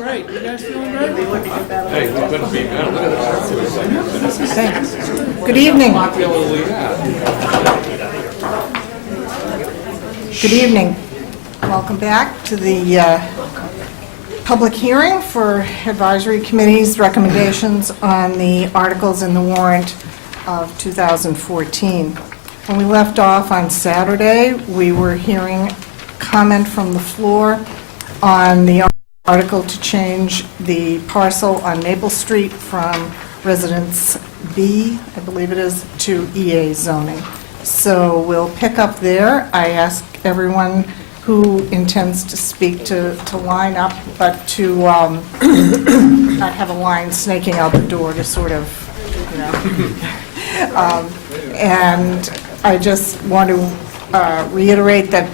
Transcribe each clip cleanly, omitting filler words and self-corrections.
great. You guys feeling good? Hey, we couldn't be better. Look at the Thanks. Good evening. Good evening. Welcome back to the public hearing for Advisory Committee's recommendations on the articles in the warrant of 2014. When we left off on Saturday, we were hearing comment from the floor on the article to change the parcel on Maple Street from Residence B, I believe it is, to EA zoning. So we'll pick up there. I ask everyone who intends to speak to line up, but to not have a line snaking out the door to sort of, you know. And I just want to reiterate that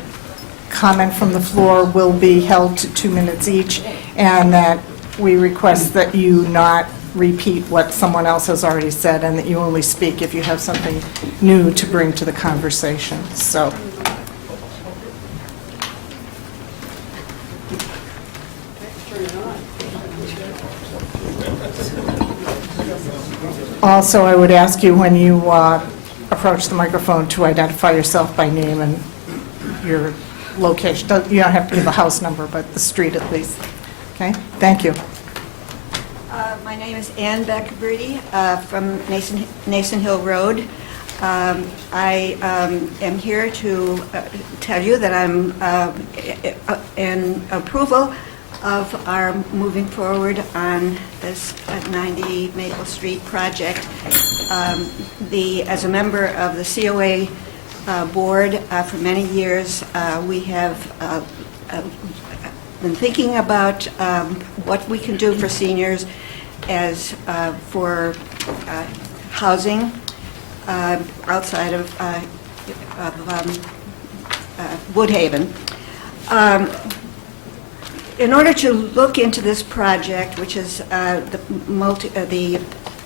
comment from the floor will be held to 2 minutes each, and that we request that you not repeat what someone else has already said, and that you only speak if you have something new to bring to the conversation. So. Also, I would ask you when you approach the microphone to identify yourself by name and your location. You don't have to give a house number, but the street at least. Okay? Thank you. My name is Ann Beck-Brady from Nason Hill Road. I am here to tell you that I'm in approval of our moving forward on this 90 Maple Street project. As a member of the COA board for many years, we have been thinking about what we can do for seniors as for housing outside of Woodhaven. In order to look into this project, which is the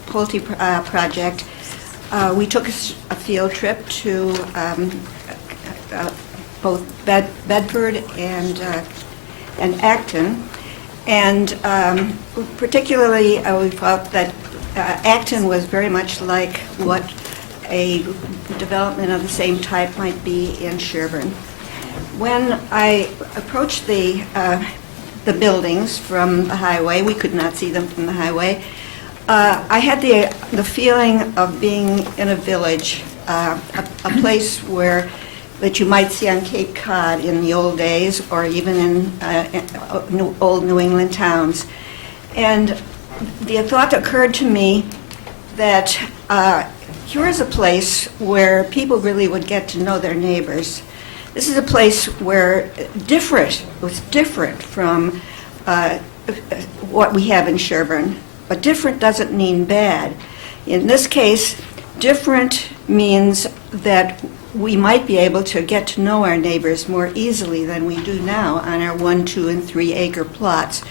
Pulte project, we took a field trip to both Bedford and Acton, and particularly we felt that Acton was very much like what a development of the same type might be in Sherborn. When I approached the buildings from the highway, we could not see them from the highway, I had the feeling of being in a village, a place where that you might see on Cape Cod in the old days, or even in old New England towns. And the thought occurred to me that here is a place where people really would get to know their neighbors. This is a place where it was different from what we have in Sherborn. But different doesn't mean bad. In this case, different means that we might be able to get to know our neighbors more easily than we do now on our 1, 2, and 3 acre plots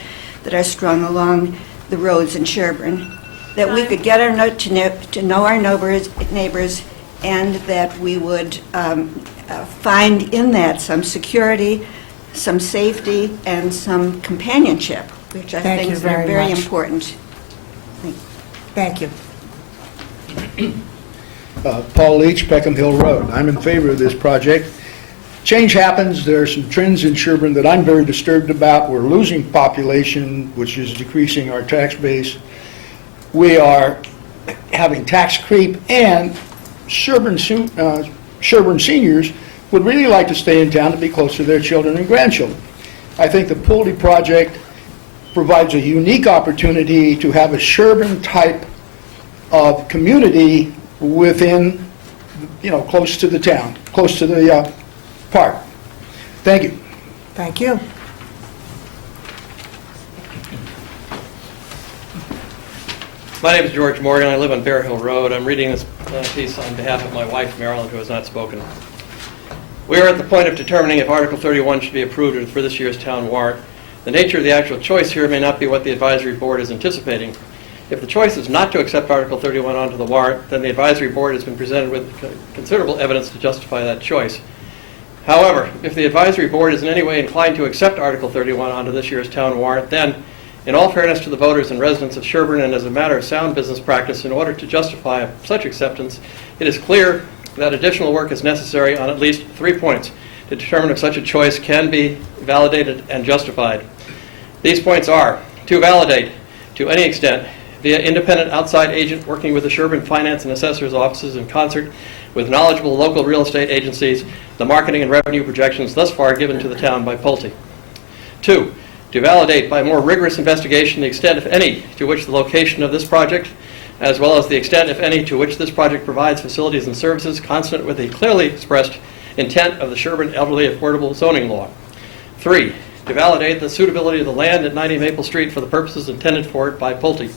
that are strung along the roads in Sherborn. That we could get to know our neighbors, and that we would find in that some security, some safety, and some companionship, which I think is very important. Thank you. Paul Leach, Peckham Hill Road. I'm in favor of this project. Change happens. There are some trends in Sherborn that I'm very disturbed about. We're losing population, which is decreasing our tax base. We are having tax creep, and Sherborn seniors would really like to stay in town to be close to their children and grandchildren. I think the Pulte project provides a unique opportunity to have a Sherborn type of community within, close to the town, close to the park. Thank you. Thank you. My name is George Morgan. I live on Bear Hill Road. I'm reading this piece on behalf of my wife, Marilyn, who has not spoken. We are at the point of determining if Article 31 should be approved for this year's town warrant. The nature of the actual choice here may not be what the advisory board is anticipating. If the choice is not to accept Article 31 onto the warrant, then the advisory board has been presented with considerable evidence to justify that choice. However, if the advisory board is in any way inclined to accept Article 31 onto this year's town warrant, then In all fairness to the voters and residents of Sherborn, and as a matter of sound business practice, in order to justify such acceptance, it is clear that additional work is necessary on at least 3 points to determine if such a choice can be validated and justified. These points are: to validate, to any extent, via independent outside agent working with the Sherborn Finance and Assessor's offices in concert with knowledgeable local real estate agencies, the marketing and revenue projections thus far given to the town by Pulte. 2, to validate by more rigorous investigation the extent, if any, to which the location of this project, as well as the extent, if any, to which this project provides facilities and services consonant with the clearly expressed intent of the Sherborn Elderly Affordable Zoning Law. 3, to validate the suitability of the land at 90 Maple Street for the purposes intended for it by Pulte.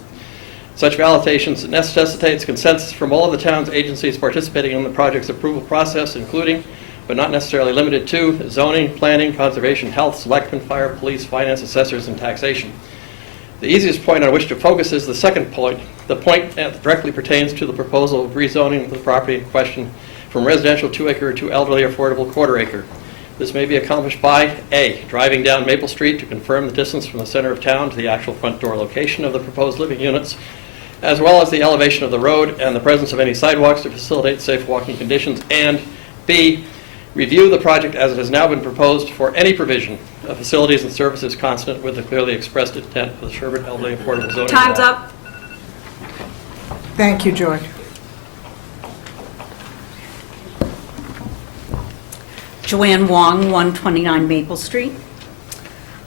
Such validations necessitates consensus from all of the town's agencies participating in the project's approval process, including, but not necessarily limited to, zoning, planning, conservation, health, selectmen, fire, police, finance, assessors, and taxation. The easiest point on which to focus is the second point, the point that directly pertains to the proposal of rezoning of the property in question from residential 2-acre to elderly affordable 1/4 acre. This may be accomplished by A, driving down Maple Street to confirm the distance from the center of town to the actual front door location of the proposed living units, as well as the elevation of the road and the presence of any sidewalks to facilitate safe walking conditions, and B, review the project as it has now been proposed for any provision of facilities and services consonant with the clearly expressed intent of the Sherborn Elderly Affordable Zoning Law. Time's up. Thank you, George. Joanne Wong, 129 Maple Street.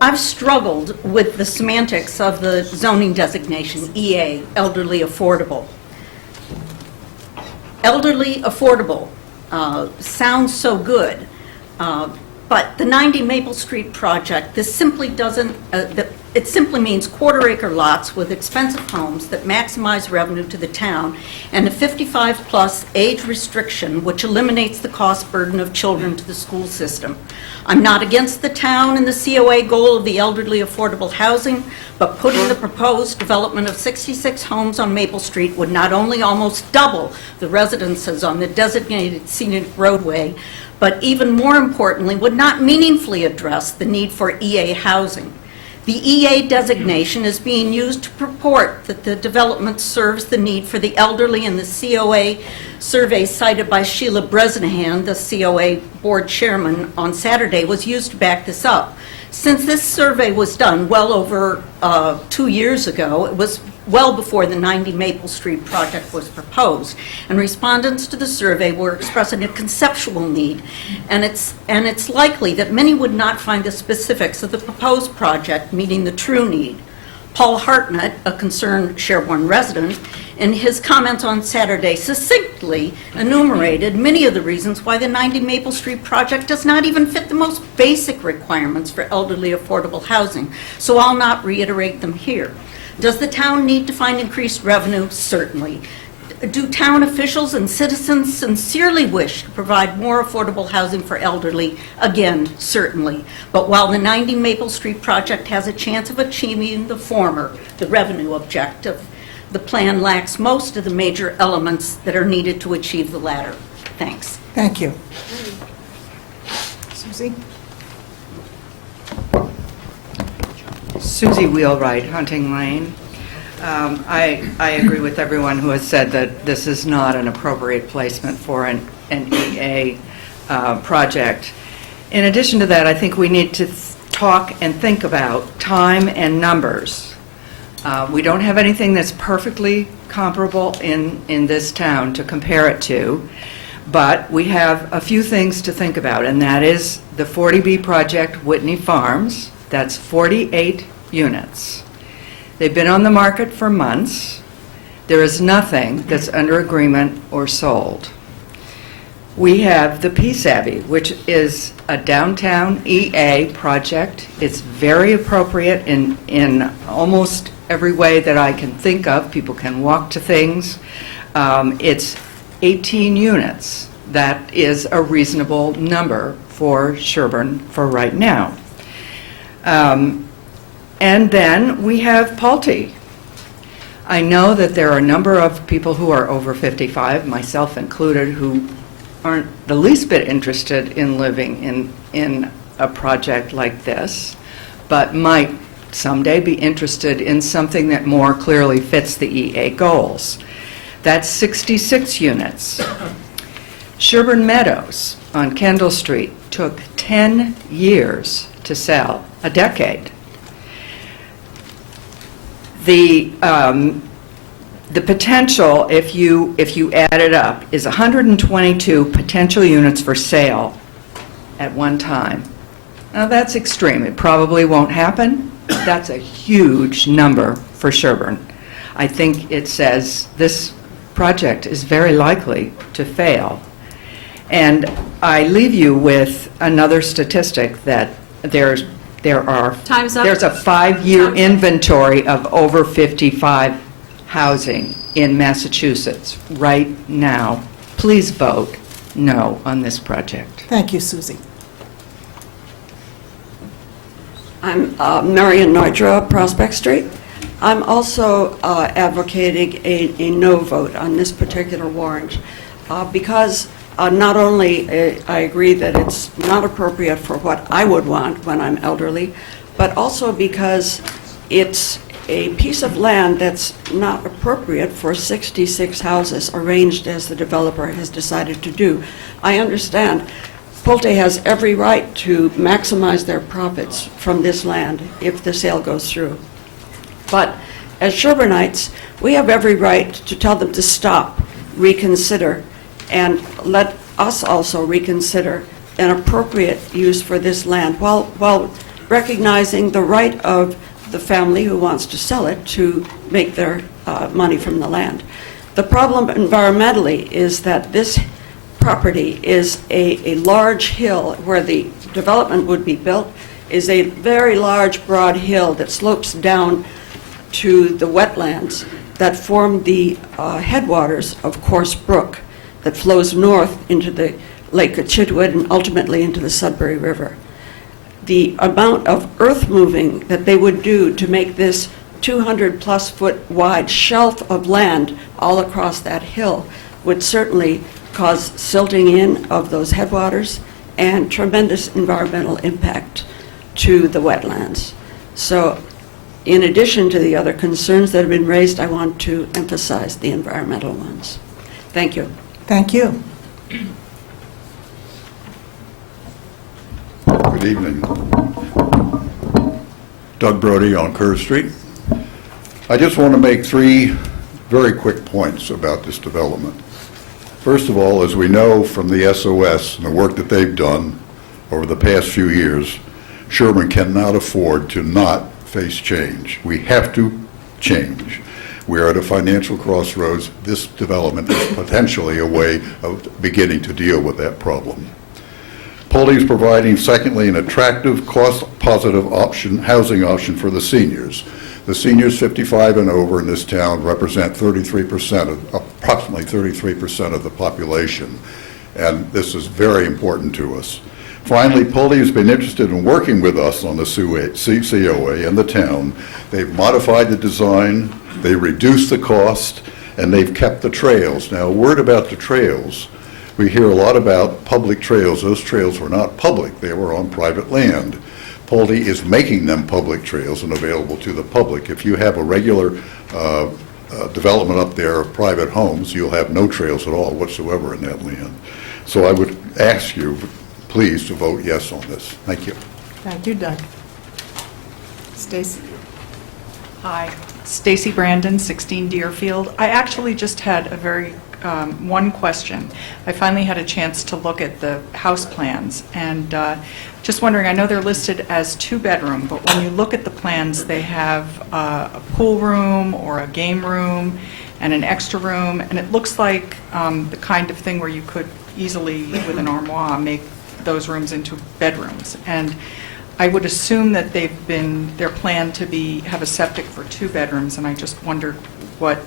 I've struggled with the semantics of the zoning designation, EA, elderly affordable. Elderly affordable sounds so good, but the 90 Maple Street project, this simply doesn't, it simply means 1/4 acre lots with expensive homes that maximize revenue to the town, and a 55-plus age restriction which eliminates the cost burden of children to the school system. I'm not against the town and the COA goal of the elderly affordable housing, but putting the proposed development of 66 homes on Maple Street would not only almost double the residences on the designated scenic roadway, but even more importantly, would not meaningfully address the need for EA housing. The EA designation is being used to purport that the development serves the need for the elderly, and the COA survey cited by Sheila Bresnahan, the COA board chairman, on Saturday was used to back this up. Since this survey was done well over 2 years ago, it was well before the 90 Maple Street project was proposed, and respondents to the survey were expressing a conceptual need, and it's likely that many would not find the specifics of the proposed project meeting the true need. Paul Hartnett, a concerned Sherborn resident, in his comments on Saturday succinctly enumerated many of the reasons why the 90 Maple Street project does not even fit the most basic requirements for elderly affordable housing, so I'll not reiterate them here. Does the town need to find increased revenue? Certainly. Do town officials and citizens sincerely wish to provide more affordable housing for elderly? Again, certainly. But while the 90 Maple Street project has a chance of achieving the former, the revenue objective, the plan lacks most of the major elements that are needed to achieve the latter. Thanks. Thank you. Susie? Susie Wheelwright, Hunting Lane. I agree with everyone who has said that this is not an appropriate placement for an EA project. In addition to that, I think we need to talk and think about time and numbers. We don't have anything that's perfectly comparable in this town to compare it to, but we have a few things to think about, and that is the 40B project, Whitney Farms. That's 48 units. They've been on the market for months. There is nothing that's under agreement or sold. We have the Peace Abbey, which is a downtown EA project. It's very appropriate in almost every way that I can think of. People can walk to things. It's 18 units. That is a reasonable number for Sherborn for right now. And then we have Pulte. I know that there are a number of people who are over 55, myself included, who aren't the least bit interested in living in a project like this, but might someday be interested in something that more clearly fits the EA goals. That's 66 units. Sherborn Meadows on Kendall Street took 10 years to sell, a decade. The potential, if you add it up, is 122 potential units for sale at one time. Now, that's extreme. It probably won't happen. That's a huge number for Sherborn. I think it says this project is very likely to fail. And I leave you with another statistic that there are... Time's up. There's a 5-year inventory of over 55 housing in Massachusetts right now. Please vote no on this project. Thank you, Susie. I'm Marion Neudra, Prospect Street. I'm also advocating a no vote on this particular warrant because not only I agree that it's not appropriate for what I would want when I'm elderly, but also because it's a piece of land that's not appropriate for 66 houses arranged as the developer has decided to do. I understand Pulte has every right to maximize their profits from this land if the sale goes through. But as Sherbornites, we have every right to tell them to stop, reconsider, and let us also reconsider an appropriate use for this land while recognizing the right of the family who wants to sell it to make their money from the land. The problem environmentally is that this property is a large hill where the development would be built, is a very large, broad hill that slopes down to the wetlands that form the headwaters of Coarse Brook that flows north into the Lake Cochituate and ultimately into the Sudbury River. The amount of earth moving that they would do to make this 200-plus foot wide shelf of land all across that hill would certainly cause silting in of those headwaters and tremendous environmental impact to the wetlands. So in addition to the other concerns that have been raised, I want to emphasize the environmental ones. Thank you. Thank you. Good evening. Doug Brody on Kerr Street. I just want to make 3 very quick points about this development. First of all, as we know from the SOS and the work that they've done over the past few years, Sherborn cannot afford to not face change. We have to change. We are at a financial crossroads. This development is potentially a way of beginning to deal with that problem. Pulte is providing, secondly, an attractive, cost-positive housing option for the seniors. The seniors 55 and over in this town represent approximately 33% of the population, and this is very important to us. Finally, Pulte has been interested in working with us on the COA and the town. They've modified the design, they reduced the cost, and they've kept the trails. Now, a word about the trails. We hear a lot about public trails. Those trails were not public. They were on private land. Pulte is making them public trails and available to the public. If you have a regular development up there of private homes, you'll have no trails at all whatsoever in that land. So I would ask you, please, to vote yes on this. Thank you. Thank you, Doug. Stacy? Hi, Stacy Brandon, 16 Deerfield. I actually just had a very one question. I finally had a chance to look at the house plans, and just wondering, I know they're listed as 2-bedroom, but when you look at the plans, they have a pool room or a game room and an extra room, and it looks like the kind of thing where you could easily, with an armoire, make those rooms into bedrooms. And I would assume that they're planned to have a septic for 2 bedrooms, and I just wondered what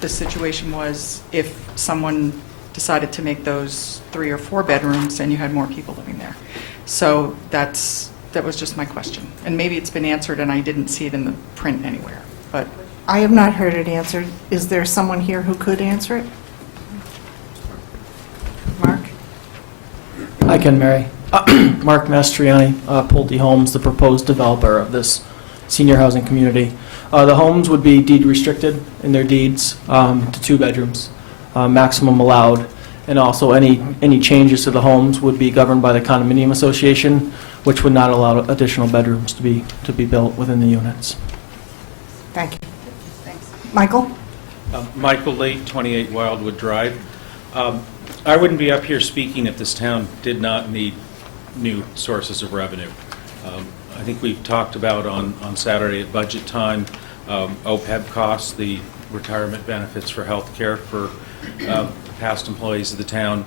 the situation was if someone decided to make those 3 or 4 bedrooms and you had more people living there. So that was just my question. And maybe it's been answered and I didn't see it in the print anywhere, but. I have not heard it answered. Is there someone here who could answer it? Mark? I can, Mary. Mark Mastriani, Pulte Homes, the proposed developer of this senior housing community. The homes would be deed restricted in their deeds to 2 bedrooms, maximum allowed. And also any changes to the homes would be governed by the condominium association, which would not allow additional bedrooms to be built within the units. Thank you. Michael? Michael Lee, 28 Wildwood Drive. I wouldn't be up here speaking if this town did not need new sources of revenue. I think we've talked about on Saturday at budget time, OPEB costs, the retirement benefits for health care for past employees of the town.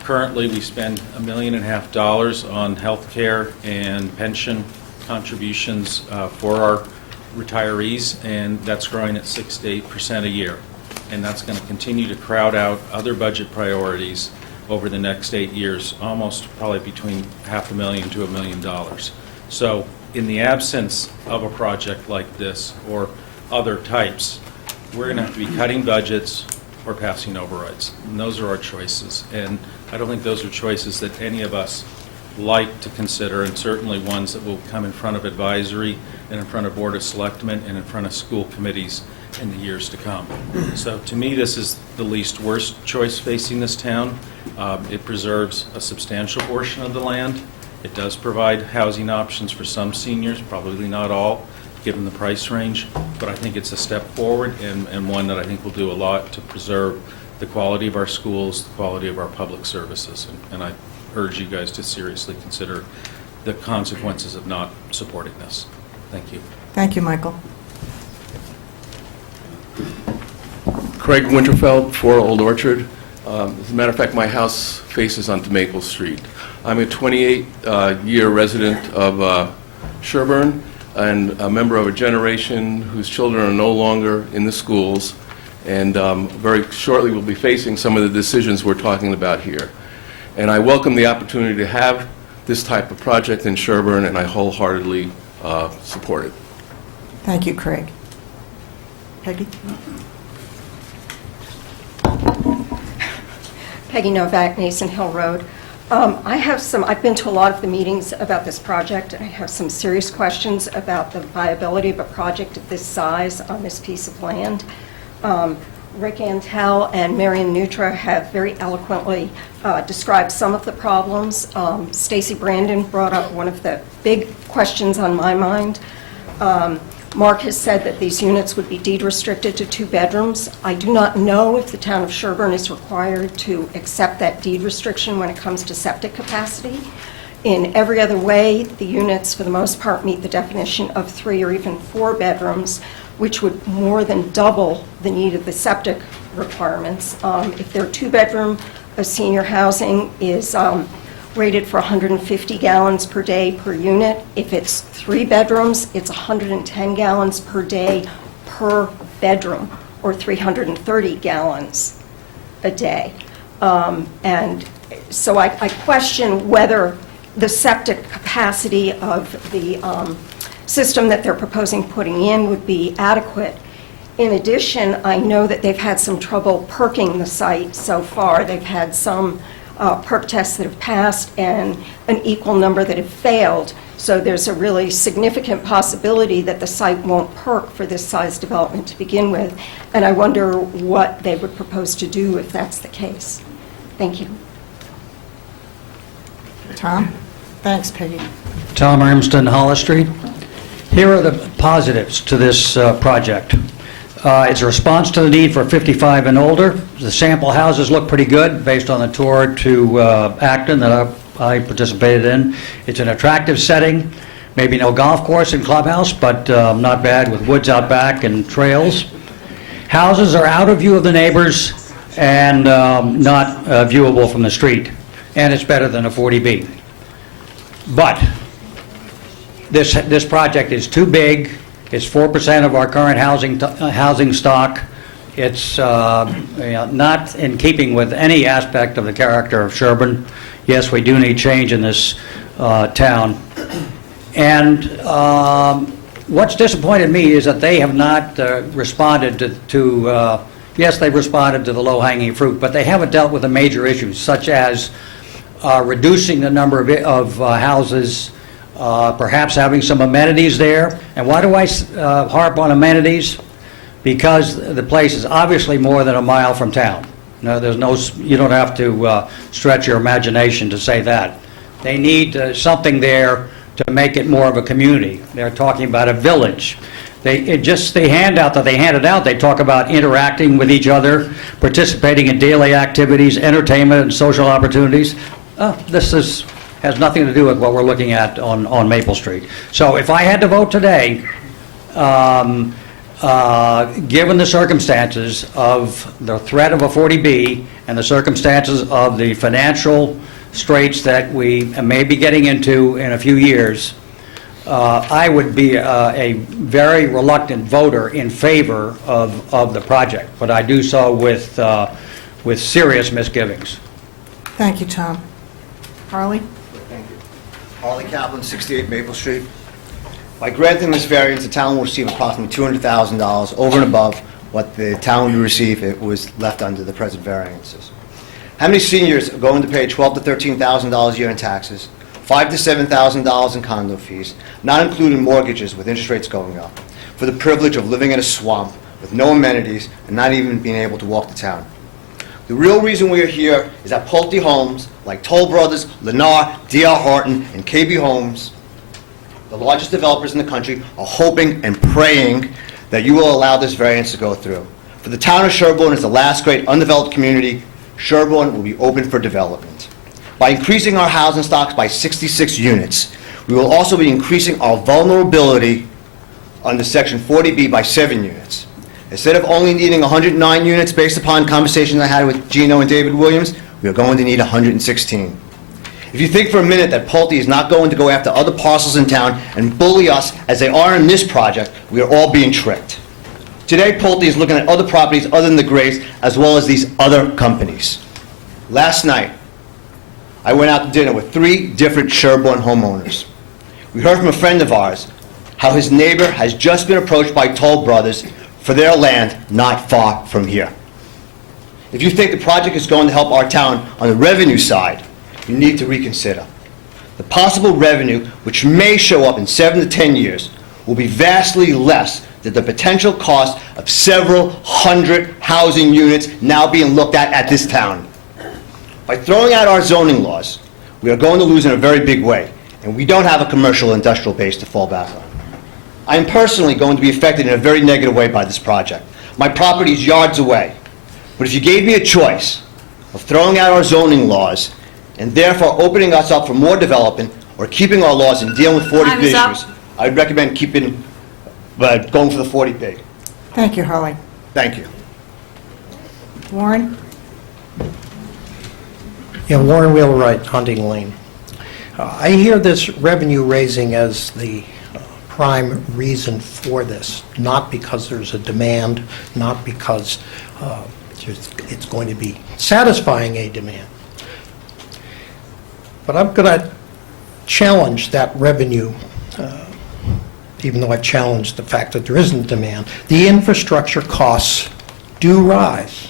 Currently, we spend $1.5 million on health care and pension contributions for our retirees, and that's growing at 6 to 8% a year. And that's going to continue to crowd out other budget priorities over the next 8 years, almost probably between $500,000 to $1 million. So in the absence of a project like this or other types, we're going to have to be cutting budgets or passing overrides. And those are our choices. And I don't think those are choices that any of us like to consider, and certainly ones that will come in front of advisory and in front of Board of Selectmen and in front of school committees in the years to come. So to me, this is the least worst choice facing this town. It preserves a substantial portion of the land. It does provide housing options for some seniors, probably not all, given the price range, but I think it's a step forward and one that I think will do a lot to preserve the quality of our schools, the quality of our public services. And I urge you guys to seriously consider the consequences of not supporting this. Thank you. Thank you, Michael. Craig Winterfeld, 4 Old Orchard. As a matter of fact, my house faces onto Maple Street. I'm a 28-year resident of Sherborn and a member of a generation whose children are no longer in the schools, and very shortly will be facing some of the decisions we're talking about here. And I welcome the opportunity to have this type of project in Sherborn, and I wholeheartedly support it. Thank you, Craig. Peggy? Peggy Novak, Mason Hill Road. I've been to a lot of the meetings about this project, and I have some serious questions about the viability of a project of this size on this piece of land. Rick Antel and Marion Nutra have very eloquently described some of the problems. Stacy Brandon brought up one of the big questions on my mind. Mark has said that these units would be deed restricted to 2 bedrooms. I do not know if the town of Sherborn is required to accept that deed restriction when it comes to septic capacity. In every other way, the units, for the most part, meet the definition of 3 or even 4 bedrooms, which would more than double the need of the septic requirements. If they're 2-bedroom, a senior housing is rated for 150 gallons per day per unit. If it's 3 bedrooms, it's 110 gallons per day per bedroom, or 330 gallons a day. And so I question whether the septic capacity of the system that they're proposing putting in would be adequate. In addition, I know that they've had some trouble perking the site so far. They've had some perk tests that have passed and an equal number that have failed. So there's a really significant possibility that the site won't perk for this size development to begin with. And I wonder what they would propose to do if that's the case. Thank you. Tom? Thanks, Peggy. Tom Ermston, Hollis Street. Here are the positives to this project. It's a response to the need for 55 and older. The sample houses look pretty good based on the tour to Acton that I participated in. It's an attractive setting, maybe no golf course and clubhouse, but not bad with woods out back and trails. Houses are out of view of the neighbors and not viewable from the street, and it's better than a 40B. But this project is too big. It's 4% of our current housing stock. It's not in keeping with any aspect of the character of Sherborn. Yes, we do need change in this town. And what's disappointed me is that they have not responded to yes, they've responded to the low-hanging fruit, but they haven't dealt with the major issues, such as reducing the number of houses perhaps having some amenities there. And why do I harp on amenities? Because the place is obviously more than a mile from town. No, you don't have to stretch your imagination to say that. They need something there to make it more of a community. They're talking about a village. The handout that they handed out, they talk about interacting with each other, participating in daily activities, entertainment, and social opportunities. This has nothing to do with what we're looking at on Maple Street. So if I had to vote today, given the circumstances of the threat of a 40B and the circumstances of the financial straits that we may be getting into in a few years, I would be a very reluctant voter in favor of the project, but I do so with serious misgivings. Thank you, Tom. Harley? Thank you. Harley Kaplan, 68 Maple Street. By granting this variance, the town will receive approximately $200,000 over and above what the town would receive if it was left under the present variances. How many seniors are going to pay $12,000 to $13,000 a year in taxes, $5,000 to $7,000 in condo fees, not including mortgages with interest rates going up, for the privilege of living in a swamp with no amenities and not even being able to walk to town? The real reason we are here is that Pulte Homes, like Toll Brothers, Lennar, D.R. Horton, and KB Homes, the largest developers in the country, are hoping and praying that you will allow this variance to go through. For the town of Sherborn as the last great undeveloped community, Sherborn will be open for development. By increasing our housing stocks by 66 units, we will also be increasing our vulnerability under Section 40B by 7 units. Instead of only needing 109 units based upon conversations I had with Gino and David Williams, we are going to need 116. If you think for a minute that Pulte is not going to go after other parcels in town and bully us as they are in this project, we are all being tricked. Today, Pulte is looking at other properties other than the Grays, as well as these other companies. Last night, I went out to dinner with 3 different Sherborn homeowners. We heard from a friend of ours how his neighbor has just been approached by Toll Brothers for their land not far from here. If you think the project is going to help our town on the revenue side, you need to reconsider. The possible revenue, which may show up in 7 to 10 years, will be vastly less than the potential cost of several hundred housing units now being looked at this town. By throwing out our zoning laws, we are going to lose in a very big way, and we don't have a commercial industrial base to fall back on. I am personally going to be affected in a very negative way by this project. My property is yards away. But if you gave me a choice of throwing out our zoning laws and therefore opening us up for more development or keeping our laws and dealing with 40 Time is up. issues, I'd recommend going for the 40B. Thank you, Harley. Thank you. Warren? Yeah, Warren Wheelwright, Hunting Lane. I hear this revenue raising as the prime reason for this, not because there's a demand, not because it's going to be satisfying a demand. But I'm going to challenge that revenue, even though I've challenged the fact that there isn't demand. The infrastructure costs do rise.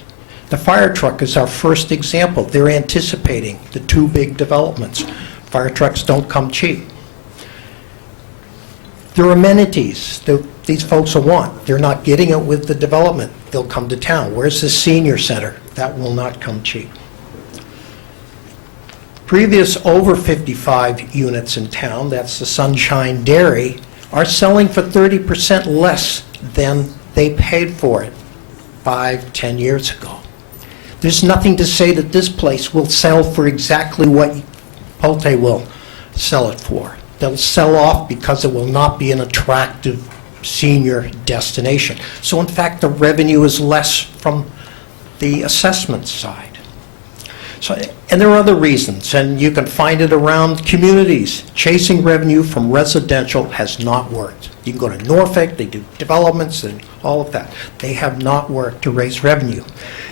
The fire truck is our first example. They're anticipating the 2 big developments. Fire trucks don't come cheap. There are amenities that these folks will want. They're not getting it with the development. They'll come to town. Where's the senior center? That will not come cheap. Previous over 55 units in town, that's the Sunshine Dairy, are selling for 30% less than they paid for it 5-10 years ago. There's nothing to say that this place will sell for exactly what Pulte will sell it for. They'll sell off because it will not be an attractive senior destination. So in fact, the revenue is less from the assessment side. So, and there are other reasons, and you can find it around communities. Chasing revenue from residential has not worked. You can go to Norfolk, they do developments and all of that. They have not worked to raise revenue.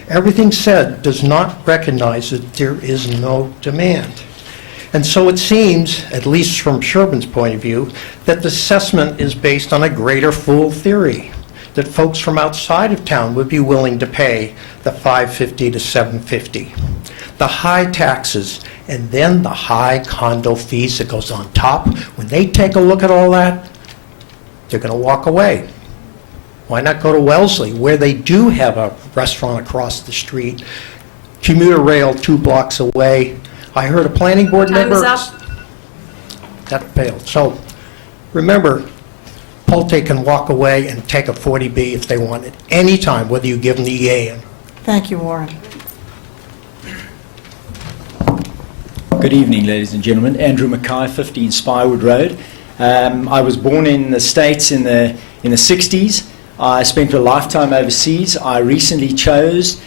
Everything said does not recognize that there is no demand. And so it seems, at least from Sherborn's point of view, that the assessment is based on a greater fool theory. that folks from outside of town would be willing to pay the $550 to $750. The high taxes and then the high condo fees that goes on top, when they take a look at all that, they're going to walk away. Why not go to Wellesley, where they do have a restaurant across the street, commuter rail 2 blocks away? I heard a planning board member... Time is up. That failed. So, remember, Pulte can walk away and take a 40B if they want it, anytime, whether you give them the EA. Thank you, Warren. Good evening, ladies and gentlemen. Andrew Mackay, 15 Spywood Road. I was born in the States in the 60s. I spent a lifetime overseas. I recently chose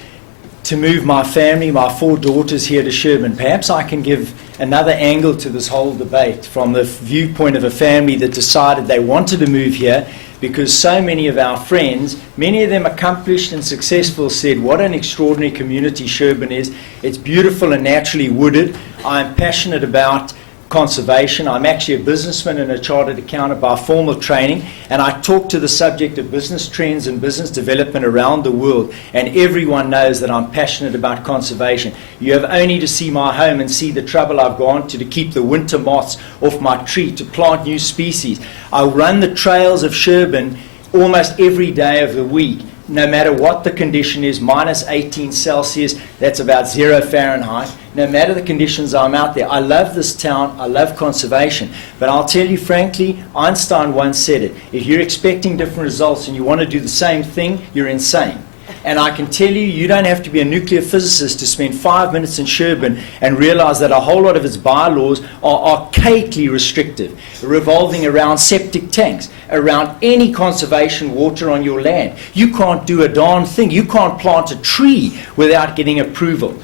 to move my family, my 4 daughters, here to Sherborn. Perhaps I can give another angle to this whole debate from the viewpoint of a family that decided they wanted to move here because so many of our friends, many of them accomplished and successful, said what an extraordinary community Sherborn is. It's beautiful and naturally wooded. I'm passionate about conservation. I'm actually a businessman and a chartered accountant by formal training, and I talk to the subject of business trends and business development around the world, and everyone knows that I'm passionate about conservation. You have only to see my home and see the trouble I've gone to keep the winter moths off my tree, to plant new species. I run the trails of Sherborn almost every day of the week, no matter what the condition is, minus 18 Celsius, that's about 0 Fahrenheit. No matter the conditions, I'm out there. I love this town. I love conservation. But I'll tell you frankly, Einstein once said it. If you're expecting different results and you want to do the same thing, you're insane. And I can tell you, you don't have to be a nuclear physicist to spend 5 minutes in Sherborn and realize that a whole lot of its bylaws are archaically restrictive, revolving around septic tanks, around any conservation water on your land. You can't do a darn thing. You can't plant a tree without getting approval.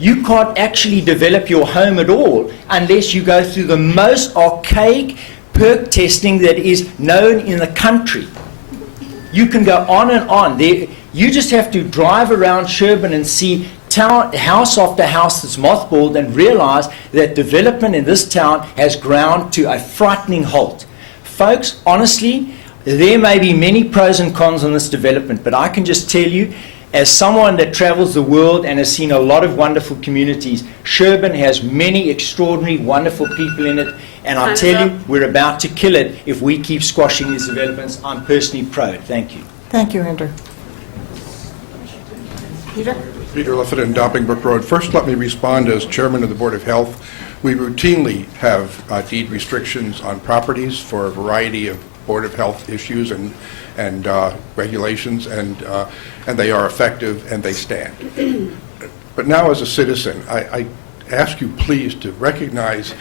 You can't actually develop your home at all unless you go through the most archaic perk testing that is known in the country. You can go on and on. You just have to drive around Sherborn and see house after house that's mothballed and realize that development in this town has ground to a frightening halt. Folks, honestly, there may be many pros and cons on this development, but I can just tell you, as someone that travels the world and has seen a lot of wonderful communities, Sherborn has many extraordinary, wonderful people in it, and I tell you, we're about to kill it if we keep squashing these developments. I'm personally pro it. Thank you. Thank you, Andrew. Peter? Peter Leffett, Doppingbrook Road. First, let me respond as chairman of the Board of Health. We routinely have deed restrictions on properties for a variety of Board of Health issues and regulations, and they are effective and they stand. But now, as a citizen, I ask you please to recognize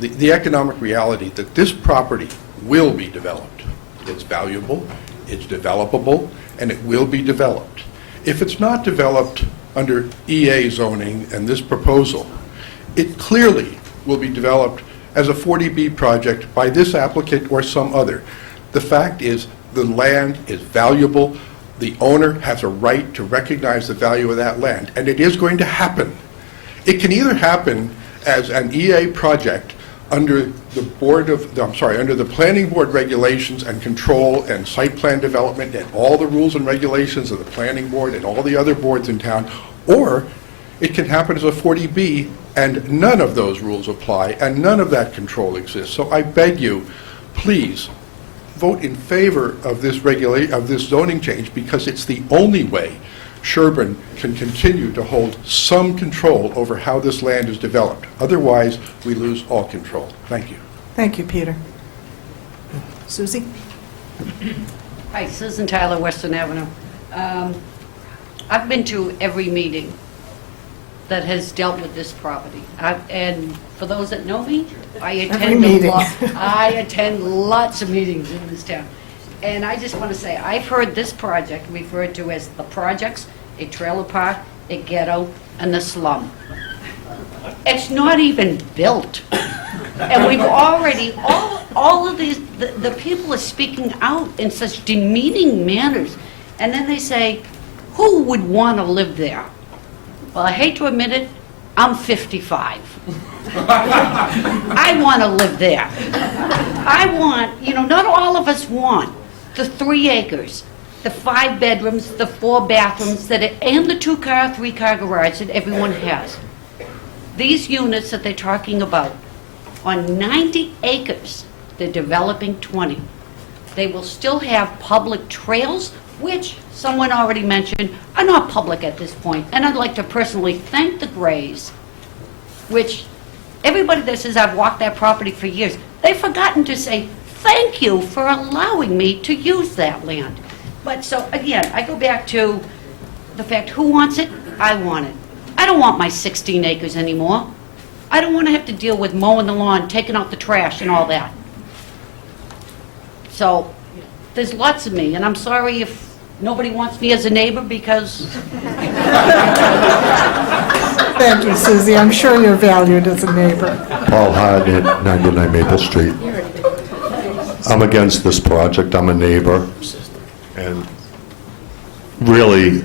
the economic reality that this property will be developed. It's valuable, it's developable, and it will be developed. If it's not developed under EA zoning and this proposal, it clearly will be developed as a 40B project by this applicant or some other. The fact is, the land is valuable. The owner has a right to recognize the value of that land, and it is going to happen. It can either happen as an EA project under the planning board regulations and control and site plan development and all the rules and regulations of the planning board and all the other boards in town, or it can happen as a 40B and none of those rules apply and none of that control exists. So I beg you, please vote in favor of this zoning change, because it's the only way Sherborn can continue to hold some control over how this land is developed. Otherwise, we lose all control. Thank you. Thank you, Peter. Susie? Hi, Susan Tyler, Western Avenue. I've been to every meeting that has dealt with this property. And for those that know me, I attend lots of meetings in this town. And I just want to say, I've heard this project referred to as the projects, a trailer park, a ghetto, and the slum. It's not even built. And we've already, all of these, the people are speaking out in such demeaning manners. And then they say, who would want to live there? Well, I hate to admit it, I'm 55. I want to live there. I want, not all of us want the 3 acres. the 5 bedrooms, the 4 bathrooms, and the 2-car, 3-car garage that everyone has. These units that they're talking about, on 90 acres, they're developing 20. They will still have public trails, which someone already mentioned are not public at this point. And I'd like to personally thank the Grays, which everybody that says I've walked that property for years, they've forgotten to say thank you for allowing me to use that land. But so, again, I go back to the fact, who wants it? I want it. I don't want my 16 acres anymore. I don't want to have to deal with mowing the lawn, taking out the trash and all that. So, there's lots of me, and I'm sorry if nobody wants me as a neighbor because... Thank you, Susie. I'm sure you're valued as a neighbor. Paul Hart at 99 Maple Street. I'm against this project. I'm a neighbor. And really,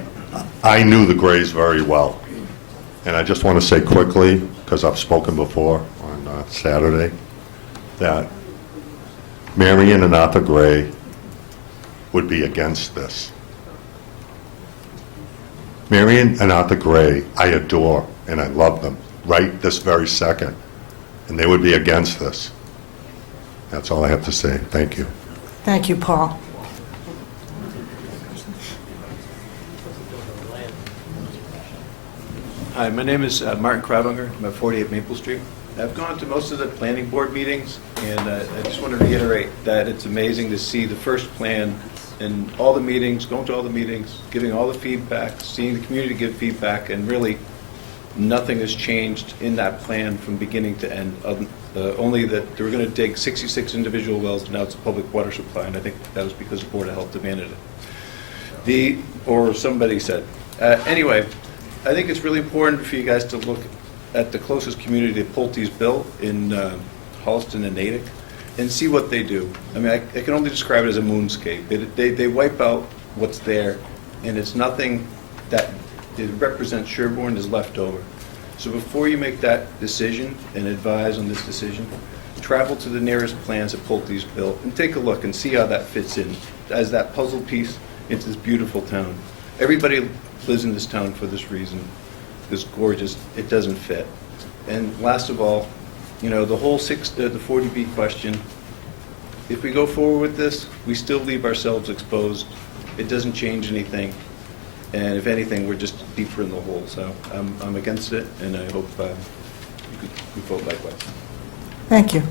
I knew the Grays very well. And I just want to say quickly, because I've spoken before on Saturday, that Marion and Arthur Gray would be against this. Marion and Arthur Gray, I adore and I love them right this very second. And they would be against this. That's all I have to say. Thank you. Thank you, Paul. Hi, my name is Martin Kraubinger. I'm at 48 Maple Street. I've gone to most of the planning board meetings, and I just want to reiterate that it's amazing to see the first plan in all the meetings, going to all the meetings, giving all the feedback, seeing the community give feedback, and really nothing has changed in that plan from beginning to end. Only that they were going to dig 66 individual wells, but now it's a public water supply, and I think that was because the Board of Health demanded it. Or somebody said. Anyway, I think it's really important for you guys to look at the closest community that Pulte's built in Holliston and Natick and see what they do. I mean, I can only describe it as a moonscape. They wipe out what's there, and it's nothing that represents Sherborn is left over. So before you make that decision and advise on this decision, travel to the nearest plans that Pulte's built and take a look and see how that fits in as that puzzle piece into this beautiful town. Everybody lives in this town for this reason. It's gorgeous. It doesn't fit. And last of all, you know, the whole the 40B question, if we go forward with this, we still leave ourselves exposed. It doesn't change anything. And if anything, we're just deeper in the hole. So I'm against it, and I hope you vote likewise. Thank you.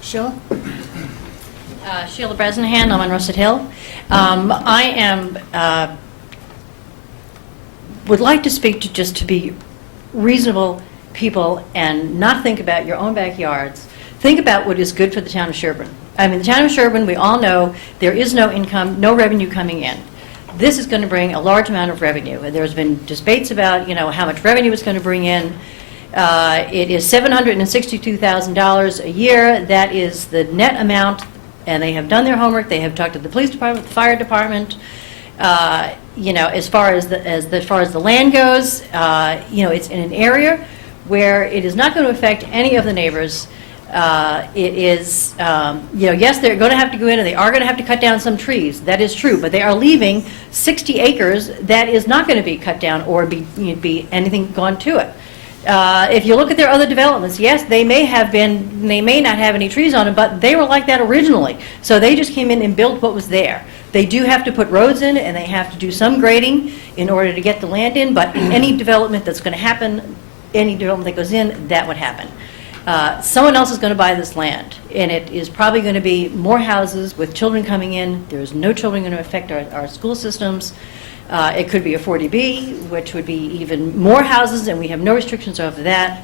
Sheila? Sheila Bresnahan, I'm on Russet Hill. I would like to speak to be reasonable people and not think about your own backyards. Think about what is good for the town of Sherborn. I mean, the town of Sherborn, we all know there is no income, no revenue coming in. This is going to bring a large amount of revenue. And there's been debates about, you know, how much revenue it's going to bring in. It is $762,000 a year. That is the net amount, and they have done their homework. They have talked to the police department, the fire department. You know, as far as the land goes, you know, it's in an area where it is not going to affect any of the neighbors. It is, you know, yes, they're going to have to go in and they are going to have to cut down some trees. That is true, but they are leaving 60 acres that is not going to be cut down or be anything gone to it. If you look at their other developments, yes, they may not have any trees on them, but they were like that originally. So they just came in and built what was there. They do have to put roads in, and they have to do some grading in order to get the land in, but any development that's going to happen, any development that goes in, that would happen. Someone else is going to buy this land, and it is probably going to be more houses with children coming in. There's no children going to affect our school systems. It could be a 40B, which would be even more houses, and we have no restrictions over that.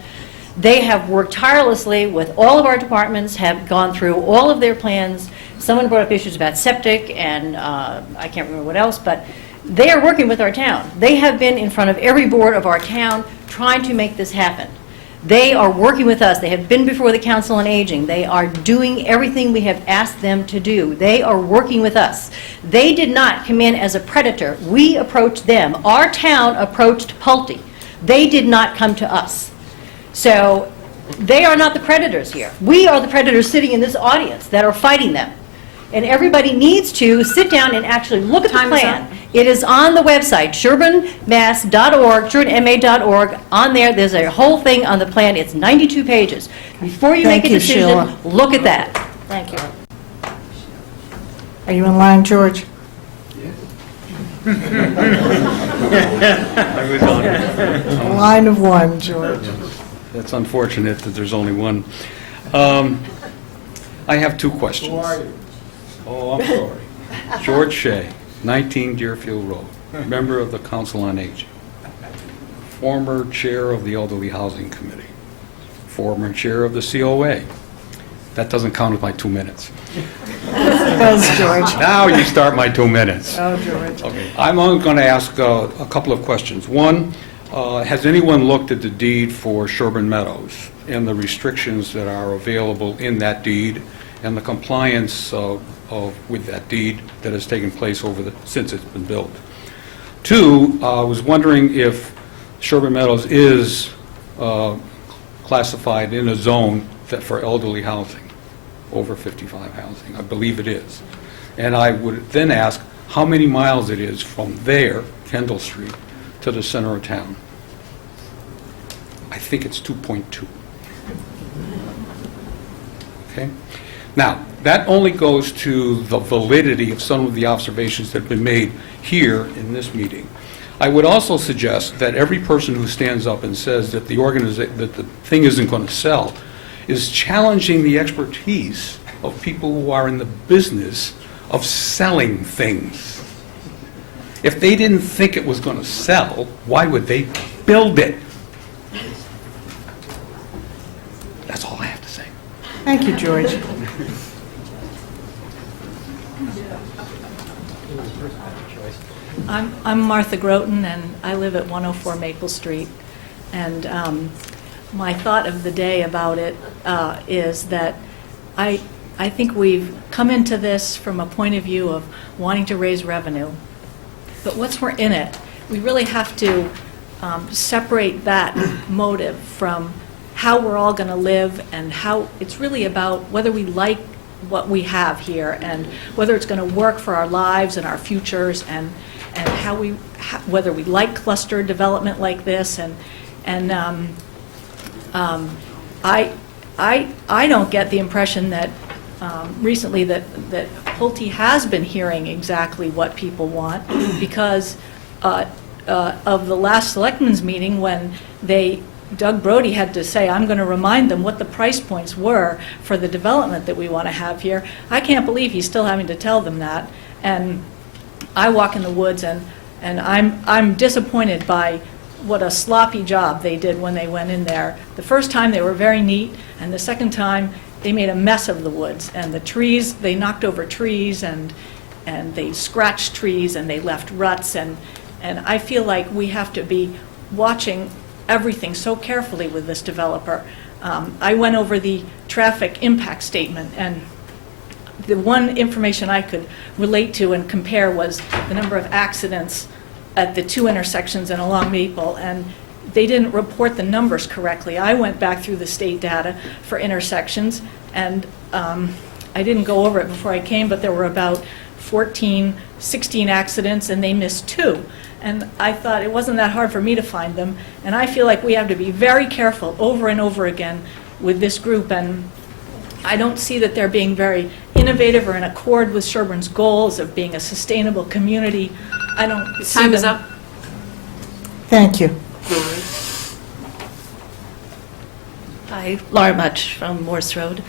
They have worked tirelessly with all of our departments, have gone through all of their plans. Someone brought up issues about septic, and I can't remember what else, but they are working with our town. They have been in front of every board of our town trying to make this happen. They are working with us. They have been before the Council on Aging. They are doing everything we have asked them to do. They are working with us. They did not come in as a predator. We approached them. Our town approached Pulte. They did not come to us. So they are not the predators here. We are the predators sitting in this audience that are fighting them. And everybody needs to sit down and actually look at the Time is plan. up. It is on the website, sherbornmass.org, sherbornma.org. On there, there's a whole thing on the plan. It's 92 pages. Before you make Thank a you, decision, Sheila. look at that. Thank you. Are you in line, George? I was on it. A line of one, George. That's unfortunate that there's only one. I have two questions. Who are you? Oh, I'm sorry. George Shea, 19 Deerfield Road, member of the Council on Aging, former chair of the Elderly Housing Committee, former chair of the COA. That doesn't count as my 2 minutes. Does, George. Now you start my 2 minutes. Oh, George. Okay, I'm only going to ask a couple of questions. One, has anyone looked at the deed for Sherborn Meadows and the restrictions that are available in that deed and the compliance with that deed that has taken place since it's been built? Two, I was wondering if Sherborn Meadows is classified in a zone for elderly housing, over 55 housing. I believe it is. And I would then ask how many miles it is from there, Kendall Street, to the center of town. I think it's 2.2. Okay? Now, that only goes to the validity of some of the observations that have been made here in this meeting. I would also suggest that every person who stands up and says that that the thing isn't going to sell is challenging the expertise of people who are in the business of selling things. If they didn't think it was going to sell, why would they build it? That's all I have to say. Thank you, George. I'm Martha Groton, and I live at 104 Maple Street. And my thought of the day about it is that I think we've come into this from a point of view of wanting to raise revenue. But once we're in it, we really have to separate that motive from how we're all going to live, and how it's really about whether we like what we have here and whether it's going to work for our lives and our futures, and whether we like cluster development like this. I don't get the impression that recently that Pulte has been hearing exactly what people want, because of the last selectmen's meeting, when Doug Brody had to say, I'm going to remind them what the price points were for the development that we want to have here. I can't believe he's still having to tell them that. And I walk in the woods, and I'm disappointed by what a sloppy job they did when they went in there. The first time they were very neat, and the second time they made a mess of the woods. And the trees, they knocked over trees, and they scratched trees, and they left ruts. And I feel like we have to be watching everything so carefully with this developer. I went over the traffic impact statement, and the one information I could relate to and compare was the number of accidents at the two intersections and along Maple, and they didn't report the numbers correctly. I went back through the state data for intersections, and I didn't go over it before I came, but there were about 16 accidents, and they missed 2. And I thought it wasn't that hard for me to find them. And I feel like we have to be very careful over and over again with this group. And I don't see that they're being very innovative or in accord with Sherborn's goals of being a sustainable community. I don't see Time is them- up. Thank you. Hi, Laura Mutch from Morse Road.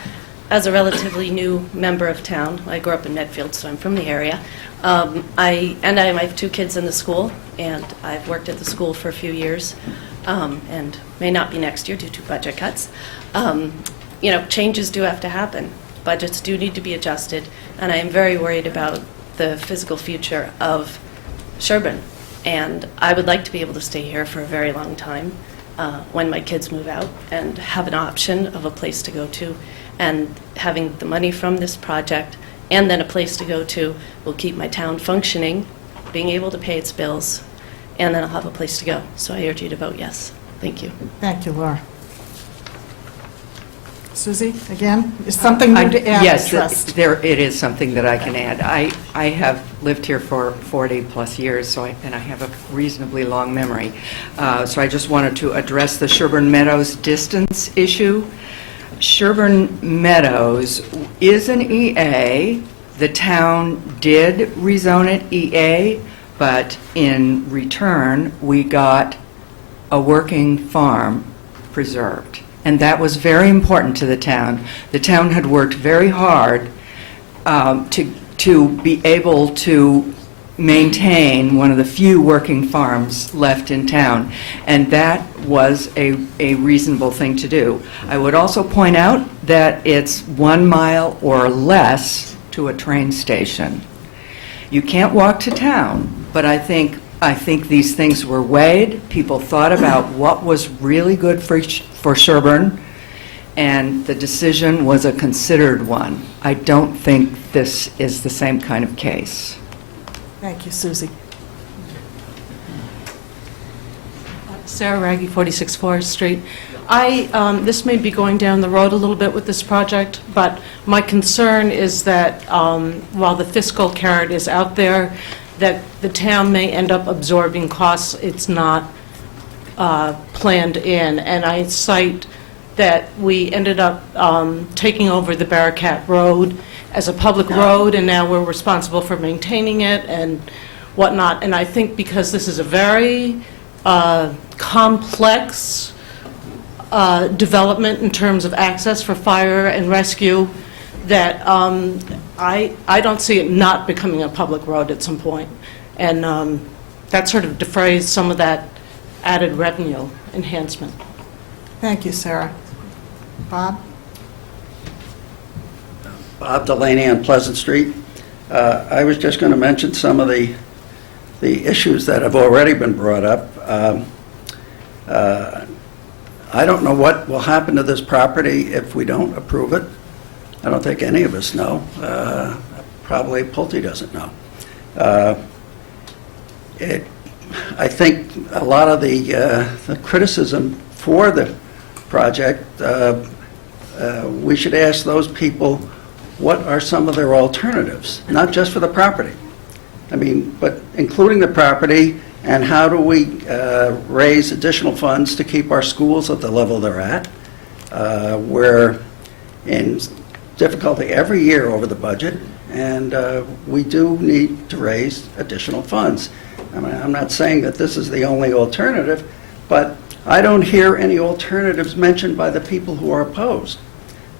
As a relatively new member of town, I grew up in Medfield, so I'm from the area. I have 2 kids in the school, and I've worked at the school for a few years, and may not be next year due to budget cuts. Changes do have to happen. Budgets do need to be adjusted, and I am very worried about the physical future of Sherborn. And I would like to be able to stay here for a very long time when my kids move out, and have an option of a place to go to. And having the money from this project and then a place to go to will keep my town functioning, being able to pay its bills, and then I'll have a place to go. So I urge you to vote yes. Thank you. Thank you, Laura. Susie, again, is something new to add? Yes, trust? it is something that I can add. I have lived here for 40-plus years, and I have a reasonably long memory. So I just wanted to address the Sherborn Meadows distance issue. Sherborn Meadows is an EA. The town did rezone it EA, but in return, we got a working farm preserved. And that was very important to the town. The town had worked very hard to be able to maintain one of the few working farms left in town. And that was a reasonable thing to do. I would also point out that it's 1 mile or less to a train station. You can't walk to town, but I think these things were weighed. People thought about what was really good for Sherborn, and the decision was a considered one. I don't think this is the same kind of case. Thank you, Susie. Sarah Raggy, 46 Forest Street. This may be going down the road a little bit with this project, but my concern is that while the fiscal carrot is out there, that the town may end up absorbing costs it's not planned in. And I cite that we ended up taking over the Barracat Road as a public road, and now we're responsible for maintaining it and whatnot. And I think because this is a very complex development in terms of access for fire and rescue, that I don't see it not becoming a public road at some point. And that sort of defrays some of that added revenue enhancement. Thank you, Sarah. Bob? Bob Delaney on Pleasant Street. I was just going to mention some of the issues that have already been brought up. I don't know what will happen to this property if we don't approve it. I don't think any of us know. Probably Pulte doesn't know. I think a lot of the criticism for the project, we should ask those people what are some of their alternatives, not just for the property. I mean, but including the property, and how do we raise additional funds to keep our schools at the level they're at? We're in difficulty every year over the budget, and we do need to raise additional funds. I mean, I'm not saying that this is the only alternative, but I don't hear any alternatives mentioned by the people who are opposed.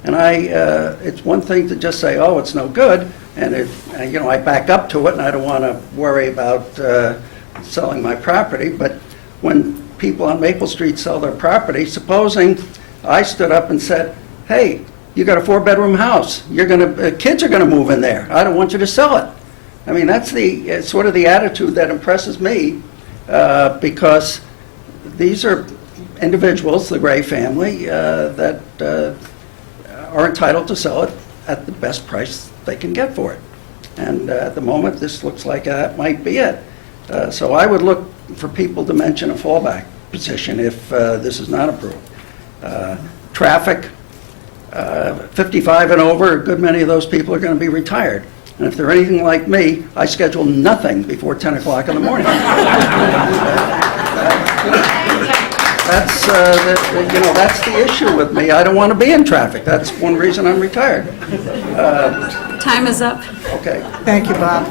And it's one thing to just say, oh, it's no good, and I back up to it, and I don't want to worry about selling my property. But when people on Maple Street sell their property, supposing I stood up and said, hey, you got a 4-bedroom house, kids are going to move in there, I don't want you to sell it. I mean, that's sort of the attitude that impresses me, because these are individuals, the Gray family, that are entitled to sell it at the best price they can get for it. And at the moment, this looks like that might be it. So I would look for people to mention a fallback position if this is not approved. Traffic, 55 and over, a good many of those people are going to be retired. And if they're anything like me, I schedule nothing before 10 o'clock in the morning. That's the issue with me. I don't want to be in traffic. That's one reason I'm retired. Time is up. Okay. Thank you, Bob.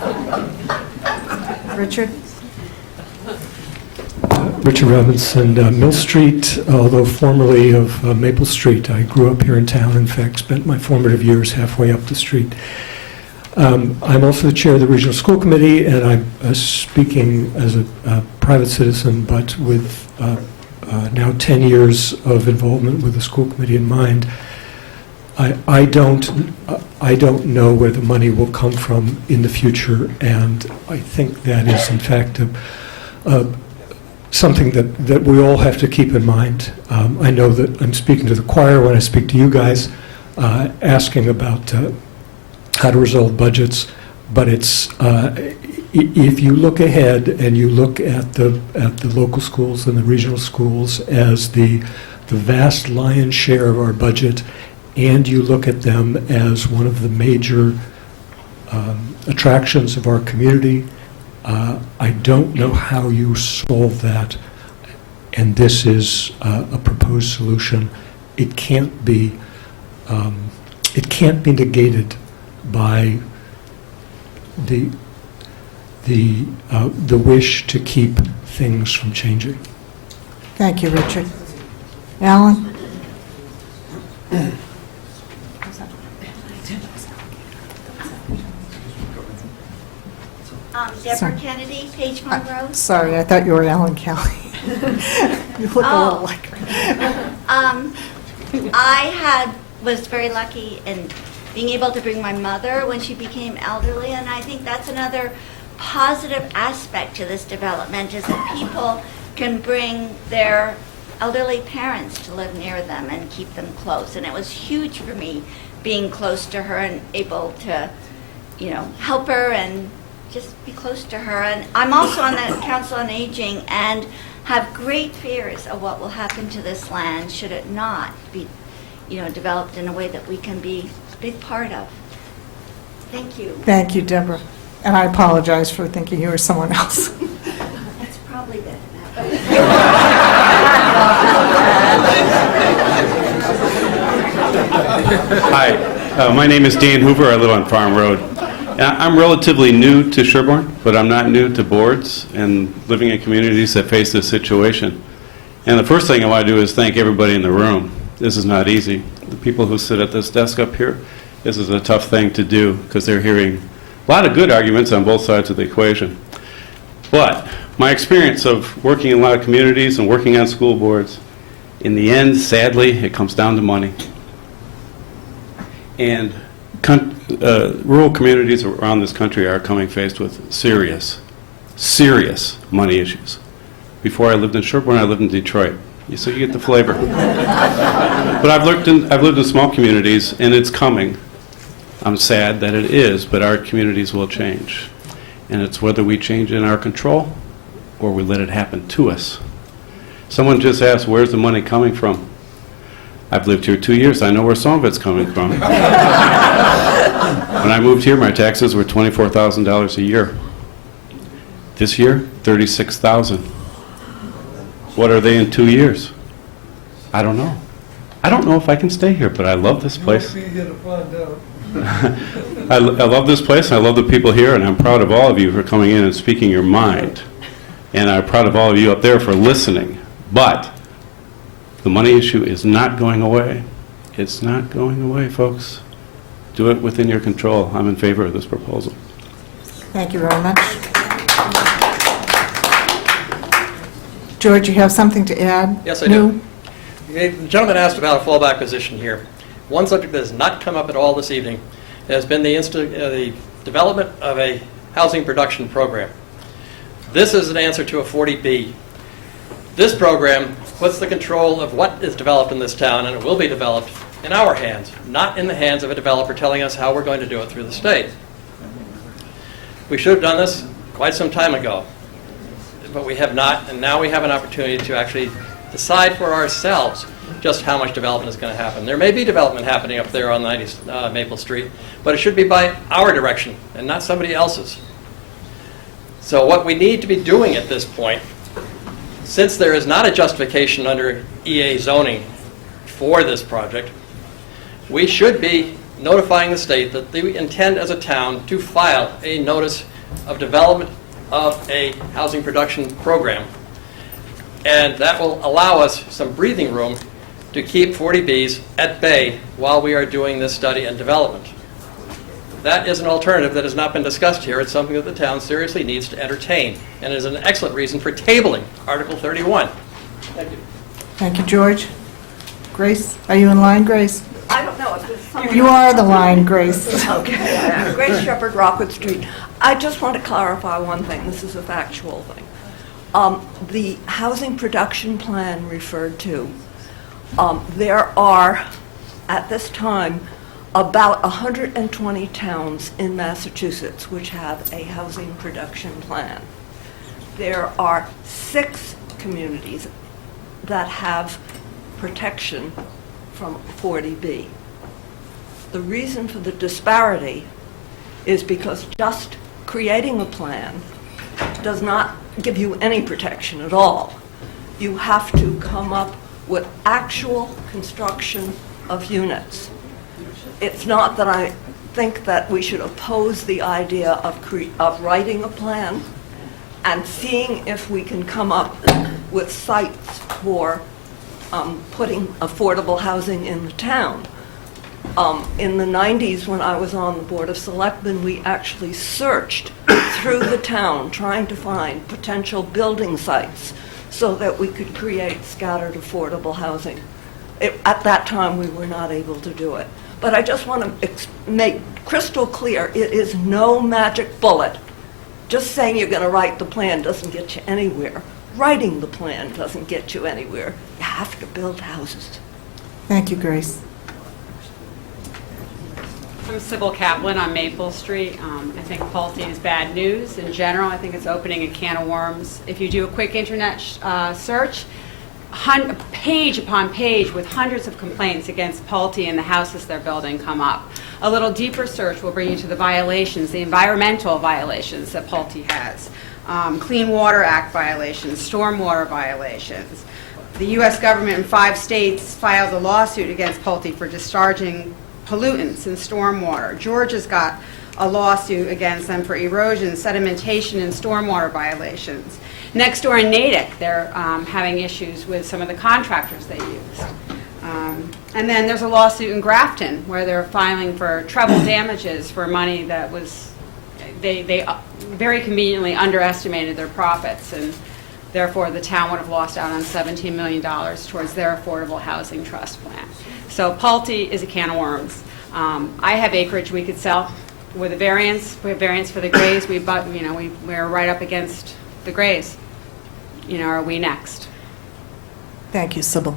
Richard? Richard Robinson, Mill Street, although formerly of Maple Street. I grew up here in town. In fact, spent my formative years halfway up the street. I'm also the chair of the Regional School Committee, and I'm speaking as a private citizen, but with now 10 years of involvement with the school committee in mind. I don't know where the money will come from in the future, and I think that is, in fact, something that we all have to keep in mind. I know that I'm speaking to the choir when I speak to you guys, asking about how to resolve budgets, but it's if you look ahead and you look at the local schools and the regional schools as the vast lion's share of our budget, and you look at them as one of the major attractions of our community, I don't know how you solve that, and this is a proposed solution. It can't be negated by the wish to keep things from changing. Thank you, Richard. Alan? Deborah Sorry. Kennedy, Pagemont Road. Sorry, I thought you were Alan Kelly. You look a little Oh. like her. I was very lucky in being able to bring my mother when she became elderly, and I think that's another positive aspect to this development, is that people can bring their elderly parents to live near them and keep them close. And it was huge for me being close to her and able to, help her and just be close to her. And I'm also on the Council on Aging and have great fears of what will happen to this land should it not be, developed in a way that we can be a big part of. Thank you. Thank you, Deborah. And I apologize for thinking you were someone else. That's probably good. Hi, my name is Dan Hoover. I live on Farm Road. I'm relatively new to Sherborn, but I'm not new to boards and living in communities that face this situation. And the first thing I want to do is thank everybody in the room. This is not easy. The people who sit at this desk up here, this is a tough thing to do because they're hearing a lot of good arguments on both sides of the equation. But my experience of working in a lot of communities and working on school boards, in the end, sadly, it comes down to money. And rural communities around this country are coming faced with serious money issues. Before I lived in Sherborn, I lived in Detroit. So you get the flavor. But I've lived in small communities, and it's coming. I'm sad that it is, but our communities will change. And it's whether we change in our control or we let it happen to us. Someone just asked, where's the money coming from? I've lived here 2 years. I know where some of it's coming from. When I moved here, my taxes were $24,000 a year. This year, $36,000. What are they in 2 years? I don't know. I don't know if I can stay here, but I love this place. I love this place, I love the people here, and I'm proud of all of you for coming in and speaking your mind. And I'm proud of all of you up there for listening. But the money issue is not going away. It's not going away, folks. Do it within your control. I'm in favor of this proposal. Thank you very much. George, you have something to add? Yes, I do. The gentleman asked about a fallback position here. One subject that has not come up at all this evening has been the development of a housing production program. This is an answer to a 40B. This program puts the control of what is developed in this town, and it will be developed, in our hands, not in the hands of a developer telling us how we're going to do it through the state. We should have done this quite some time ago, but we have not, and now we have an opportunity to actually decide for ourselves just how much development is going to happen. There may be development happening up there on 90 Maple Street, but it should be by our direction and not somebody else's. So what we need to be doing at this point, since there is not a justification under EA zoning for this project, we should be notifying the state that we intend as a town to file a notice of development of a housing production program. And that will allow us some breathing room to keep 40Bs at bay while we are doing this study and development. That is an alternative that has not been discussed here. It's something that the town seriously needs to entertain, and is an excellent reason for tabling Article 31. Thank you. Thank you, George. Grace, are you in line, Grace? I don't know if there's something... You are the line, Grace. Okay. Grace Shepherd, Rockwood Street. I just want to clarify one thing. This is a factual thing. The housing production plan referred to, there are, at this time, about 120 towns in Massachusetts which have a housing production plan. There are 6 communities that have protection from 40B. The reason for the disparity is because just creating a plan does not give you any protection at all. You have to come up with actual construction of units. It's not that I think that we should oppose the idea of writing a plan and seeing if we can come up with sites for putting affordable housing in the town. In the 90s, when I was on the Board of Selectmen, we actually searched through the town trying to find potential building sites so that we could create scattered affordable housing. At that time, we were not able to do it. But I just want to make crystal clear, it is no magic bullet. Just saying you're going to write the plan doesn't get you anywhere. Writing the plan doesn't get you anywhere. You have to build houses. Thank you, Grace. I'm Sybil Kaplan on Maple Street. I think Pulte is bad news in general. I think it's opening a can of worms. If you do a quick internet search, page upon page with hundreds of complaints against Pulte and the houses they're building come up. A little deeper search will bring you to the violations, the environmental violations that Pulte has. Clean Water Act violations, stormwater violations. The U.S. government in 5 states filed a lawsuit against Pulte for discharging pollutants in stormwater. Georgia's got a lawsuit against them for erosion, sedimentation, and stormwater violations. Next door in Natick, they're having issues with some of the contractors they used. And then there's a lawsuit in Grafton where they're filing for treble damages for money that was, they very conveniently underestimated their profits, and therefore the town would have lost out on $17 million towards their affordable housing trust plan. So Pulte is a can of worms. I have acreage we could sell with a variance. We have variance for the grays. We're right up against the grays. Are we next? Thank you, Sybil.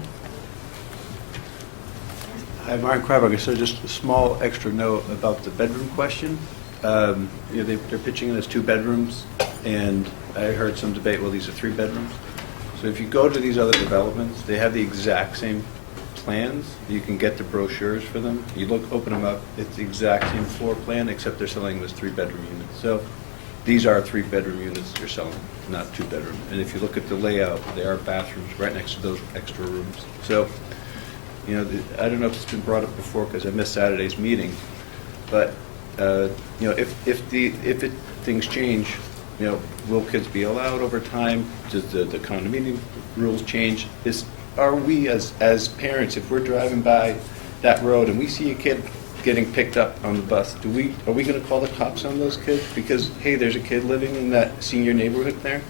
Hi, Martin Krabberger. So just a small extra note about the bedroom question. They're pitching it as 2 bedrooms, and I heard some debate, well, these are 3 bedrooms. So if you go to these other developments, they have the exact same plans. You can get the brochures for them. You open them up, it's the exact same floor plan, except they're selling this 3-bedroom units. So these are 3-bedroom units you're selling, not 2-bedroom. And if you look at the layout, there are bathrooms right next to those extra rooms. So, I don't know if it's been brought up before because I missed Saturday's meeting, but if things change, will kids be allowed over time? Does the condominium rules change? Are we as parents, if we're driving by that road and we see a kid getting picked up on the bus, are we going to call the cops on those kids because, hey, there's a kid living in that senior neighborhood there?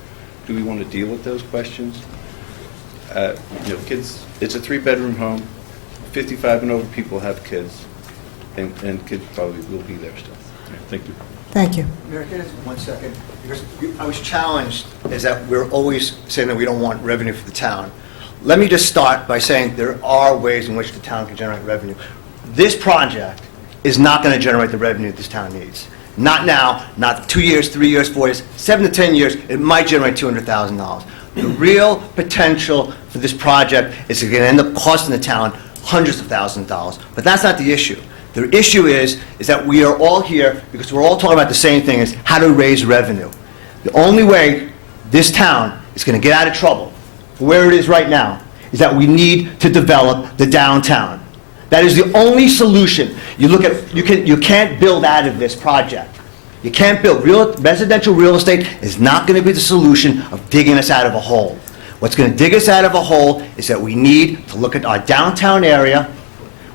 Do we want to deal with those questions? Kids, it's a 3-bedroom home. 55 and over people have kids, and kids probably will be there still. Thank you. Thank you. Mayor, can I just 1 second? Because I was challenged is that we're always saying that we don't want revenue for the town. Let me just start by saying there are ways in which the town can generate revenue. This project is not going to generate the revenue this town needs. Not now, not 2 years, 3 years, 4 years, 7 to 10 years. It might generate $200,000. The real potential for this project is going to end up costing the town hundreds of thousands of dollars. But that's not the issue. The issue is that we are all here because we're all talking about the same thing, is how to raise revenue. The only way this town is going to get out of trouble for where it is right now is that we need to develop the downtown. That is the only solution. You can't build out of this project. You can't build. Residential real estate is not going to be the solution of digging us out of a hole. What's going to dig us out of a hole is that we need to look at our downtown area.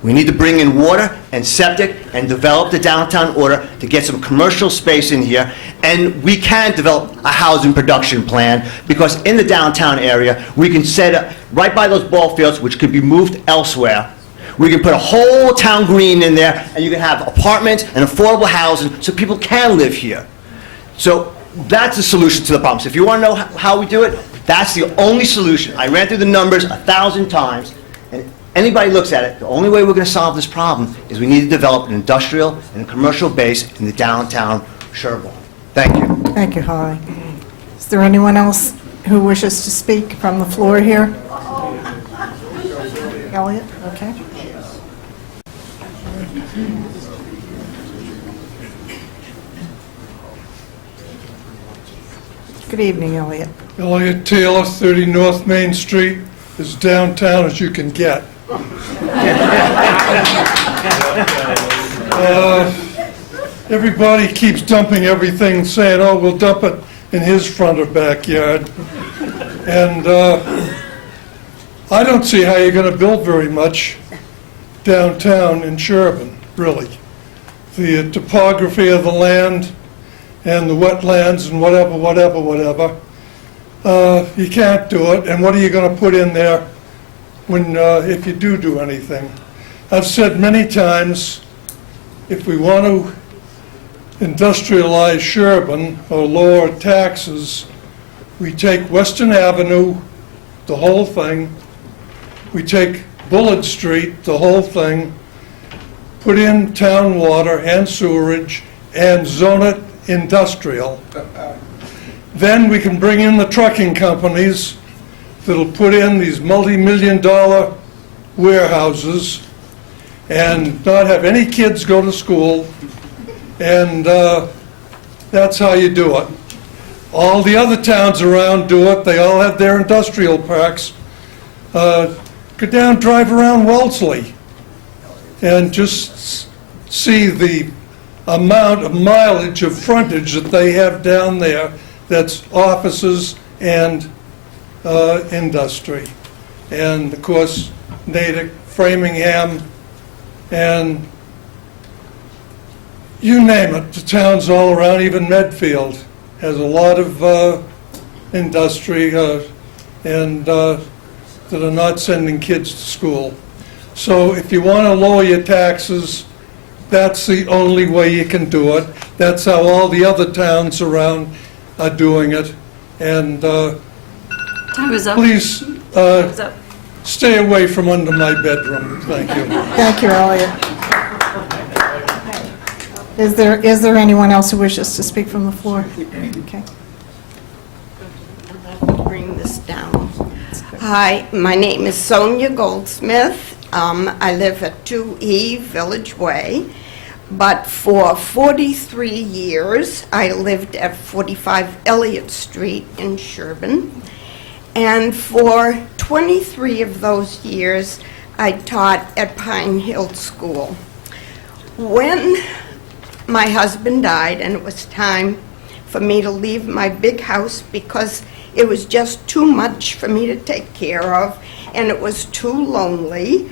We need to bring in water and septic and develop the downtown order to get some commercial space in here. And we can develop a housing production plan because in the downtown area, we can set up right by those ball fields, which could be moved elsewhere. We can put a whole town green in there, and you can have apartments and affordable housing so people can live here. So that's the solution to the problem. So if you want to know how we do it, that's the only solution. I ran through the numbers 1,000 times, and anybody looks at it, the only way we're going to solve this problem is we need to develop an industrial and a commercial base in the downtown Sherborn. Thank you. Thank you, Holly. Is there anyone else who wishes to speak from the floor here? Elliot, okay. Good evening, Elliot. Elliot Taylor, 30 North Main Street, as downtown as you can get. Everybody keeps dumping everything, saying, oh, we'll dump it in his front or backyard. And I don't see how you're going to build very much downtown in Sherborn, really. The topography of the land and the wetlands and whatever. You can't do it, and what are you going to put in there when, if you do anything? I've said many times, if we want to industrialize Sherborn or lower taxes, we take Western Avenue, the whole thing, we take Bullard Street, the whole thing, put in town water and sewerage, and zone it industrial. Then we can bring in the trucking companies that'll put in these multi-million-dollar warehouses and not have any kids go to school, and that's how you do it. All the other towns around do it. They all have their industrial parks. Go down, drive around Wellesley, and just see the amount of mileage of frontage that they have down there that's offices and industry. And, of course, Natick, Framingham, and you name it, the towns all around, even Medfield has a lot of industry and that are not sending kids to school. So if you want to lower your taxes, that's the only way you can do it. That's how all the other towns around are doing it. And Time is up. please Time is up. stay away from under my bedroom. Thank you. Thank you, Elliot. Is there anyone else who wishes to speak from the floor? Okay. Bring this down. Hi, my name is Sonia Goldsmith. I live at 2E Village Way, but for 43 years, I lived at 45 Elliott Street in Sherborn, and for 23 of those years, I taught at Pine Hill School. When my husband died and it was time for me to leave my big house because it was just too much for me to take care of, and it was too lonely.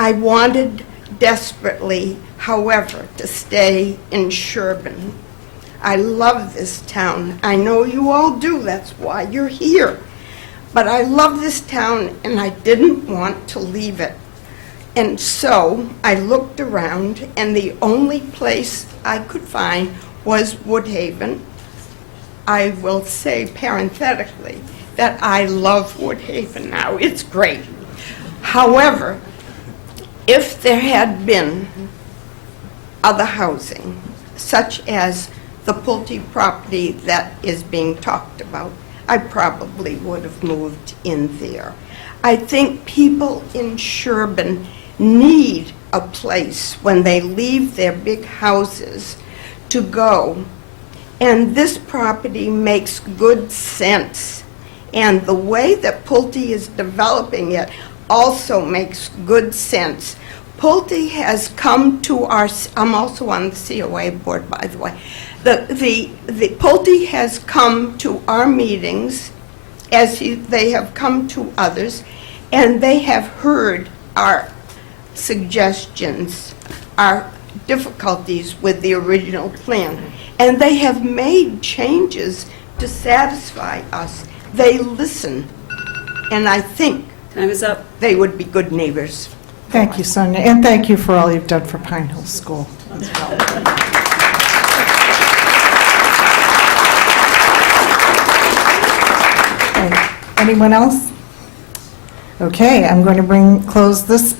I wanted desperately, however, to stay in Sherborn. I love this town. I know you all do, that's why you're here. But I love this town, and I didn't want to leave it. And so I looked around, and the only place I could find was Woodhaven. I will say parenthetically that I love Woodhaven now. It's great. However, if there had been other housing, such as the Pulte property that is being talked about, I probably would have moved in there. I think people in Sherborn need a place when they leave their big houses to go. And this property makes good sense. And the way that Pulte is developing it also makes good sense. Pulte has come to our, I'm also on the COA board, by the way. The Pulte has come to our meetings, as they have come to others, and they have heard our suggestions, our difficulties with the original plan. And they have made changes to satisfy us. They listen. And I think Time is up. they would be good neighbors. Thank you, Sonia, and thank you for all you've done for Pine Hill School as well. Okay, anyone else? Okay, I'm going to close this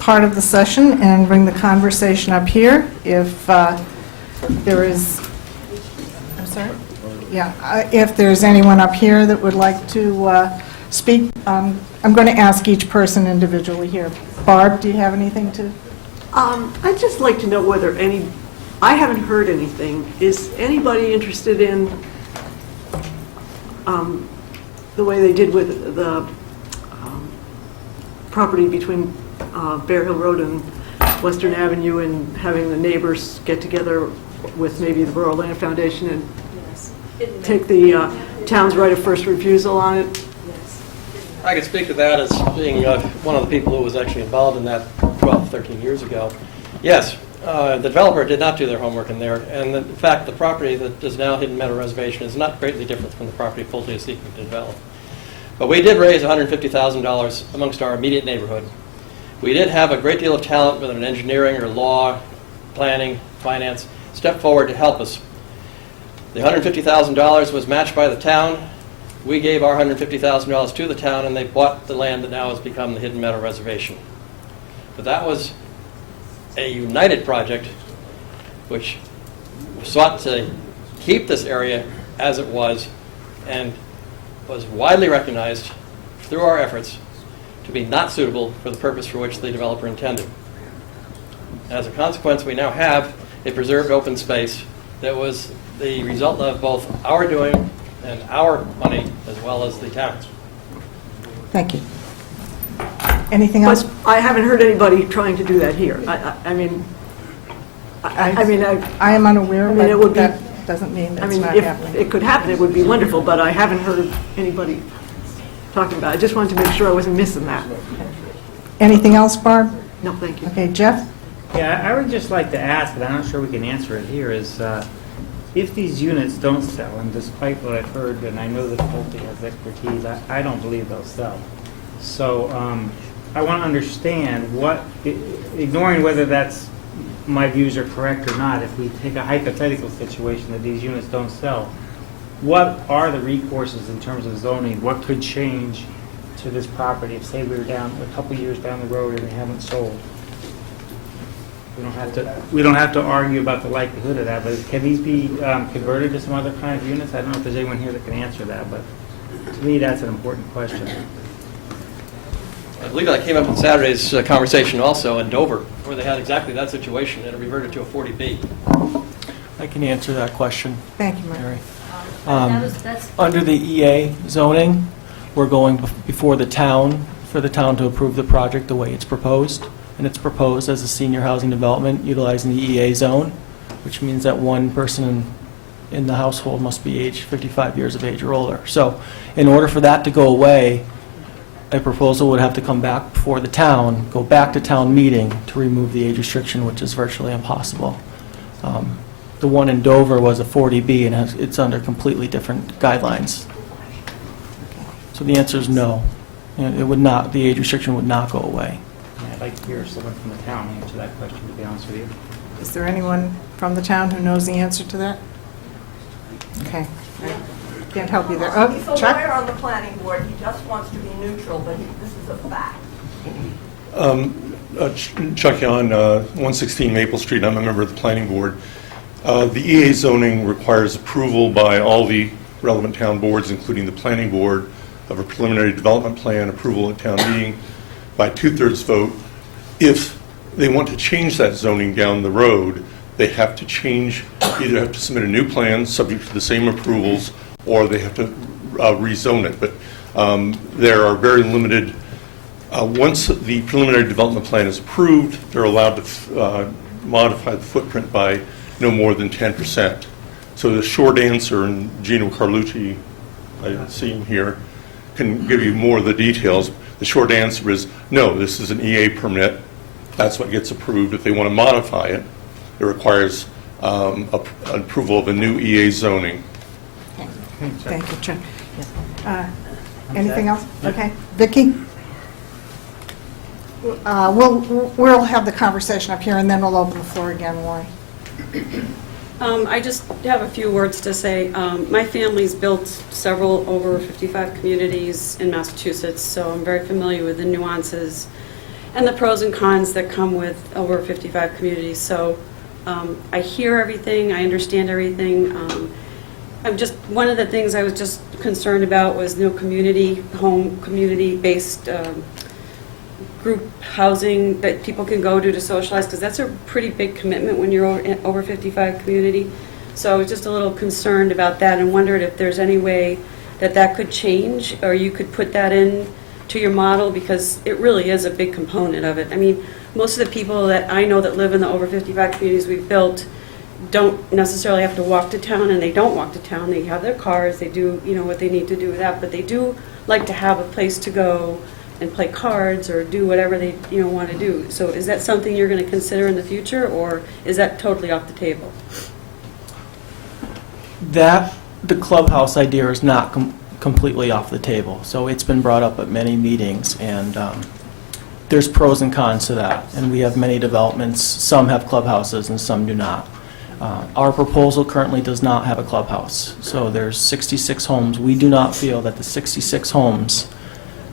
part of the session and bring the conversation up here. If there is, I'm sorry? Yeah, if there's anyone up here that would like to speak, I'm going to ask each person individually here. Barb, do you have anything to? I'd just like to know whether I haven't heard anything. Is anybody interested in the way they did with the property between Bear Hill Road and Western Avenue and having the neighbors get together with maybe the Rural Land Foundation and take the town's right of first refusal on it? I could speak to that as being one of the people who was actually involved in that 12, 13 years ago. Yes, the developer did not do their homework in there, and in fact, the property that is now Hidden Meadow Reservation is not greatly different from the property Pulte is seeking to develop. But we did raise $150,000 amongst our immediate neighborhood. We did have a great deal of talent, whether in engineering or law, planning, finance, step forward to help us. The $150,000 was matched by the town. We gave our $150,000 to the town, and they bought the land that now has become the Hidden Meadow Reservation. But that was a united project which sought to keep this area as it was and was widely recognized through our efforts to be not suitable for the purpose for which the developer intended. As a consequence, we now have a preserved open space that was the result of both our doing and our money as well as the town's. Thank you. Anything else? But I haven't heard anybody trying to do that here. I am unaware, I mean, it would but be- that doesn't mean I it's mean, not if happening. it could happen, it would be wonderful, but I haven't heard anybody talking about it. I just wanted to make sure I wasn't missing that. Anything else, Barb? No, thank you. Okay, Jeff? Yeah, I would just like to ask, but I'm not sure we can answer it here, is if these units don't sell, and despite what I've heard, and I know that Pulte has expertise, I don't believe they'll sell. So I want to understand ignoring whether that's my views are correct or not, if we take a hypothetical situation that these units don't sell, what are the recourses in terms of zoning? What could change to this property if, say, we were down a couple years down the road and they haven't sold? We don't have to argue about the likelihood of that, but can these be converted to some other kind of units? I don't know if there's anyone here that can answer that, but to me, that's an important question. I believe that came up in Saturday's conversation also in Dover, where they had exactly that situation, and it reverted to a 40B. I can answer that question. Thank you, Mary. Under the EA zoning, we're going before the town, for the town to approve the project the way it's proposed. And it's proposed as a senior housing development utilizing the EA zone, which means that one person in the household must be age 55 years of age or older. So in order for that to go away, a proposal would have to come back before the town, go back to town meeting to remove the age restriction, which is virtually impossible. The one in Dover was a 40B, and it's under completely different guidelines. So the answer is no. It would not. The age restriction would not go away. I'd like to hear someone from the town answer that question, to be honest with you. Is there anyone from the town who knows the answer to that? Okay. I can't help you there. Oh, He's a Chuck? lawyer on the planning board. He just wants to be neutral, but this is a fact. Chuck Yon, 116 Maple Street. I'm a member of the planning board. The EA zoning requires approval by all the relevant town boards, including the planning board, of a preliminary development plan, approval at town meeting by 2/3 vote. If they want to change that zoning down the road, they have to either have to submit a new plan subject to the same approvals, or they have to rezone it. But there are very limited, once the preliminary development plan is approved, they're allowed to modify the footprint by no more than 10%. So the short answer, and Gino Carlucci, I see him here, can give you more of the details. The short answer is no, this is an EA permit. That's what gets approved. If they want to modify it, it requires approval of a new EA zoning. Thank you, Chuck. Anything else? Okay. Vicki? We'll have the conversation up here, and then we'll open the floor again, Lori. I just have a few words to say. My family's built several over 55 communities in Massachusetts, so I'm very familiar with the nuances and the pros and cons that come with over 55 communities. So I hear everything, I understand everything. One of the things I was just concerned about was community-based group housing that people can go to socialize? Because that's a pretty big commitment when you're over 55 community. So I was just a little concerned about that and wondered if there's any way that that could change, or you could put that in to your model, because it really is a big component of it. I mean, most of the people that I know that live in the over 55 communities we've built don't necessarily have to walk to town, and they don't walk to town. They have their cars, they do, you know, what they need to do with that, but they do like to have a place to go and play cards or do whatever they, you know, want to do. So is that something you're going to consider in the future, or is that totally off the table? The clubhouse idea is not completely off the table. So it's been brought up at many meetings, and there's pros and cons to that. And we have many developments. Some have clubhouses and some do not. Our proposal currently does not have a clubhouse. So there's 66 homes. We do not feel that the 66 homes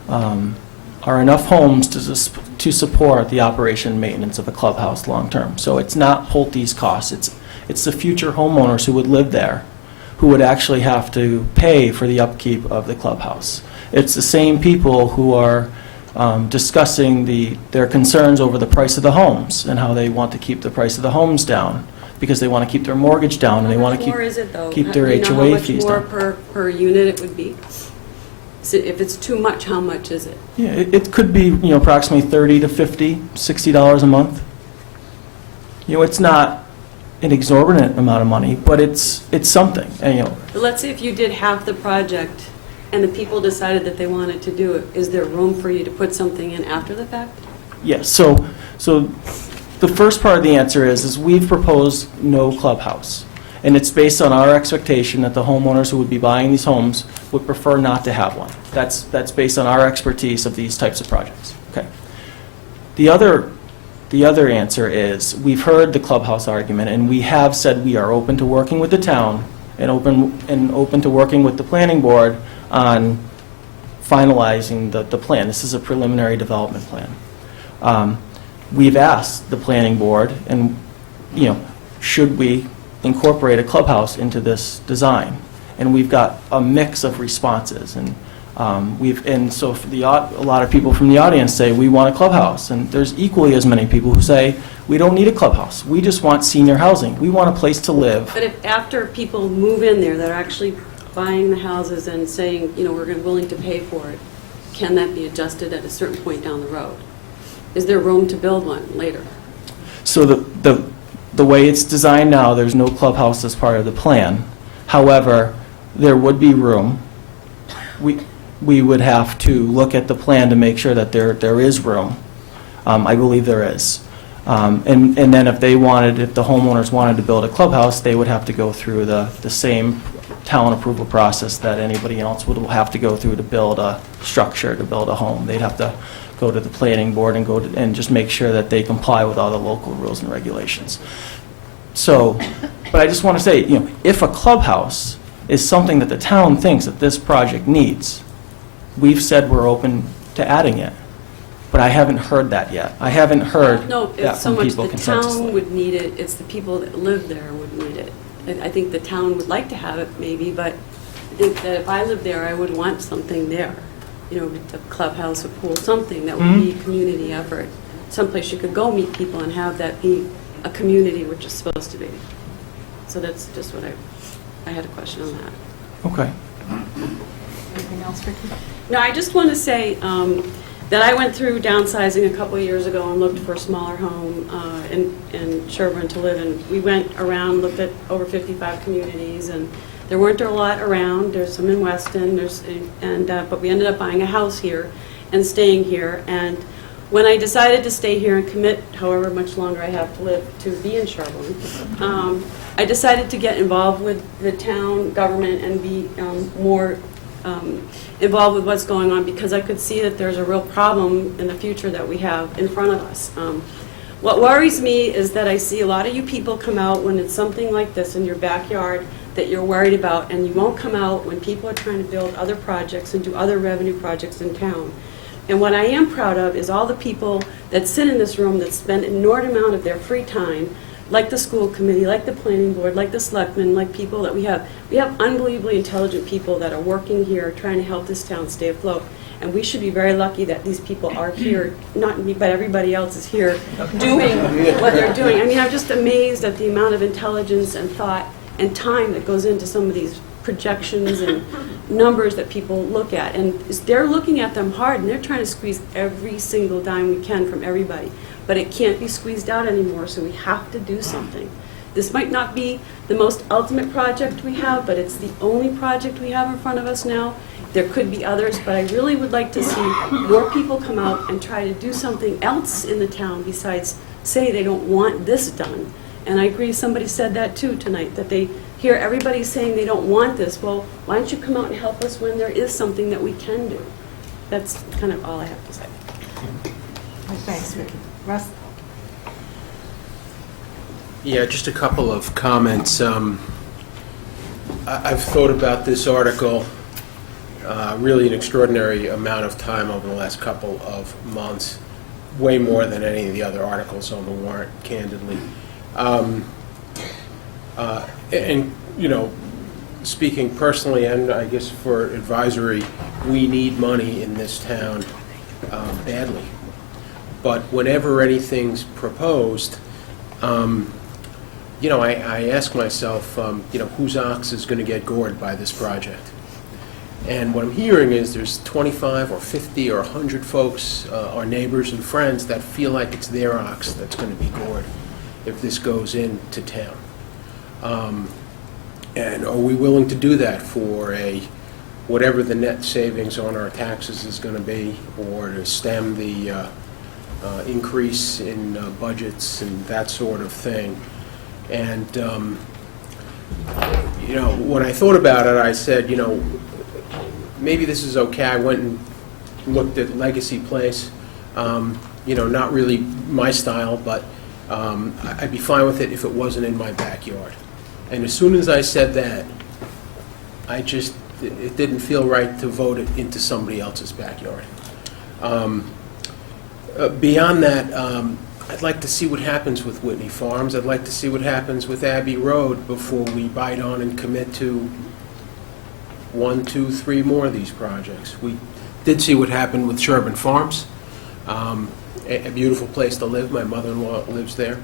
are enough homes to support the operation and maintenance of a clubhouse long term. So it's not Pulte's cost. It's the future homeowners who would live there who would actually have to pay for the upkeep of the clubhouse. It's the same people who are discussing their concerns over the price of the homes and how they want to keep the price of the homes down because they want to keep their mortgage down and they want to keep their HOA fees down. How much more per unit it would be? So if it's too much, how much is it? Yeah, it could be, you know, approximately $30 to $50, $60 a month. You know, it's not an exorbitant amount of money, but it's something. And, you know, But let's say if you did half the project and the people decided that they wanted to do it, is there room for you to put something in after the fact? yes. So the first part of the answer is we've proposed no clubhouse, and it's based on our expectation that the homeowners who would be buying these homes would prefer not to have one. That's based on our expertise of these types of projects. Okay. The other answer is we've heard the clubhouse argument, and we have said we are open to working with the town and open to working with the planning board on finalizing the plan. This is a preliminary development plan. We've asked the planning board, and you know, should we incorporate a clubhouse into this design? And we've got a mix of responses, and so for a lot of people from the audience say we want a clubhouse, and there's equally as many people who say we don't need a clubhouse. We just want senior housing. We want a place to live. But if after people move in there, they're actually buying the houses and saying, you know, we're willing to pay for it, can that be adjusted at a certain point down the road? Is there room to build one later? So the way it's designed now, there's no clubhouse as part of the plan. However, there would be room. We would have to look at the plan to make sure that there is room. I believe there is. And then if the homeowners wanted to build a clubhouse, they would have to go through the same town approval process that anybody else would have to go through to build a structure, to build a home. They'd have to go to the planning board and just make sure that they comply with all the local rules and regulations. So, but I just want to say, you know, if a clubhouse is something that the town thinks that this project needs, we've said we're open to adding it. But I haven't heard that yet. I haven't heard No, that it's so from much people the consensusly. town would need it, it's the people that live there would need it. And I think the town would like to have it maybe, but I think that if I lived there, I would want something there. You know, a clubhouse, a pool, something that would be a community effort. Someplace you could go meet people and have that be a community, which is supposed to be. So that's just what I had a question on that. Okay. Anything else, Vicki? No, I just want to say that I went through downsizing a couple of years ago and looked for a smaller home in Sherborn to live in. We went around, looked at over 55 communities, and there weren't a lot around. There's some in Weston, but we ended up buying a house here and staying here. And when I decided to stay here and commit however much longer I have to live to be in Sherborn, I decided to get involved with the town government and be more involved with what's going on, because I could see that there's a real problem in the future that we have in front of us. What worries me is that I see a lot of you people come out when it's something like this in your backyard that you're worried about, and you won't come out when people are trying to build other projects and do other revenue projects in town. And what I am proud of is all the people that sit in this room that spend an inordinate amount of their free time like the school committee, like the planning board, like the selectmen, like people that we have unbelievably intelligent people that are working here trying to help this town stay afloat. And we should be very lucky that these people are here, not me, but everybody else is here doing what they're doing. I mean, I'm just amazed at the amount of intelligence and thought and time that goes into some of these projections and numbers that people look at. And they're looking at them hard, and they're trying to squeeze every single dime we can from everybody. But it can't be squeezed out anymore, so we have to do something. This might not be the most ultimate project we have, but it's the only project we have in front of us now. There could be others, but I really would like to see more people come out and try to do something else in the town besides say they don't want this done. And I agree, somebody said that too tonight, that they hear everybody saying they don't want this. Well, why don't you come out and help us when there is something that we can do? That's kind of all I have to say. Thanks, Vicki. Russ? Yeah, just a couple of comments. I've thought about this article really an extraordinary amount of time over the last couple of months, way more than any of the other articles on the warrant, candidly. And, you know, speaking personally, and I guess for advisory, we need money in this town badly. But whenever anything's proposed, you know, I ask myself, you know, whose ox is going to get gored by this project? And what I'm hearing is there's 25 or 50 or 100 folks, our neighbors and friends, that feel like it's their ox that's going to be gored if this goes into town. And are we willing to do that for whatever the net savings on our taxes is going to be, or to stem the increase in budgets and that sort of thing? And, you know, when I thought about it, I said, you know, maybe this is okay. I went and looked at Legacy Place. You know, not really my style, but I'd be fine with it if it wasn't in my backyard. And as soon as I said that, it didn't feel right to vote it into somebody else's backyard. Beyond that, I'd like to see what happens with Whitney Farms. I'd like to see what happens with Abbey Road before we bite on and commit to 1, 2, 3 more of these projects. We did see what happened with Sherborn Farms, a beautiful place to live. My mother-in-law lives there.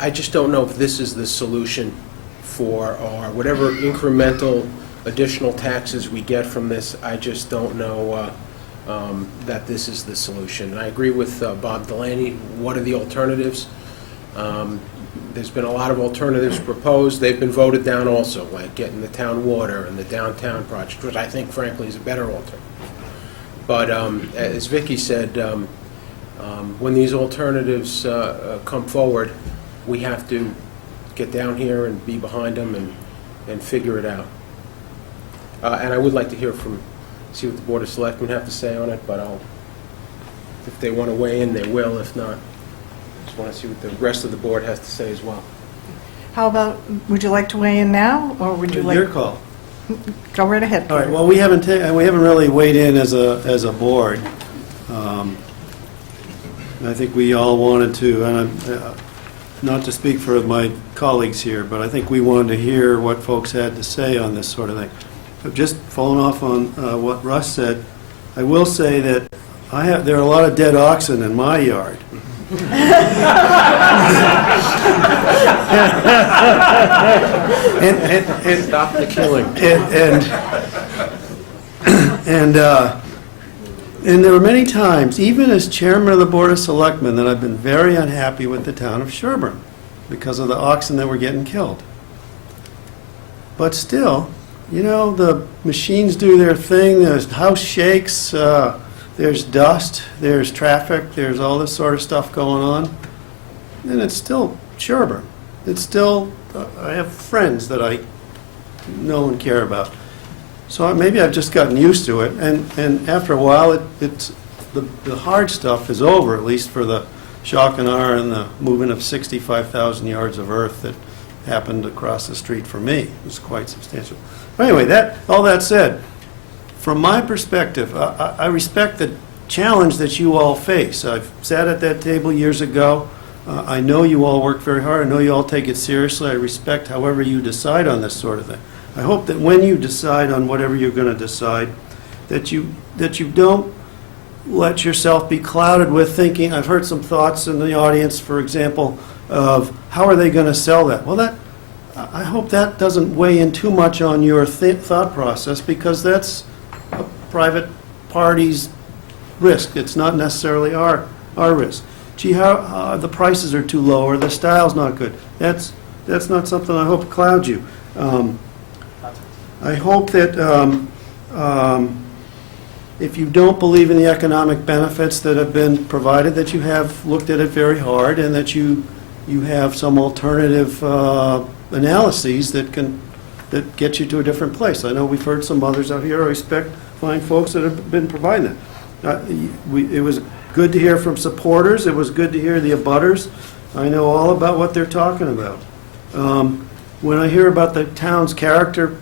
I just don't know if this is the solution for our whatever incremental additional taxes we get from this. I just don't know that this is the solution. And I agree with Bob Delaney. What are the alternatives? There's been a lot of alternatives proposed. They've been voted down also, like getting the town water and the downtown project, which I think, frankly, is a better alternative. But as Vicki said, when these alternatives come forward, we have to get down here and be behind them and figure it out. And I would like to see what the Board of Selectmen have to say on it, but if they want to weigh in, they will. If not, I just want to see what the rest of the board has to say as well. How about, would you like to weigh in now, or would you like? Your call. Go right ahead. All right, well, we haven't really weighed in as a board. I think we all wanted to, and not to speak for my colleagues here, but I think we wanted to hear what folks had to say on this sort of thing. But just following off on what Russ said, I will say that there are a lot of dead oxen in my yard. and stop the killing. And there were many times, even as chairman of the Board of Selectmen, that I've been very unhappy with the town of Sherborn because of the oxen that were getting killed. But still, you know, the machines do their thing, the house shakes, there's dust, there's traffic, there's all this sort of stuff going on, and it's still Sherborn. It's still, I have friends that I know and care about. So maybe I've just gotten used to it, and after a while, it's the hard stuff is over, at least for the shock and awe and the movement of 65,000 yards of earth that happened across the street for me. It was quite substantial. But anyway, all that said, from my perspective, I respect the challenge that you all face. I've sat at that table years ago. I know you all work very hard. I know you all take it seriously. I respect however you decide on this sort of thing. I hope that when you decide on whatever you're going to decide, that you don't let yourself be clouded with thinking. I've heard some thoughts in the audience, for example, of how are they going to sell that? Well, I hope that doesn't weigh in too much on your thought process, because that's a private party's risk. It's not necessarily our risk. Gee, how the prices are too low, or the style's not good. That's not something I hope clouds you. I hope that if you don't believe in the economic benefits that have been provided, that you have looked at it very hard, and that you have some alternative analyses that get you to a different place. I know we've heard some others out here. I respect fine folks that have been providing that. It was good to hear from supporters. It was good to hear the abutters. I know all about what they're talking about. When I hear about the town's character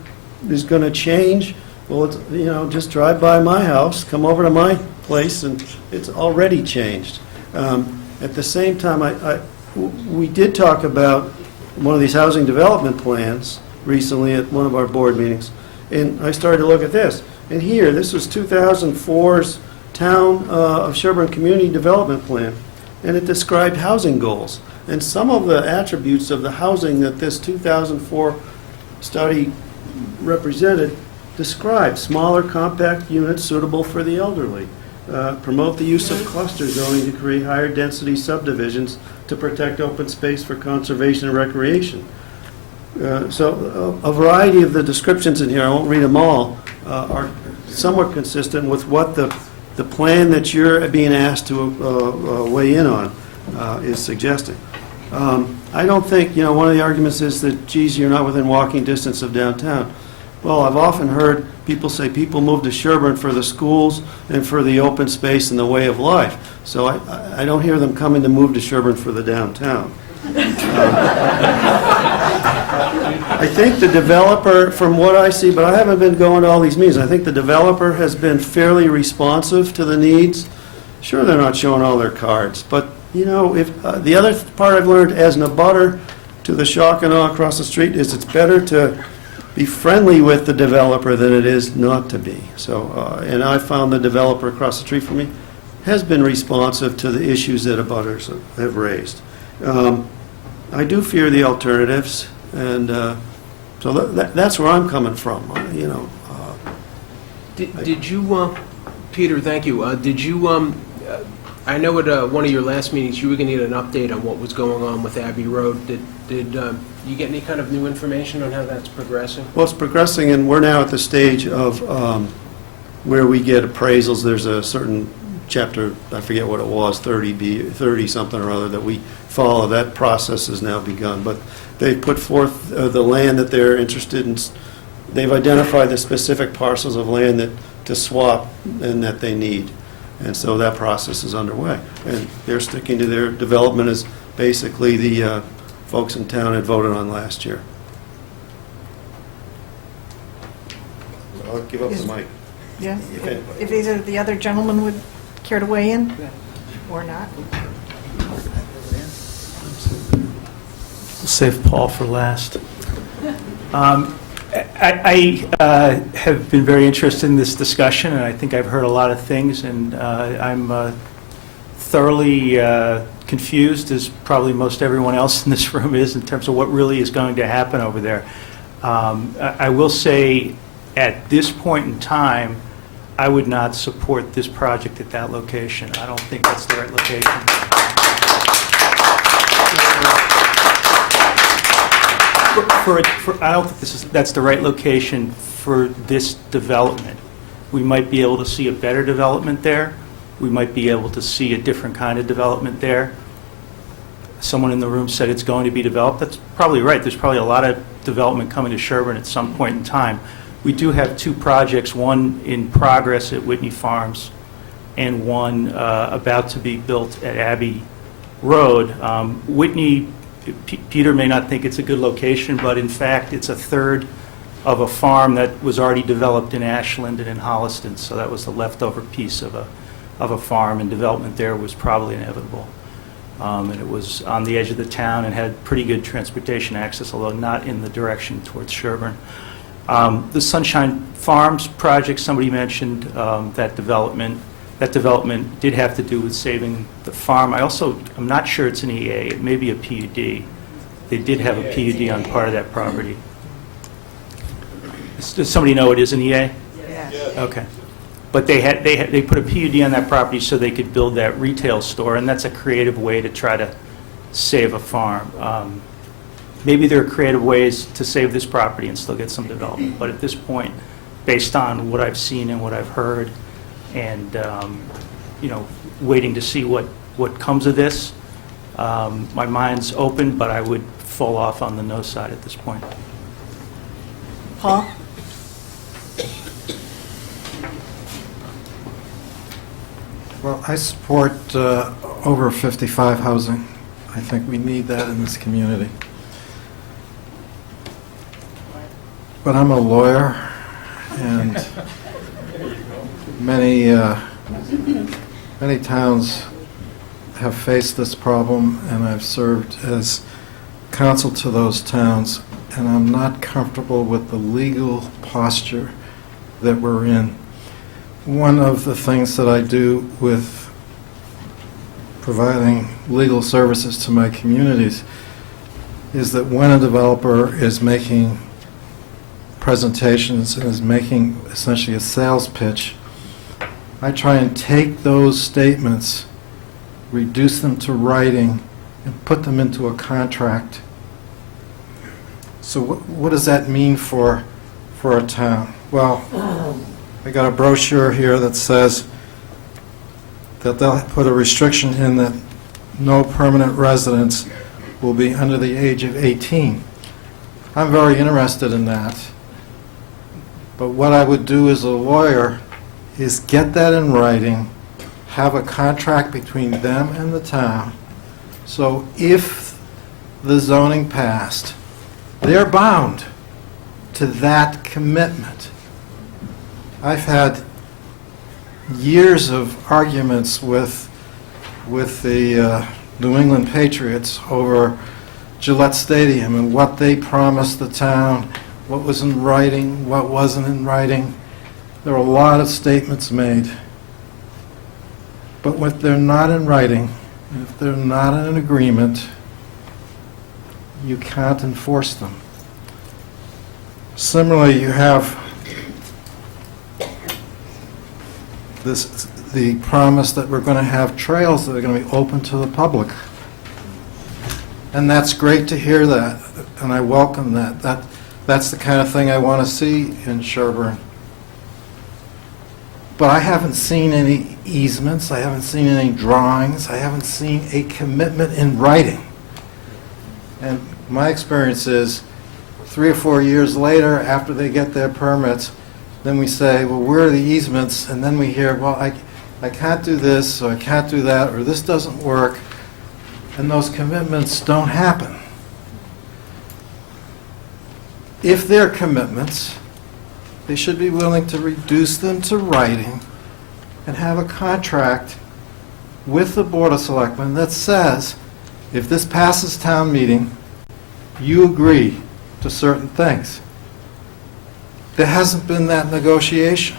is going to change, well, it's, just drive by my house, come over to my place, and it's already changed. At the same time, we did talk about one of these housing development plans recently at one of our board meetings, and I started to look at this. And here, this was 2004's Town of Sherborn Community Development Plan, and it described housing goals. And some of the attributes of the housing that this 2004 study represented described: smaller, compact units suitable for the elderly, promote the use of cluster zoning to create higher density subdivisions to protect open space for conservation and recreation. So a variety of the descriptions in here, I won't read them all, are somewhat consistent with what the plan that you're being asked to weigh in on is suggesting. I don't think, one of the arguments is that, geez, you're not within walking distance of downtown. Well, I've often heard people say people move to Sherborn for the schools and for the open space and the way of life. So I don't hear them coming to move to Sherborn for the downtown. I think the developer, from what I see, but I haven't been going to all these meetings, I think the developer has been fairly responsive to the needs. Sure, they're not showing all their cards, but, if the other part I've learned as an abutter to the shock and awe across the street is it's better to be friendly with the developer than it is not to be. So, and I found the developer across the street from me has been responsive to the issues that abutters have raised. I do fear the alternatives, and so that's where I'm coming from. Did you, Peter? Thank you. Did you? I know at one of your last meetings you were going to get an update on what was going on with Abbey Road. Did you get any kind of new information on how that's progressing? Well, it's progressing, and we're now at the stage of where we get appraisals. There's a certain chapter, I forget what it was, 30 something or other, that we follow. That process has now begun. But they've put forth the land that they're interested in. They've identified the specific parcels of land to swap and that they need. And so that process is underway. And they're sticking to their development as basically the folks in town had voted on last year. I'll give up the mic. Yeah, if either of the other gentlemen would care to weigh in or not. We'll save Paul for last. I have been very interested in this discussion, and I think I've heard a lot of things, and I'm thoroughly confused, as probably most everyone else in this room is, in terms of what really is going to happen over there. I will say, at this point in time, I would not support this project at that location. I don't think that's the right location. I don't think that's the right location for this development. We might be able to see a better development there. We might be able to see a different kind of development there. Someone in the room said it's going to be developed. That's probably right. There's probably a lot of development coming to Sherborn at some point in time. We do have two projects, one in progress at Whitney Farms and one about to be built at Abbey Road. Whitney, Peter may not think it's a good location, but in fact it's a third of a farm that was already developed in Ashland and in Holliston, so that was the leftover piece of a farm, and development there was probably inevitable. And it was on the edge of the town and had pretty good transportation access, although not in the direction towards Sherborn. The Sunshine Farms project, somebody mentioned that development. That development did have to do with saving the farm. I'm not sure it's an EA. It may be a PUD. They did have a PUD on part of that property. Does somebody know it is an EA? Yes. Okay. But they put a PUD on that property so they could build that retail store, and that's a creative way to try to save a farm. Maybe there are creative ways to save this property and still get some development, but at this point, based on what I've seen and what I've heard, and waiting to see what comes of this, my mind's open, but I would fall off on the no side at this point. Paul? Well, I support over 55 housing. I think we need that in this community. But I'm a lawyer, and many towns have faced this problem, and I've served as counsel to those towns, and I'm not comfortable with the legal posture that we're in. One of the things that I do with providing legal services to my communities is that when a developer is making presentations and is making essentially a sales pitch, I try and take those statements, reduce them to writing, and put them into a contract. So what does that mean for a town? Well, I got a brochure here that says that they'll put a restriction in that no permanent residents will be under the age of 18. I'm very interested in that. But what I would do as a lawyer is get that in writing, have a contract between them and the town, so if the zoning passed, they're bound to that commitment. I've had years of arguments with the New England Patriots over Gillette Stadium and what they promised the town, what was in writing, what wasn't in writing. There are a lot of statements made. But if they're not in writing, if they're not in an agreement, you can't enforce them. Similarly, you have the promise that we're going to have trails that are going to be open to the public. And that's great to hear that, and I welcome that. That's the kind of thing I want to see in Sherborn. But I haven't seen any easements, I haven't seen any drawings, I haven't seen a commitment in writing. And my experience is 3 or 4 years later, after they get their permits, then we say, well, where are the easements? And then we hear, well, I can't do this, or I can't do that, or this doesn't work. And those commitments don't happen. If they're commitments, they should be willing to reduce them to writing and have a contract with the Board of Selectmen that says, if this passes town meeting, you agree to certain things. There hasn't been that negotiation.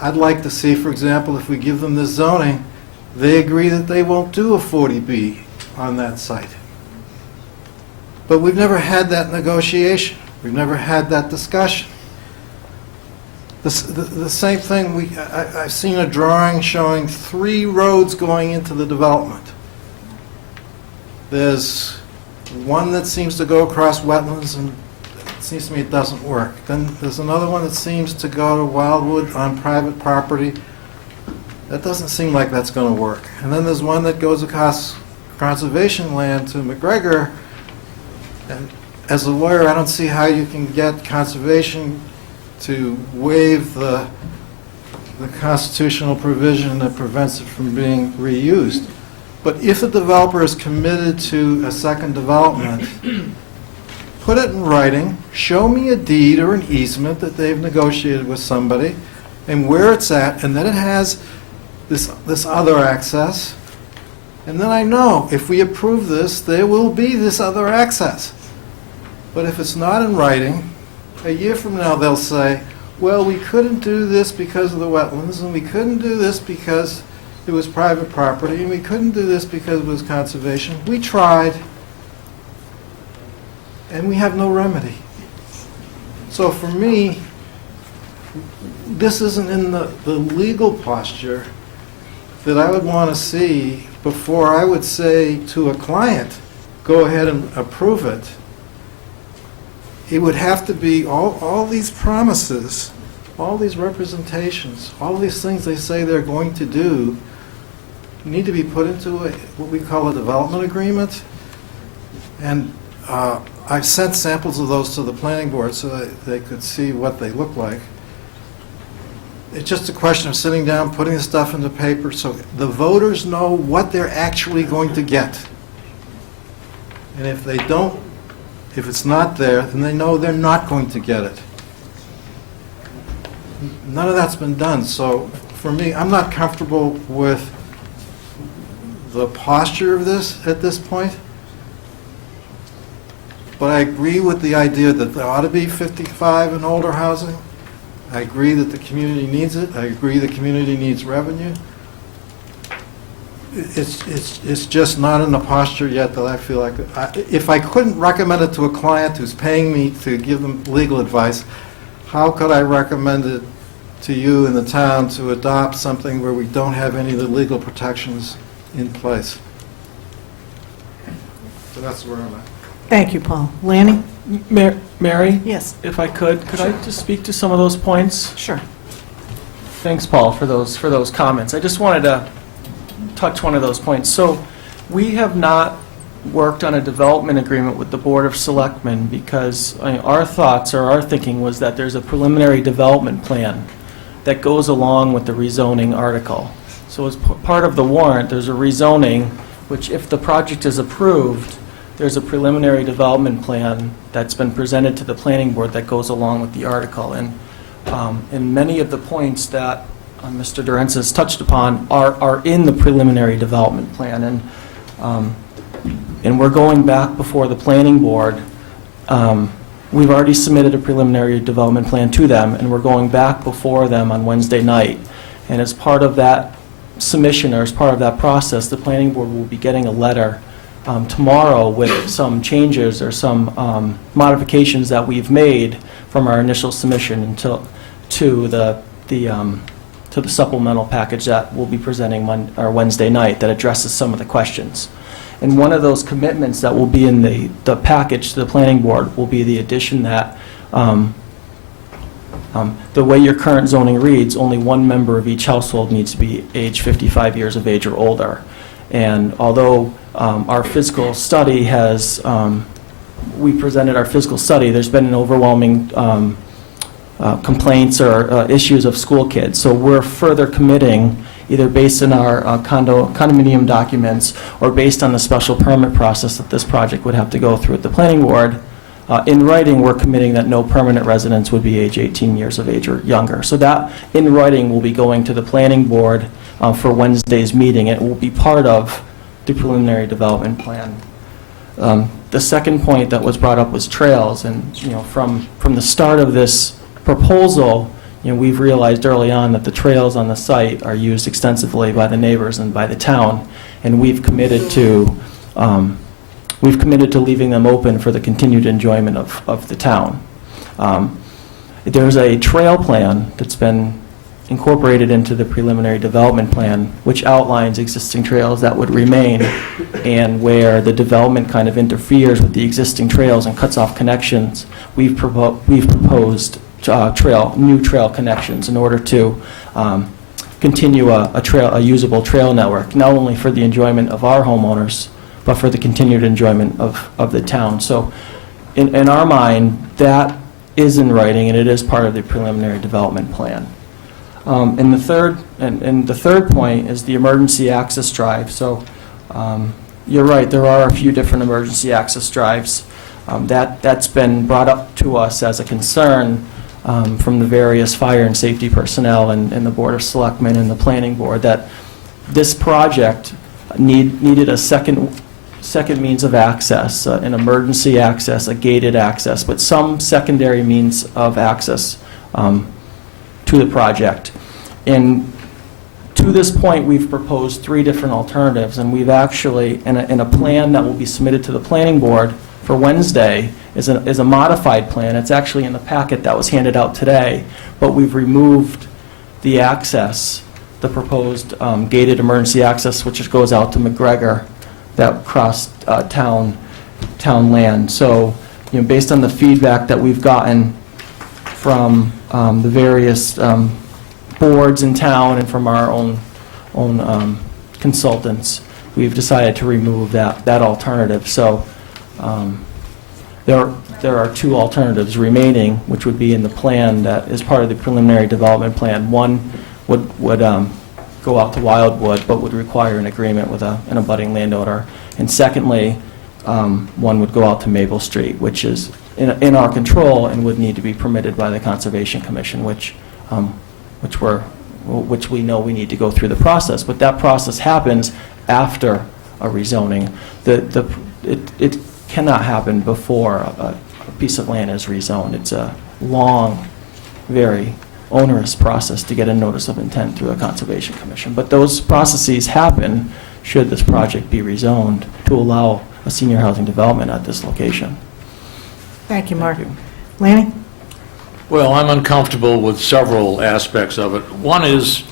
I'd like to see, for example, if we give them the zoning, they agree that they won't do a 40B on that site. But we've never had that negotiation. We've never had that discussion. The same thing, I've seen a drawing showing 3 roads going into the development. There's one that seems to go across wetlands, and it seems to me it doesn't work. Then there's another one that seems to go to Wildwood on private property. That doesn't seem like that's going to work. And then there's one that goes across conservation land to McGregor. And as a lawyer, I don't see how you can get conservation to waive the constitutional provision that prevents it from being reused. But if the developer is committed to a second development, put it in writing, show me a deed or an easement that they've negotiated with somebody, and where it's at, and then it has this other access, And then I know if we approve this, there will be this other access. But if it's not in writing, a year from now they'll say, well, we couldn't do this because of the wetlands, and we couldn't do this because it was private property, and we couldn't do this because it was conservation. We tried, and we have no remedy. So for me, this isn't in the legal posture that I would want to see before I would say to a client, go ahead and approve it. It would have to be all these promises, all these representations, all these things they say they're going to do need to be put into what we call a development agreement. And I've sent samples of those to the planning board so that they could see what they look like. It's just a question of sitting down, putting the stuff into paper so the voters know what they're actually going to get. And if they don't, if it's not there, then they know they're not going to get it. None of that's been done. So for me, I'm not comfortable with the posture of this at this point. But I agree with the idea that there ought to be 55 and older housing. I agree that the community needs it. I agree the community needs revenue. It's just not in the posture yet that I feel like, if I couldn't recommend it to a client who's paying me to give them legal advice, how could I recommend it to you in the town to adopt something where we don't have any of the legal protections in place? So that's where I'm at. Thank you, Paul. Lanny? Mary? Yes. If I could I just speak to some of those points? Sure. Thanks, Paul, for those comments. I just wanted to touch one of those points. So we have not worked on a development agreement with the Board of Selectmen because our thoughts or our thinking was that there's a preliminary development plan that goes along with the rezoning article. So as part of the warrant, there's a rezoning, which if the project is approved, there's a preliminary development plan that's been presented to the planning board that goes along with the article. And many of the points that Mr. Durenz has touched upon are in the preliminary development plan. And we're going back before the planning board. We've already submitted a preliminary development plan to them, and we're going back before them on Wednesday night. And as part of that submission, or as part of that process, the planning board will be getting a letter tomorrow with some changes or some modifications that we've made from our initial submission to the supplemental package that we'll be presenting Wednesday night that addresses some of the questions. And one of those commitments that will be in the package to the planning board will be the addition that the way your current zoning reads, only one member of each household needs to be age 55 years of age or older. And although our physical study has, we presented our physical study, there's been an overwhelming complaints or issues of school kids. So we're further committing, either based on our condominium documents or based on the special permit process that this project would have to go through at the planning board. In writing, we're committing that no permanent residents would be age 18 years of age or younger. So that, in writing, will be going to the planning board for Wednesday's meeting. It will be part of the preliminary development plan. The second point that was brought up was trails, and from the start of this proposal, we've realized early on that the trails on the site are used extensively by the neighbors and by the town, and we've committed to leaving them open for the continued enjoyment of the town. There's a trail plan that's been incorporated into the preliminary development plan, which outlines existing trails that would remain, and where the development kind of interferes with the existing trails and cuts off connections. We've proposed new trail connections in order to continue a usable trail network, not only for the enjoyment of our homeowners, but for the continued enjoyment of the town. So in our mind, that is in writing, and it is part of the preliminary development plan. And the third point is the emergency access drive. So you're right, there are a few different emergency access drives. That's been brought up to us as a concern from the various fire and safety personnel and the Board of Selectmen and the Planning Board, that this project, needed a second means of access, an emergency access, a gated access, but some secondary means of access to the project. And to this point, we've proposed 3 different alternatives, and we've actually, in a plan that will be submitted to the planning board for Wednesday, is a modified plan. It's actually in the packet that was handed out today, but we've removed the access, the proposed gated emergency access, which just goes out to McGregor, that crossed town land. So, based on the feedback that we've gotten from the various boards in town and from our own consultants, we've decided to remove that alternative. So there are 2 alternatives remaining, which would be in the plan that is part of the preliminary development plan. One would go out to Wildwood, but would require an agreement with an abutting landowner. And secondly, one would go out to Maple Street, which is in our control and would need to be permitted by the Conservation Commission, which we know we need to go through the process. But that process happens after a rezoning. It cannot happen before a piece of land is rezoned. It's a long, very onerous process to get a notice of intent through the Conservation Commission. But those processes happen should this project be rezoned to allow a senior housing development at this location. Thank you, Mark. Lanny? Well, I'm uncomfortable with several aspects of it. One is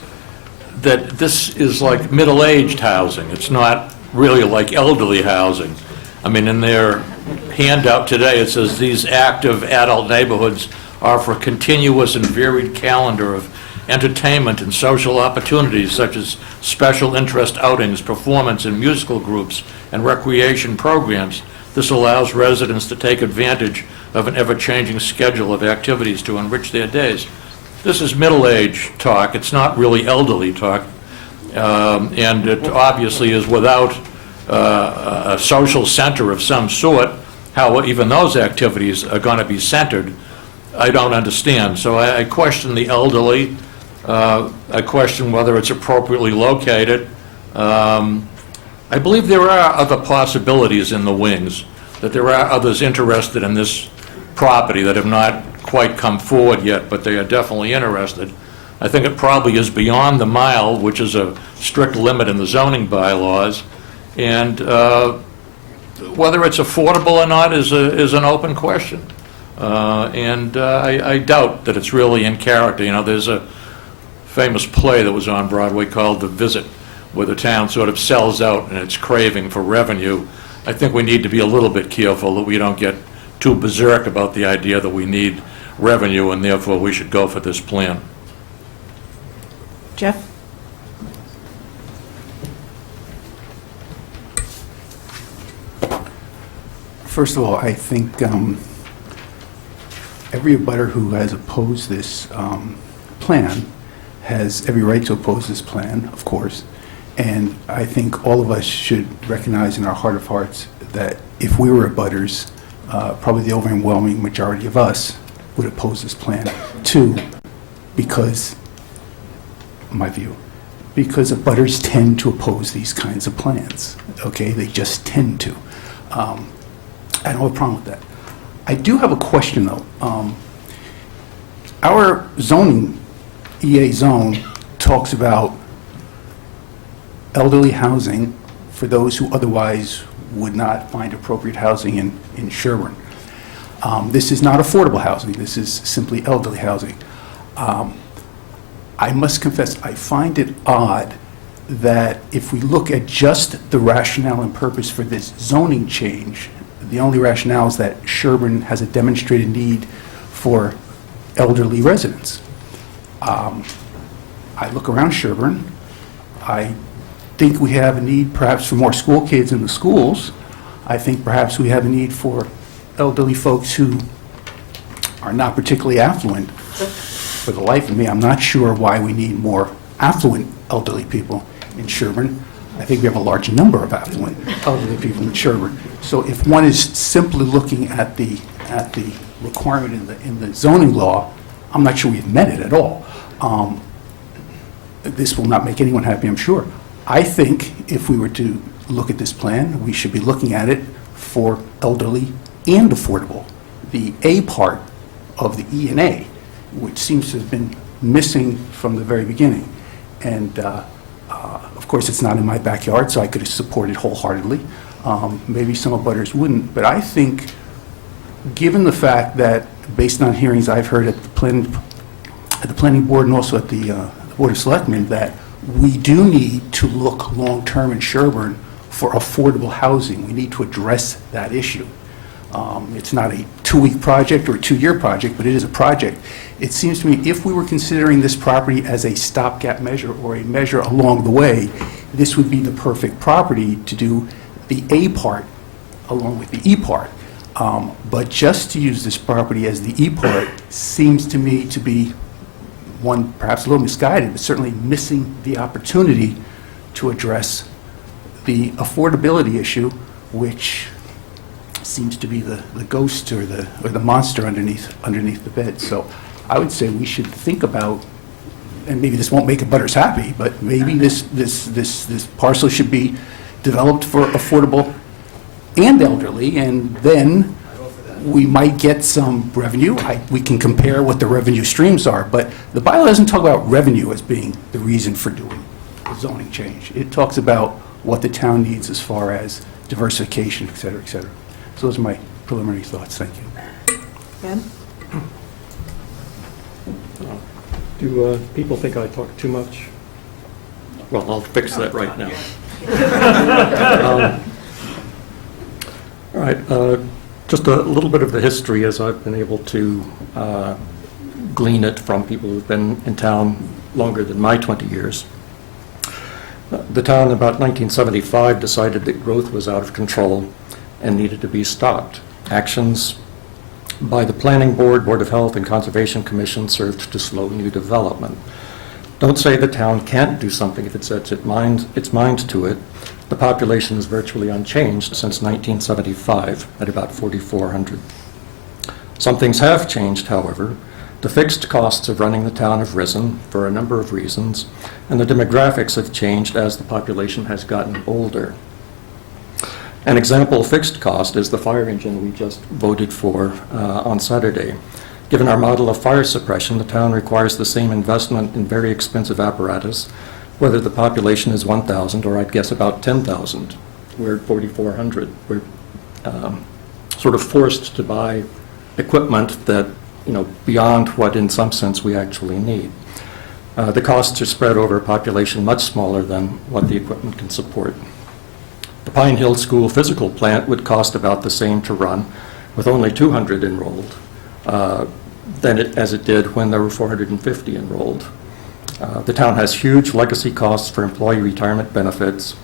that this is like middle-aged housing. It's not really like elderly housing. I mean, in their handout today, it says these active adult neighborhoods offer a continuous and varied calendar of entertainment and social opportunities such as special interest outings, performance and musical groups, and recreation programs. This allows residents to take advantage of an ever-changing schedule of activities to enrich their days. This is middle-age talk. It's not really elderly talk. And it obviously is without a social center of some sort. How even those activities are going to be centered, I don't understand. So I question the elderly. I question whether it's appropriately located. I believe there are other possibilities in the wings, that there are others interested in this property that have not quite come forward yet, but they are definitely interested. I think it probably is beyond the mile, which is a strict limit in the zoning bylaws, and whether it's affordable or not is an open question. And I doubt that it's really in character. You know, there's a famous play that was on Broadway called The Visit, where the town sort of sells out in its craving for revenue. I think we need to be a little bit careful that we don't get too berserk about the idea that we need revenue and therefore we should go for this plan. Jeff? First of all, I think every abutter who has opposed this plan has every right to oppose this plan, of course. And I think all of us should recognize in our heart of hearts that if we were abutters, probably the overwhelming majority of us would oppose this plan. Two, because, my view, because abutters tend to oppose these kinds of plans, okay? They just tend to. I don't have a problem with that. I do have a question, though. Our zoning, EA zone, talks about elderly housing for those who otherwise would not find appropriate housing in Sherborn. This is not affordable housing. This is simply elderly housing. I must confess, I find it odd that if we look at just the rationale and purpose for this zoning change, the only rationale is that Sherborn has a demonstrated need for elderly residents. I look around Sherborn. I think we have a need perhaps for more school kids in the schools. I think perhaps we have a need for elderly folks who are not particularly affluent. For the life of me, I'm not sure why we need more affluent elderly people in Sherborn. I think we have a large number of affluent elderly people in Sherborn. So if one is simply looking at the requirement in the zoning law, I'm not sure we've met it at all. This will not make anyone happy, I'm sure. I think if we were to look at this plan, we should be looking at it for elderly and affordable. The A part of the E and A, which seems to have been missing from the very beginning. And of course, it's not in my backyard, so I could support it wholeheartedly. Maybe some abutters wouldn't, but I think, given the fact that, based on hearings I've heard at the planning board and also at the Board of Selectmen, that we do need to look long-term in Sherborn for affordable housing. We need to address that issue. It's not a 2-week project or a 2-year project, but it is a project. It seems to me if we were considering this property as a stopgap measure or a measure along the way, this would be the perfect property to do the A part along with the E part. But just to use this property as the E part seems to me to be, one, perhaps a little misguided, but certainly missing the opportunity to address the affordability issue, which seems to be the ghost or the monster underneath the bed. So I would say we should think about, and maybe this won't make abutters happy, but maybe this parcel should be developed for affordable and elderly, and then we might get some revenue. We can compare what the revenue streams are, but the bylaw doesn't talk about revenue as being the reason for doing the zoning change. It talks about what the town needs as far as diversification, et cetera, et cetera. So those are my preliminary thoughts. Thank you. Ben? Do people think I talk too much? Well, I'll fix that right now. All right, just a little bit of the history as I've been able to glean it from people who've been in town longer than my 20 years. The town in about 1975 decided that growth was out of control and needed to be stopped. Actions by the Planning Board, Board of Health, and Conservation Commission served to slow new development. Don't say the town can't do something if it sets its mind to it. The population is virtually unchanged since 1975 at about 4,400. Some things have changed, however. The fixed costs of running the town have risen for a number of reasons, and the demographics have changed as the population has gotten older. An example fixed cost is the fire engine we just voted for on Saturday. Given our model of fire suppression, the town requires the same investment in very expensive apparatus, whether the population is 1,000 or I'd guess about 10,000. We're at 4,400. We're sort of forced to buy equipment that, beyond what in some sense we actually need. The costs are spread over a population much smaller than what the equipment can support. The Pine Hill School physical plant would cost about the same to run, with only 200 enrolled, as it did when there were 450 enrolled. The town has huge legacy costs for employee retirement benefits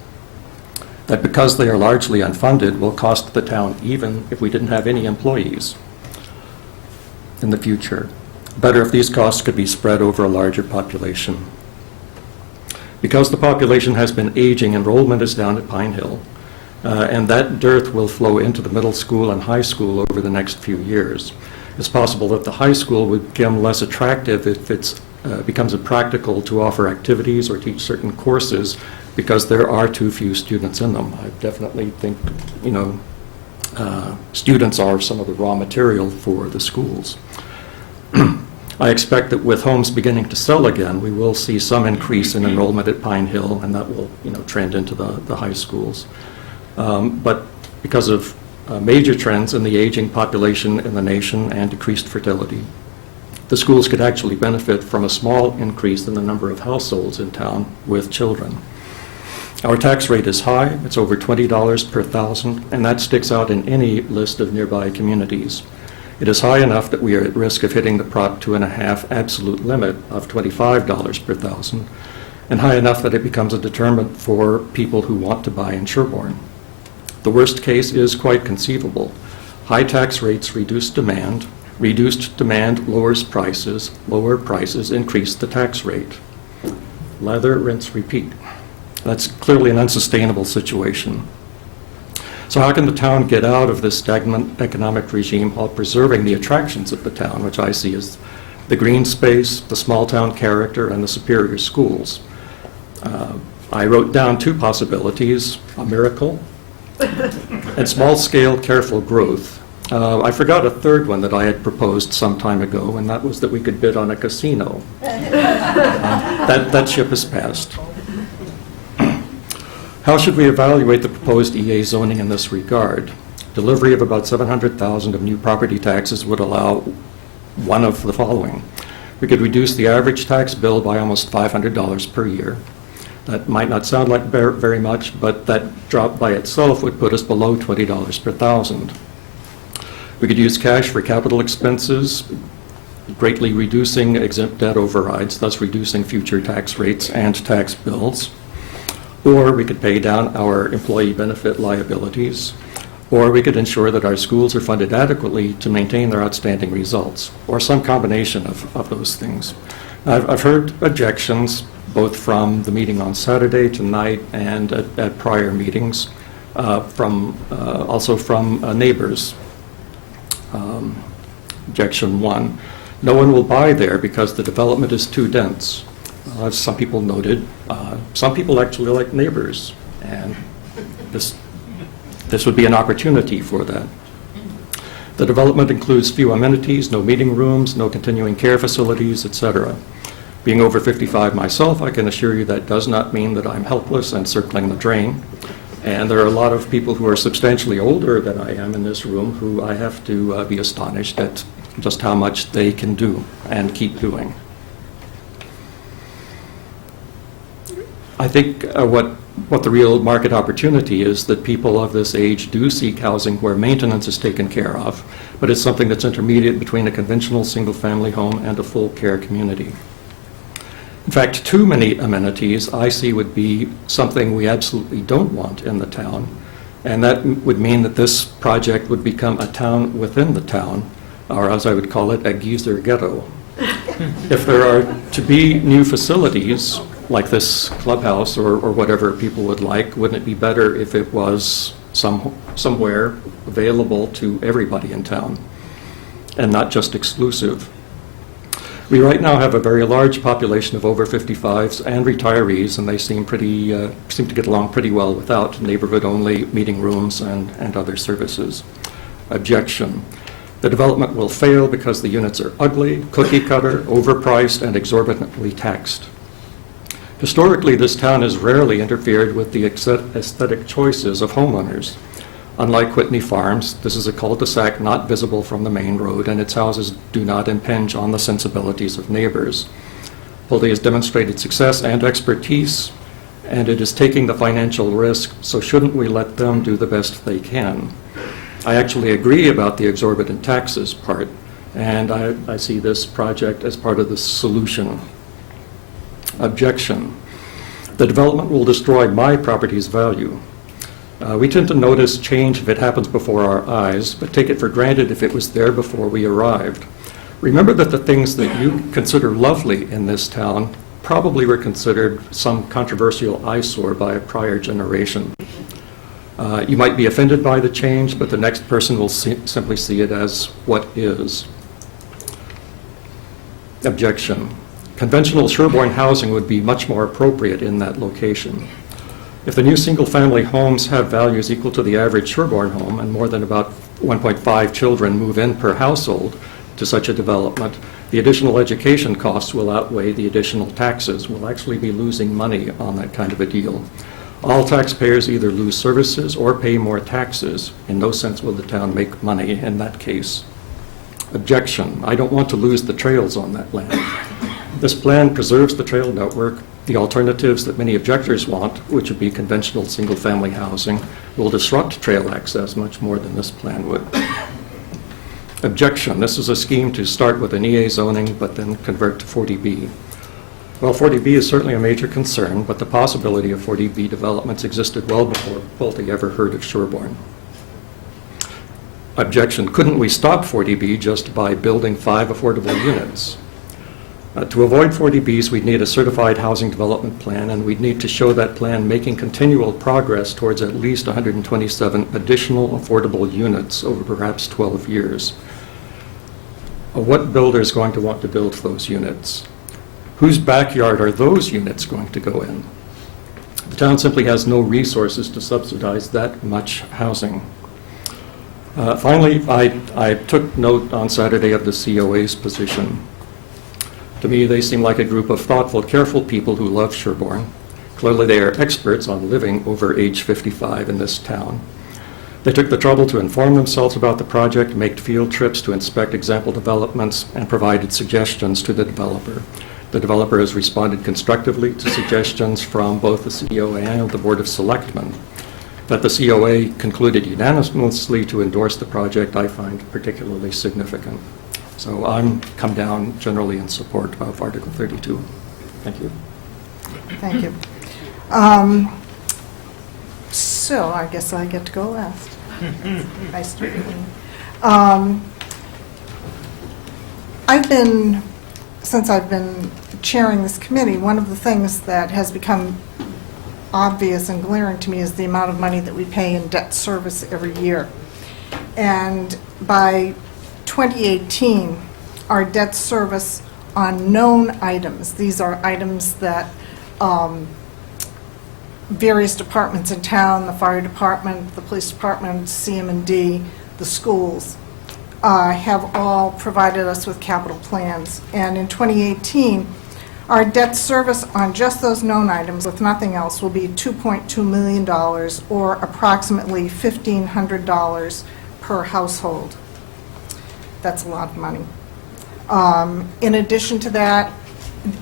that, because they are largely unfunded, will cost the town even if we didn't have any employees in the future. Better if these costs could be spread over a larger population. Because the population has been aging, enrollment is down at Pine Hill, and that dearth will flow into the middle school and high school over the next few years. It's possible that the high school would become less attractive if it becomes impractical to offer activities or teach certain courses because there are too few students in them. I definitely think, students are some of the raw material for the schools. I expect that with homes beginning to sell again, we will see some increase in enrollment at Pine Hill, and that will, trend into the high schools. But because of major trends in the aging population in the nation and decreased fertility, the schools could actually benefit from a small increase in the number of households in town with children. Our tax rate is high. It's over $20 per thousand, and that sticks out in any list of nearby communities. It is high enough that we are at risk of hitting the Prop 2.5 absolute limit of $25 per thousand, and high enough that it becomes a deterrent for people who want to buy in Sherborn. The worst case is quite conceivable. High tax rates reduce demand. Reduced demand lowers prices. Lower prices increase the tax rate. Lather, rinse, repeat. That's clearly an unsustainable situation. So how can the town get out of this stagnant economic regime while preserving the attractions of the town, which I see as the green space, the small town character, and the superior schools? I wrote down two possibilities, a miracle and small-scale careful growth. I forgot a third one that I had proposed some time ago, and that was that we could bid on a casino. That ship has passed. How should we evaluate the proposed EA zoning in this regard? Delivery of about $700,000 of new property taxes would allow one of the following. We could reduce the average tax bill by almost $500 per year. That might not sound like very much, but that drop by itself would put us below $20 per thousand. We could use cash for capital expenses, greatly reducing exempt debt overrides, thus reducing future tax rates and tax bills. Or we could pay down our employee benefit liabilities. Or we could ensure that our schools are funded adequately to maintain their outstanding results, or some combination of those things. I've heard objections, both from the meeting on Saturday tonight and at prior meetings, also from neighbors. Objection one, no one will buy there because the development is too dense. As some people noted, some people actually like neighbors, and this would be an opportunity for that. The development includes few amenities, no meeting rooms, no continuing care facilities, etc. Being over 55 myself, I can assure you that does not mean that I'm helpless and circling the drain. And there are a lot of people who are substantially older than I am in this room who I have to be astonished at just how much they can do and keep doing. I think what the real market opportunity is that people of this age do seek housing where maintenance is taken care of, but it's something that's intermediate between a conventional single-family home and a full care community. In fact, too many amenities I see would be something we absolutely don't want in the town, and that would mean that this project would become a town within the town, or as I would call it, a geezer ghetto. If there are to be new facilities, like this clubhouse or whatever people would like, wouldn't it be better if it was somewhere available to everybody in town and not just exclusive? We right now have a very large population of over 55s and retirees, and they seem to get along pretty well without neighborhood-only meeting rooms and other services. Objection. The development will fail because the units are ugly, cookie-cutter, overpriced, and exorbitantly taxed. Historically, this town has rarely interfered with the aesthetic choices of homeowners. Unlike Whitney Farms, this is a cul-de-sac not visible from the main road, and its houses do not impinge on the sensibilities of neighbors. Pulte has demonstrated success and expertise, and it is taking the financial risk, so shouldn't we let them do the best they can? I actually agree about the exorbitant taxes part, and I see this project as part of the solution. Objection. The development will destroy my property's value. We tend to notice change if it happens before our eyes, but take it for granted if it was there before we arrived. Remember that the things that you consider lovely in this town probably were considered some controversial eyesore by a prior generation. You might be offended by the change, but the next person will simply see it as what is. Objection. Conventional Sherborn housing would be much more appropriate in that location. If the new single-family homes have values equal to the average Sherborn home, and more than about 1.5 children move in per household to such a development, the additional education costs will outweigh the additional taxes. We'll actually be losing money on that kind of a deal. All taxpayers either lose services or pay more taxes. In no sense will the town make money in that case. Objection. I don't want to lose the trails on that land. This plan preserves the trail network. The alternatives that many objectors want, which would be conventional single-family housing, will disrupt trail access much more than this plan would. Objection. This is a scheme to start with an EA zoning but then convert to 40B. Well, 40B is certainly a major concern, but the possibility of 40B developments existed well before Pulte ever heard of Sherborn. Objection. Couldn't we stop 40B just by building 5 affordable units? To avoid 40Bs, we'd need a certified housing development plan, and we'd need to show that plan making continual progress towards at least 127 additional affordable units over perhaps 12 years. What builder is going to want to build those units? Whose backyard are those units going to go in? The town simply has no resources to subsidize that much housing. Finally, I took note on Saturday of the COA's position. To me, they seem like a group of thoughtful, careful people who love Sherborn. Clearly, they are experts on living over age 55 in this town. They took the trouble to inform themselves about the project, make field trips to inspect example developments, and provided suggestions to the developer. The developer has responded constructively to suggestions from both the COA and the Board of Selectmen. That the COA concluded unanimously to endorse the project, I find particularly significant. So I'm come down generally in support of Article 32. Thank you. Thank you. So I guess I get to go last. Nice to meet you. Since I've been chairing this committee, one of the things that has become obvious and glaring to me is the amount of money that we pay in debt service every year. And by 2018, our debt service on known items, these are items that various departments in town, the fire department, the police department, CM&D, the schools, have all provided us with capital plans. And in 2018, our debt service on just those known items with nothing else will be $2.2 million, or approximately $1,500 per household. That's a lot of money. In addition to that,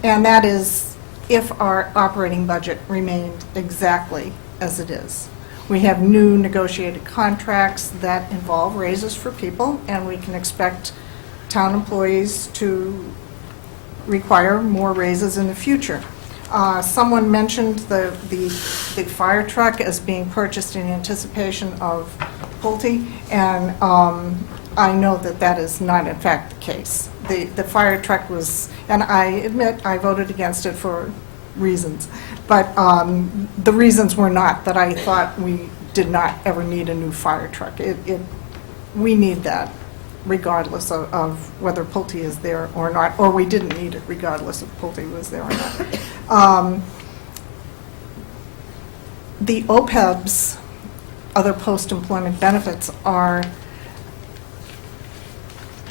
and that is if our operating budget remained exactly as it is. We have new negotiated contracts that involve raises for people, and we can expect town employees to require more raises in the future. Someone mentioned the fire truck as being purchased in anticipation of Pulte, and I know that that is not in fact the case. The fire truck was, and I admit I voted against it for reasons, but the reasons were not that I thought we did not ever need a new fire truck. We need that regardless of whether Pulte is there or not, or we didn't need it regardless if Pulte was there or not. The OPEBs, other post-employment benefits, are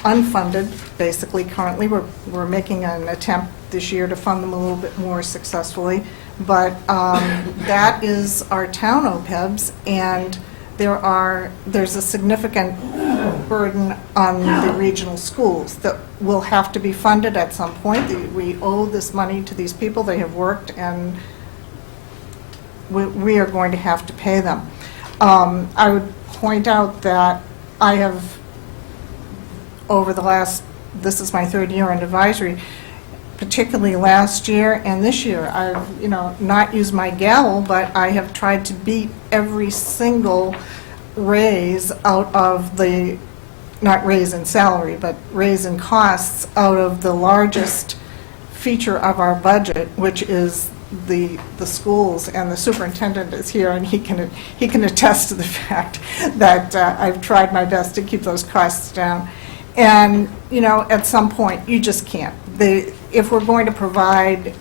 unfunded, basically, currently. We're making an attempt this year to fund them a little bit more successfully, but that is our town OPEBs, and there's a significant burden on the regional schools that will have to be funded at some point. We owe this money to these people. They have worked, and we are going to have to pay them. I would point out that I have, over the last, this is my third year on advisory, particularly last year and this year, I've, not used my gavel, but I have tried to beat every single raise out of the, not raise in salary, but raise in costs out of the largest feature of our budget, which is the schools, and the superintendent is here, and he can attest to the fact that I've tried my best to keep those costs down. And, at some point, you just can't. If we're going to provide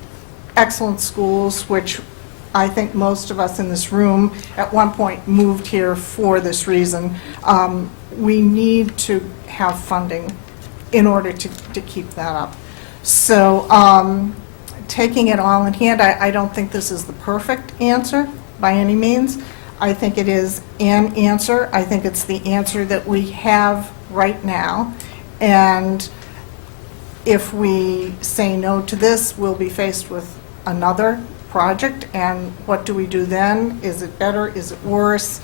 excellent schools, which I think most of us in this room at one point moved here for this reason, we need to have funding in order to keep that up. So taking it all in hand, I don't think this is the perfect answer by any means. I think it is an answer. I think it's the answer that we have right now. And if we say no to this, we'll be faced with another project. And what do we do then? Is it better? Is it worse?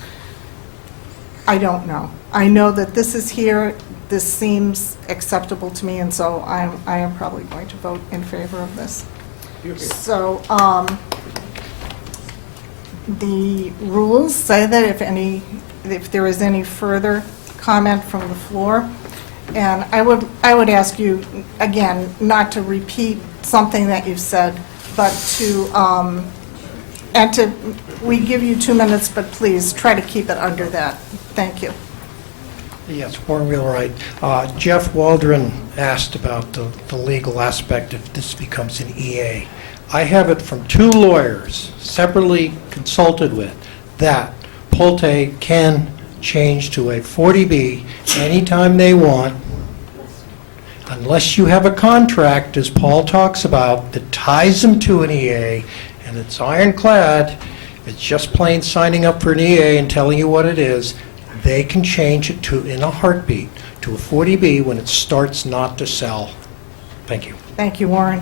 I don't know. I know that this is here. This seems acceptable to me, and so I am probably going to vote in favor of this. So the rules say that if there is any further comment from the floor, and I would ask you again not to repeat something that you've said, but we give you 2 minutes, but please try to keep it under that. Thank you. Yes, Warren Wheelwright. Jeff Waldron asked about the legal aspect if this becomes an EA. I have it from 2 lawyers, separately consulted with, that Pulte can change to a 40B anytime they want, unless you have a contract, as Paul talks about, that ties them to an EA, and it's ironclad. It's just plain signing up for an EA and telling you what it is. They can change it to, in a heartbeat, to a 40B when it starts not to sell. Thank you. Thank you, Warren.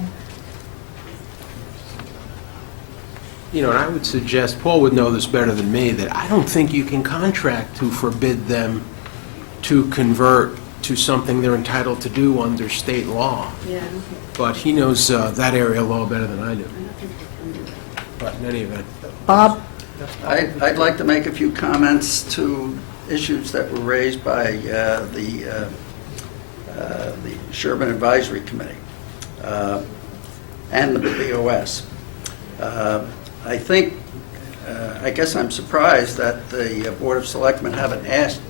You know, and I would suggest, Paul would know this better than me, that I don't think you can contract to forbid them to convert to something they're entitled to do under state law. Yeah. But he knows that area of law better than I do. But in any event. Bob? I'd like to make a few comments to issues that were raised by the Sherborn Advisory Committee and the BOS. I think, I guess I'm surprised that the Board of Selectmen haven't asked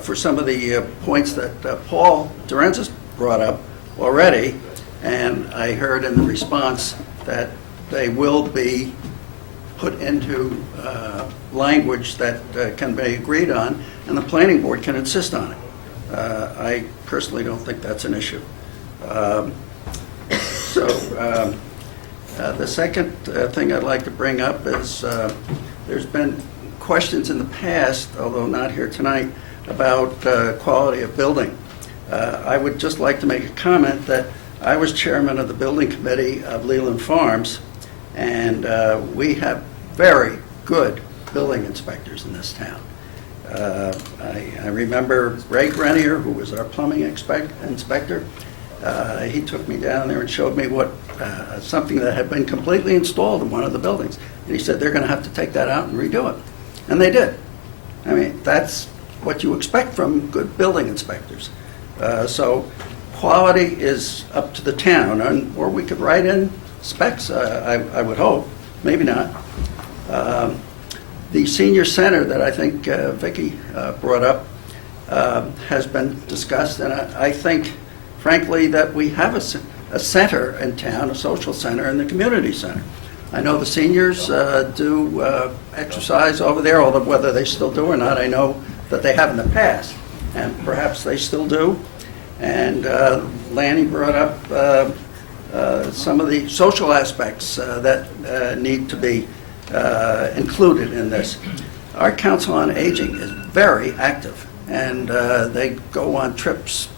for some of the points that Paul Durenzis brought up already, and I heard in the response that they will be put into language that can be agreed on, and the planning board can insist on it. I personally don't think that's an issue. The second thing I'd like to bring up is there's been questions in the past, although not here tonight, about quality of building. I would just like to make a comment that I was chairman of the building committee of Leland Farms, and we have very good building inspectors in this town. I remember Ray Grenier, who was our plumbing inspector. He took me down there and showed me what something that had been completely installed in one of the buildings. And he said, they're going to have to take that out and redo it. And they did. I mean, that's what you expect from good building inspectors. So quality is up to the town, or we could write in specs, I would hope, maybe not. The senior center that I think Vicki brought up has been discussed, and I think, frankly, that we have a center in town, a social center, and the community center. I know the seniors do exercise over there, although whether they still do or not, I know that they have in the past, and perhaps they still do. And Lanny brought up some of the social aspects that need to be included in this. Our Council on Aging is very active, and they go on trips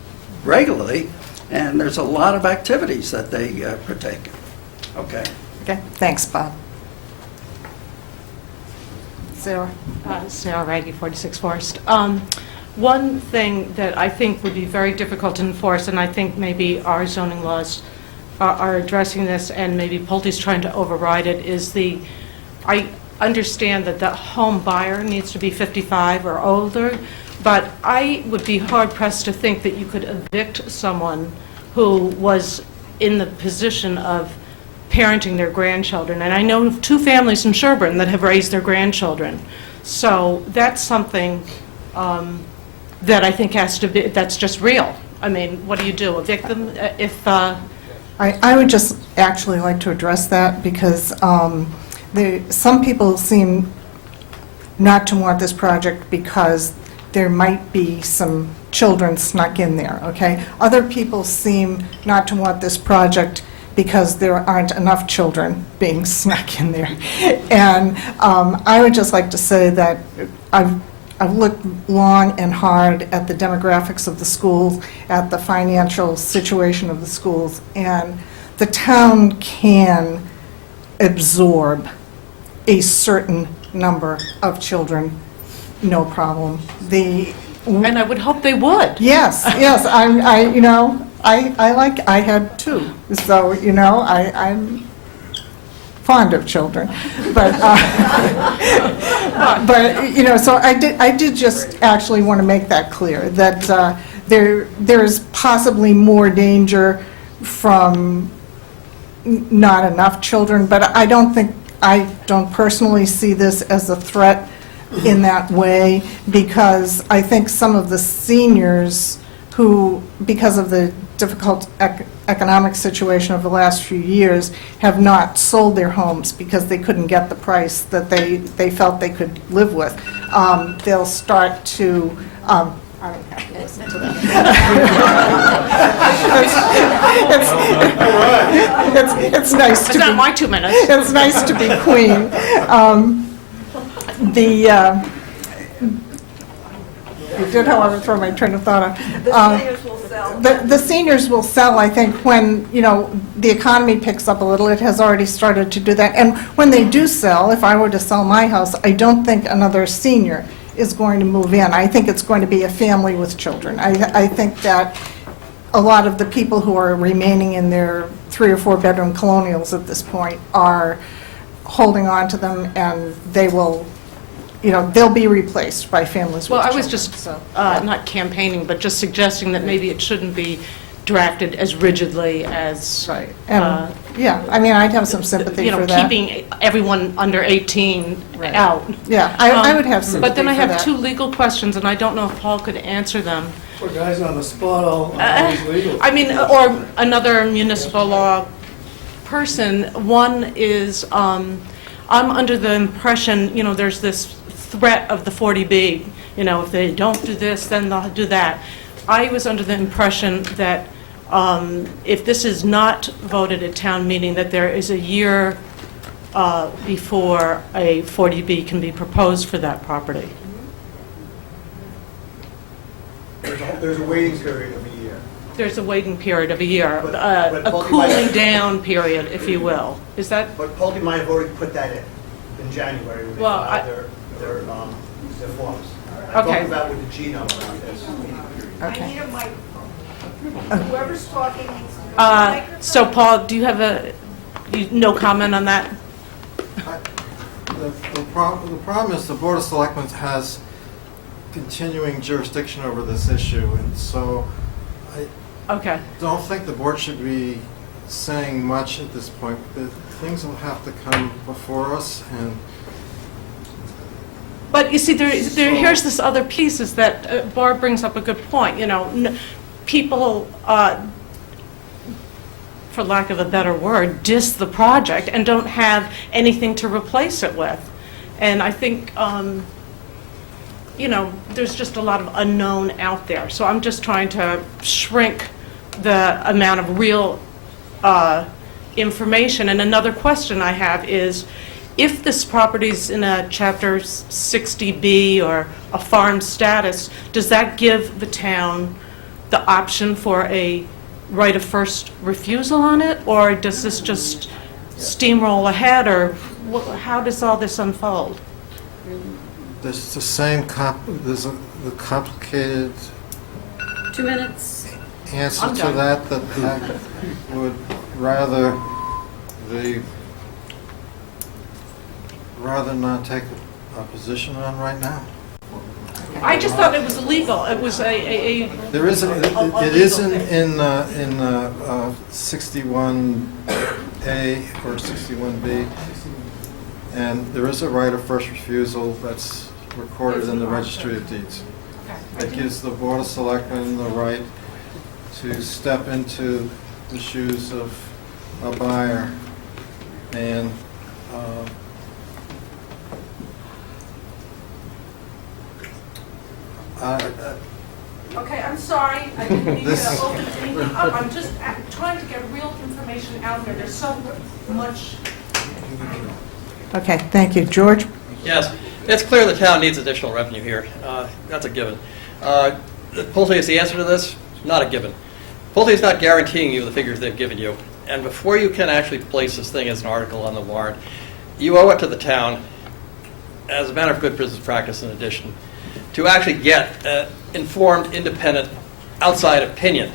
regularly, and there's a lot of activities that they partake in. Okay. Okay, thanks, Bob. Sarah? Sarah Raggy, 46 Forest. One thing that I think would be very difficult to enforce, and I think maybe our zoning laws are addressing this, and maybe Pulte's trying to override it, is I understand that the home buyer needs to be 55 or older, but I would be hard-pressed to think that you could evict someone who was in the position of parenting their grandchildren. And I know of 2 families in Sherborn that have raised their grandchildren. So that's something that I think has to be, that's just real. I mean, what do you do, evict them if... I would just actually like to address that, because some people seem not to want this project because there might be some children snuck in there, okay? Other people seem not to want this project because there aren't enough children being snuck in there. And I would just like to say that I've looked long and hard at the demographics of the schools, at the financial situation of the schools, and the town can absorb a certain number of children, no problem. And I would hope they would. Yes, yes, I had 2, so, I'm fond of children, but, so I did just actually want to make that clear, that there's possibly more danger from not enough children, but I don't personally see this as a threat in that way, because I think some of the seniors who, because of the difficult economic situation of the last few years, have not sold their homes because they couldn't get the price that they felt they could live with. They'll start to, I don't have to listen to that. It's nice to be... It's not my 2 minutes. It's nice to be queen. I did, however, throw my train of thought on. The seniors will sell. The seniors will sell, I think, when, the economy picks up a little. It has already started to do that. And when they do sell, if I were to sell my house, I don't think another senior is going to move in. I think it's going to be a family with children. I think that a lot of the people who are remaining in their 3 or 4 bedroom colonials at this point are holding on to them, and they will, they'll be replaced by families with Well, I children. was just, not campaigning, but just suggesting that maybe it shouldn't be drafted as rigidly as... Right. And, yeah, I mean, I'd have some sympathy for that. Keeping everyone under 18 out. Yeah, I would have sympathy But then I for have that. 2 legal questions, and I don't know if Paul could answer them. Poor guy's on the spot, all legal. I mean, or another municipal law person. One is, I'm under the impression, there's this threat of the 40B, if they don't do this, then they'll do that. I was under the impression that if this is not voted at town meeting, that there is a year before a 40B can be proposed for that property. There's a waiting period of a year. There's a waiting period of a year, But a Pulte cooling might- down period, if you will. Is that? But Pulte might have already put that in January when they Well, filed their forms. I Okay. talked about with the Gino about this. Okay. I need a microphone. Whoever's talking needs to go to the microphone. So Paul, do you have no comment on that? The problem is the Board of Selectmen has continuing jurisdiction over this issue, and so I Okay. don't think the board should be saying much at this point. Things will have to come before us, and But you see, here's this other piece, is that Barb brings up a good point, people, for lack of a better word, diss the project and don't have anything to replace it with. And I think, there's just a lot of unknown out there. So I'm just trying to shrink the amount of real information. And another question I have is, if this property's in a Chapter 60B or a farm status, does that give the town the option for a right of first refusal on it? Or does this just steamroll ahead, or how does all this unfold? there's the same there's the complicated 2 minutes. answer I'm to done. that I would rather not take a position on right now. I just thought it was illegal. It was a There is, it is in 61A or 61B, and there is a right of first refusal that's recorded in the Registry of Deeds. That gives the Board of Selectmen the right to step into the shoes of a buyer and Okay, I'm sorry, I didn't mean to open anything up. I'm just trying to get real information out there. There's so much. Okay, thank you. George? Yes, it's clear the town needs additional revenue here. That's a given. Pulte is the answer to this? Not a given. Pulte is not guaranteeing you the figures they've given you. And before you can actually place this thing as an article on the warrant, you owe it to the town, as a matter of good business practice in addition, to actually get informed, independent, outside opinion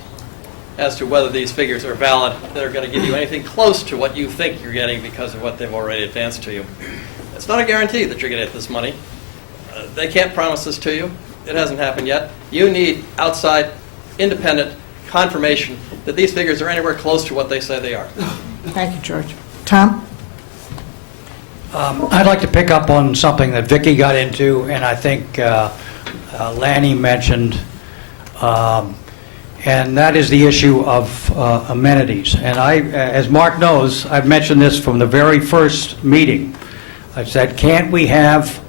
as to whether these figures are valid, that are going to give you anything close to what you think you're getting because of what they've already advanced to you. It's not a guarantee that you're going to get this money. They can't promise this to you. It hasn't happened yet. You need outside, independent confirmation that these figures are anywhere close to what they say they are. Thank you, George. Tom? I'd like to pick up on something that Vicki got into, and I think Lanny mentioned, and that is the issue of amenities. And as Mark knows, I've mentioned this from the very first meeting. I said, can't we have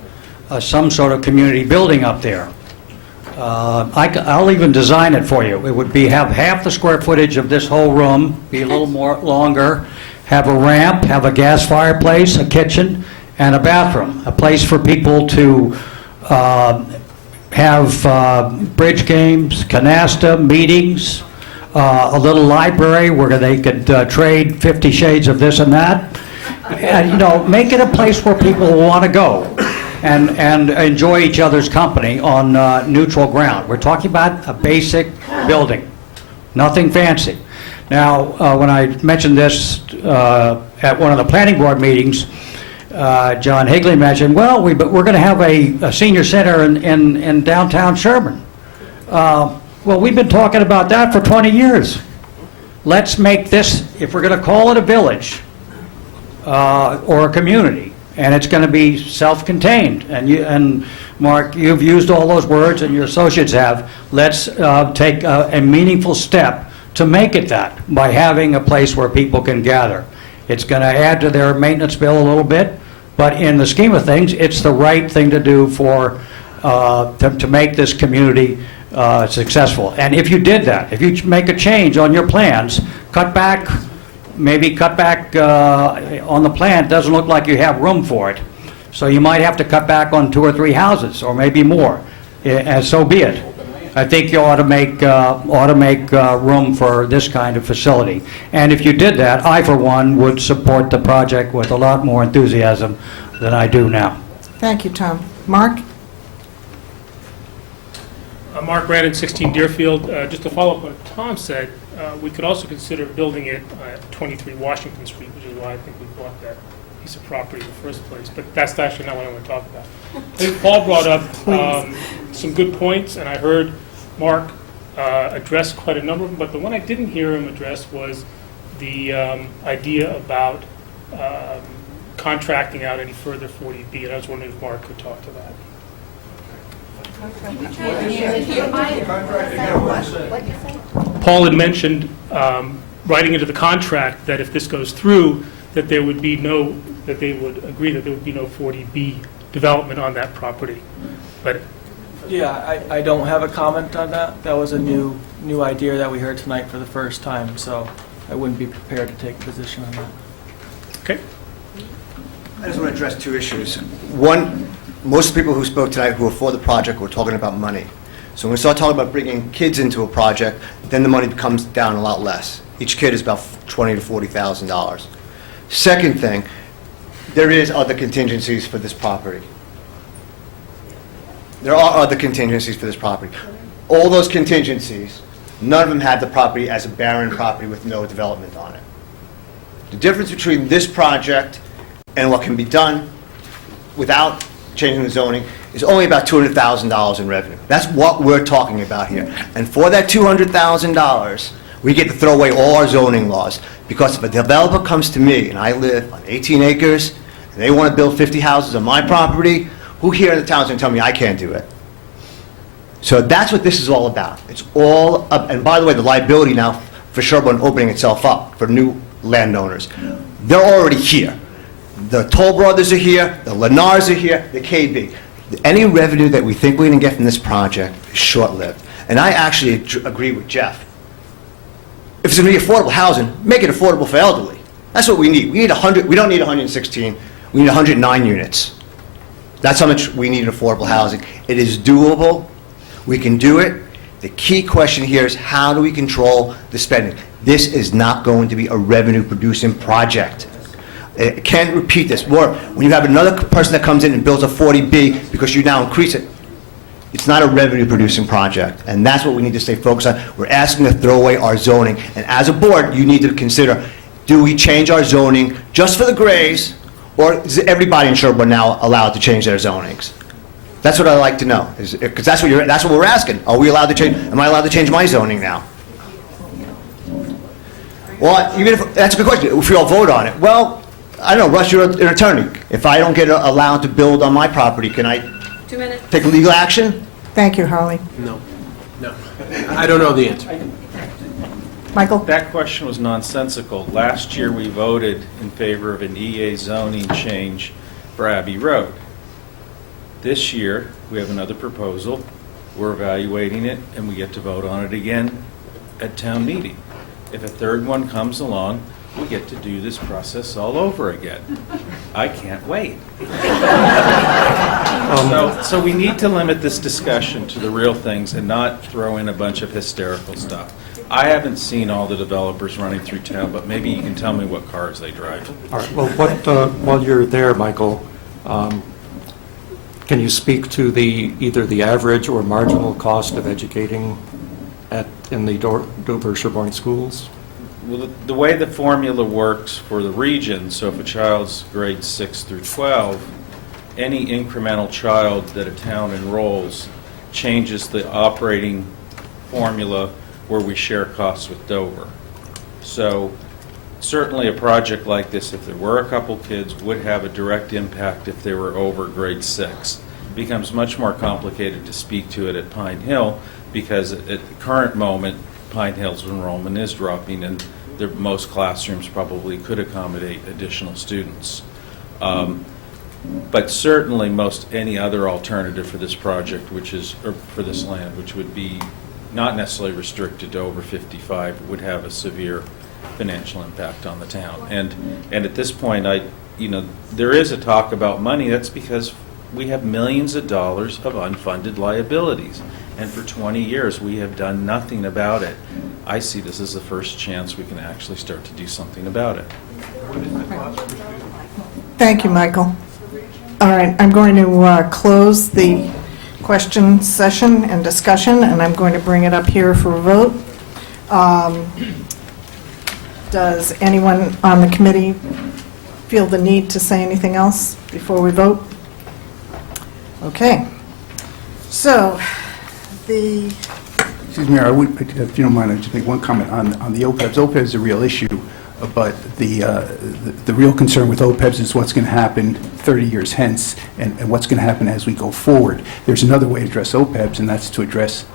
some sort of community building up there? I'll even design it for you. It would have half the square footage of this whole room, be a little more longer, have a ramp, have a gas fireplace, a kitchen, and a bathroom, a place for people to have bridge games, canasta, meetings, a little library where they could trade 50 shades of this and that. And, make it a place where people want to go and enjoy each other's company on neutral ground. We're talking about a basic building, nothing fancy. Now, when I mentioned this at one of the planning board meetings, John Higley mentioned, well, we're going to have a senior center in downtown Sherborn. Well, we've been talking about that for 20 years. Let's make this, if we're going to call it a village or a community, and it's going to be self-contained, and Mark, you've used all those words, and your associates have, let's take a meaningful step to make it that by having a place where people can gather. It's going to add to their maintenance bill a little bit, but in the scheme of things, it's the right thing to do to make this community successful. And if you did that, if you make a change on your plans, maybe cut back on the plan, it doesn't look like you have room for it. So you might have to cut back on 2 or 3 houses, or maybe more, and so be it. I think you ought to make room for this kind of facility. And if you did that, I, for one, would support the project with a lot more enthusiasm than I do now. Thank you, Tom. Mark? Mark Brandon, 16 Deerfield. Just to follow up on what Tom said, we could also consider building it at 23 Washington Street, which is why I think we bought that piece of property in the first place. But that's actually not what I want to talk about. I think Paul brought up some good points, and I heard Mark address quite a number of them, but the one I didn't hear him address was the idea about contracting out any further 40B, and I was wondering if Mark could talk to that. Paul had mentioned writing into the contract that if this goes through, that they would agree that there would be no 40B development on that property. But Yeah, I don't have a comment on that. That was a new idea that we heard tonight for the first time, so I wouldn't be prepared to take a position on that. Okay. I just want to address 2 issues. One, most people who spoke tonight who are for the project were talking about money. So when we start talking about bringing kids into a project, then the money comes down a lot less. Each kid is about $20,000 to $40,000. Second thing, there is other contingencies for this property. There are other contingencies for this property. All those contingencies, none of them had the property as a barren property with no development on it. The difference between this project and what can be done without changing the zoning is only about $200,000 in revenue. That's what we're talking about here. And for that $200,000, we get to throw away all our zoning laws. Because if a developer comes to me, and I live on 18 acres, and they want to build 50 houses on my property, who here in the town is going to tell me I can't do it? So that's what this is all about. It's all up, and by the way, the liability now for Sherborn opening itself up for new landowners. They're already here. The Toll Brothers are here, the Lennars are here, the KB. Any revenue that we think we're going to get from this project is short-lived. And I actually agree with Jeff. If it's going to be affordable housing, make it affordable for elderly. That's what we need. We need 100. We don't need 116. We need 109 units. That's how much we need in affordable housing. It is doable. We can do it. The key question here is how do we control the spending? This is not going to be a revenue-producing project. I can't repeat this more. When you have another person that comes in and builds a 40B because you now increase it, it's not a revenue-producing project, and that's what we need to stay focused on. We're asking to throw away our zoning, and as a board, you need to consider, do we change our zoning just for the Grays, or is everybody in Sherborn now allowed to change their zonings? That's what I'd like to know, because that's what we're asking. Are we allowed to change? Am I allowed to change my zoning now? Well, even if that's a good question. If we all vote on it, well, I don't know, Russ, you're an attorney. If I don't get allowed to build on my property, can I 2 minutes. take legal action? Thank you, Harley. No, no. I don't know the answer. Michael? That question was nonsensical. Last year, we voted in favor of an EA zoning change for Abbey Road. This year, we have another proposal. We're evaluating it, and we get to vote on it again at town meeting. If a third one comes along, we get to do this process all over again. I can't wait. So we need to limit this discussion to the real things and not throw in a bunch of hysterical stuff. I haven't seen all the developers running through town, but maybe you can tell me what cars they drive. All right, well, while you're there, Michael, can you speak to either the average or marginal cost of educating in the Dover Sherborn schools? Well, the way the formula works for the region, so if a child's grades 6 through 12, any incremental child that a town enrolls changes the operating formula where we share costs with Dover. So certainly a project like this, if there were a couple kids, would have a direct impact if they were over grade 6. It becomes much more complicated to speak to it at Pine Hill because at the current moment, Pine Hill's enrollment is dropping and most classrooms probably could accommodate additional students. But certainly any other alternative for this project, or for this land, which would be not necessarily restricted to over 55, would have a severe financial impact on the town. And at this point, there is a talk about money. That's because we have millions of dollars of unfunded liabilities. And for 20 years, we have done nothing about it. I see this as the first chance we can actually start to do something about it. Thank you, Michael. All right, I'm going to close the question session and discussion, and I'm going to bring it up here for a vote. Does anyone on the committee feel the need to say anything else before we vote? Okay. So, Excuse me, if you don't mind, I'd just make one comment on the OPEBs. OPEBs is a real issue, but the real concern with OPEBs is what's going to happen 30 years hence and what's going to happen as we go forward. There's another way to address OPEBs, and that's to address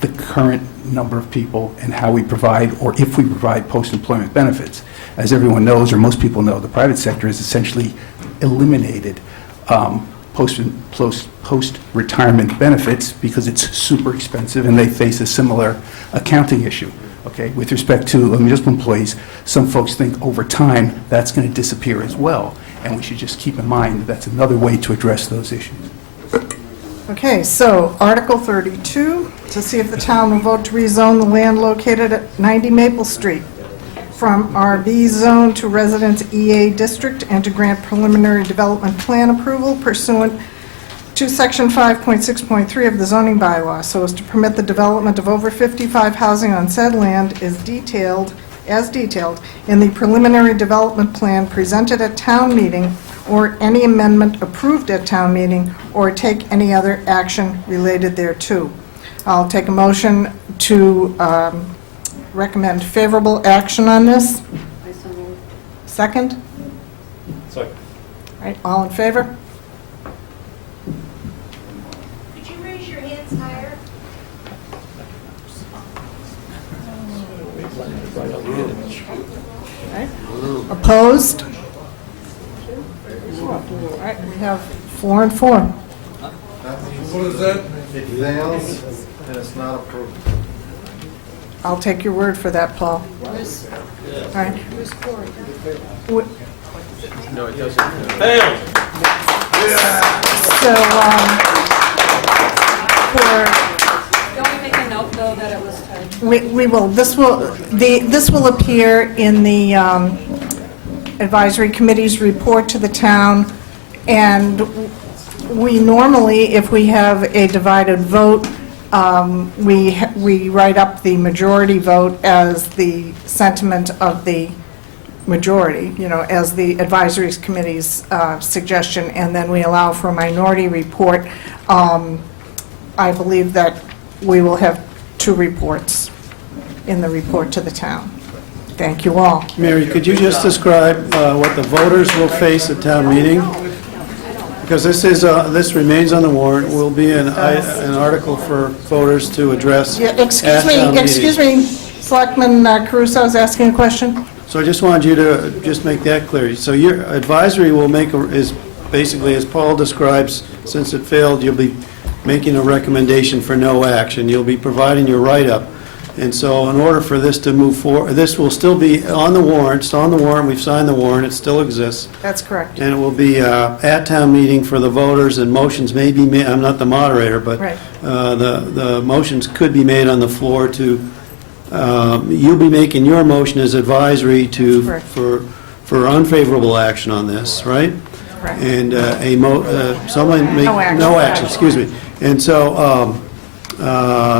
the current number of people and how we provide, or if we provide, post-employment benefits. As everyone knows, or most people know, the private sector has essentially eliminated post-retirement benefits because it's super expensive and they face a similar accounting issue. Okay, with respect to municipal employees, some folks think over time that's going to disappear as well, and we should just keep in mind that that's another way to address those issues. okay, so Article 32, to see if the town will vote to rezone the land located at 90 Maple Street from RB zone to Residence EA District and to grant preliminary development plan approval pursuant to Section 5.6.3 of the zoning bylaw, so as to permit the development of over 55 housing on said land as detailed in the preliminary development plan presented at town meeting or any amendment approved at town meeting or take any other action related thereto. I'll take a motion to recommend favorable action on this. Second? Second. All right, all in favor? Could you raise your hands higher? Okay. Opposed? All right, we have 4 and 4. What is that? It fails, and it's not approved. I'll take your word for that, Paul. All right. No, it doesn't. So, Don't we make a note, though, that it was typed? we will, this will appear in the advisory committee's report to the town, and we normally, if we have a divided vote, we write up the majority vote as the sentiment of the majority, as the advisory committee's suggestion, and then we allow for a minority report. I believe that we will have 2 reports in the report to the town. Thank you all. Mary, could you just describe what the voters will face at town meeting? Because this remains on the warrant, will be an article for voters to address Yeah, at town meeting. excuse me, Selectman Caruso is asking a question? So I just wanted you to just make that clear. So your advisory will is basically, as Paul describes, since it failed, you'll be making a recommendation for no action. You'll be providing your write-up. And so in order for this to move forward, this will still be on the warrant. It's on the warrant. We've signed the warrant. It still exists. That's correct. And it will be at town meeting for the voters, and motions may be made, I'm not the moderator, but Right. the motions could be made on the floor to, you'll be making your motion as advisory to, Correct. for unfavorable action on this, right? Correct. And someone make, No action. no action, excuse me. And so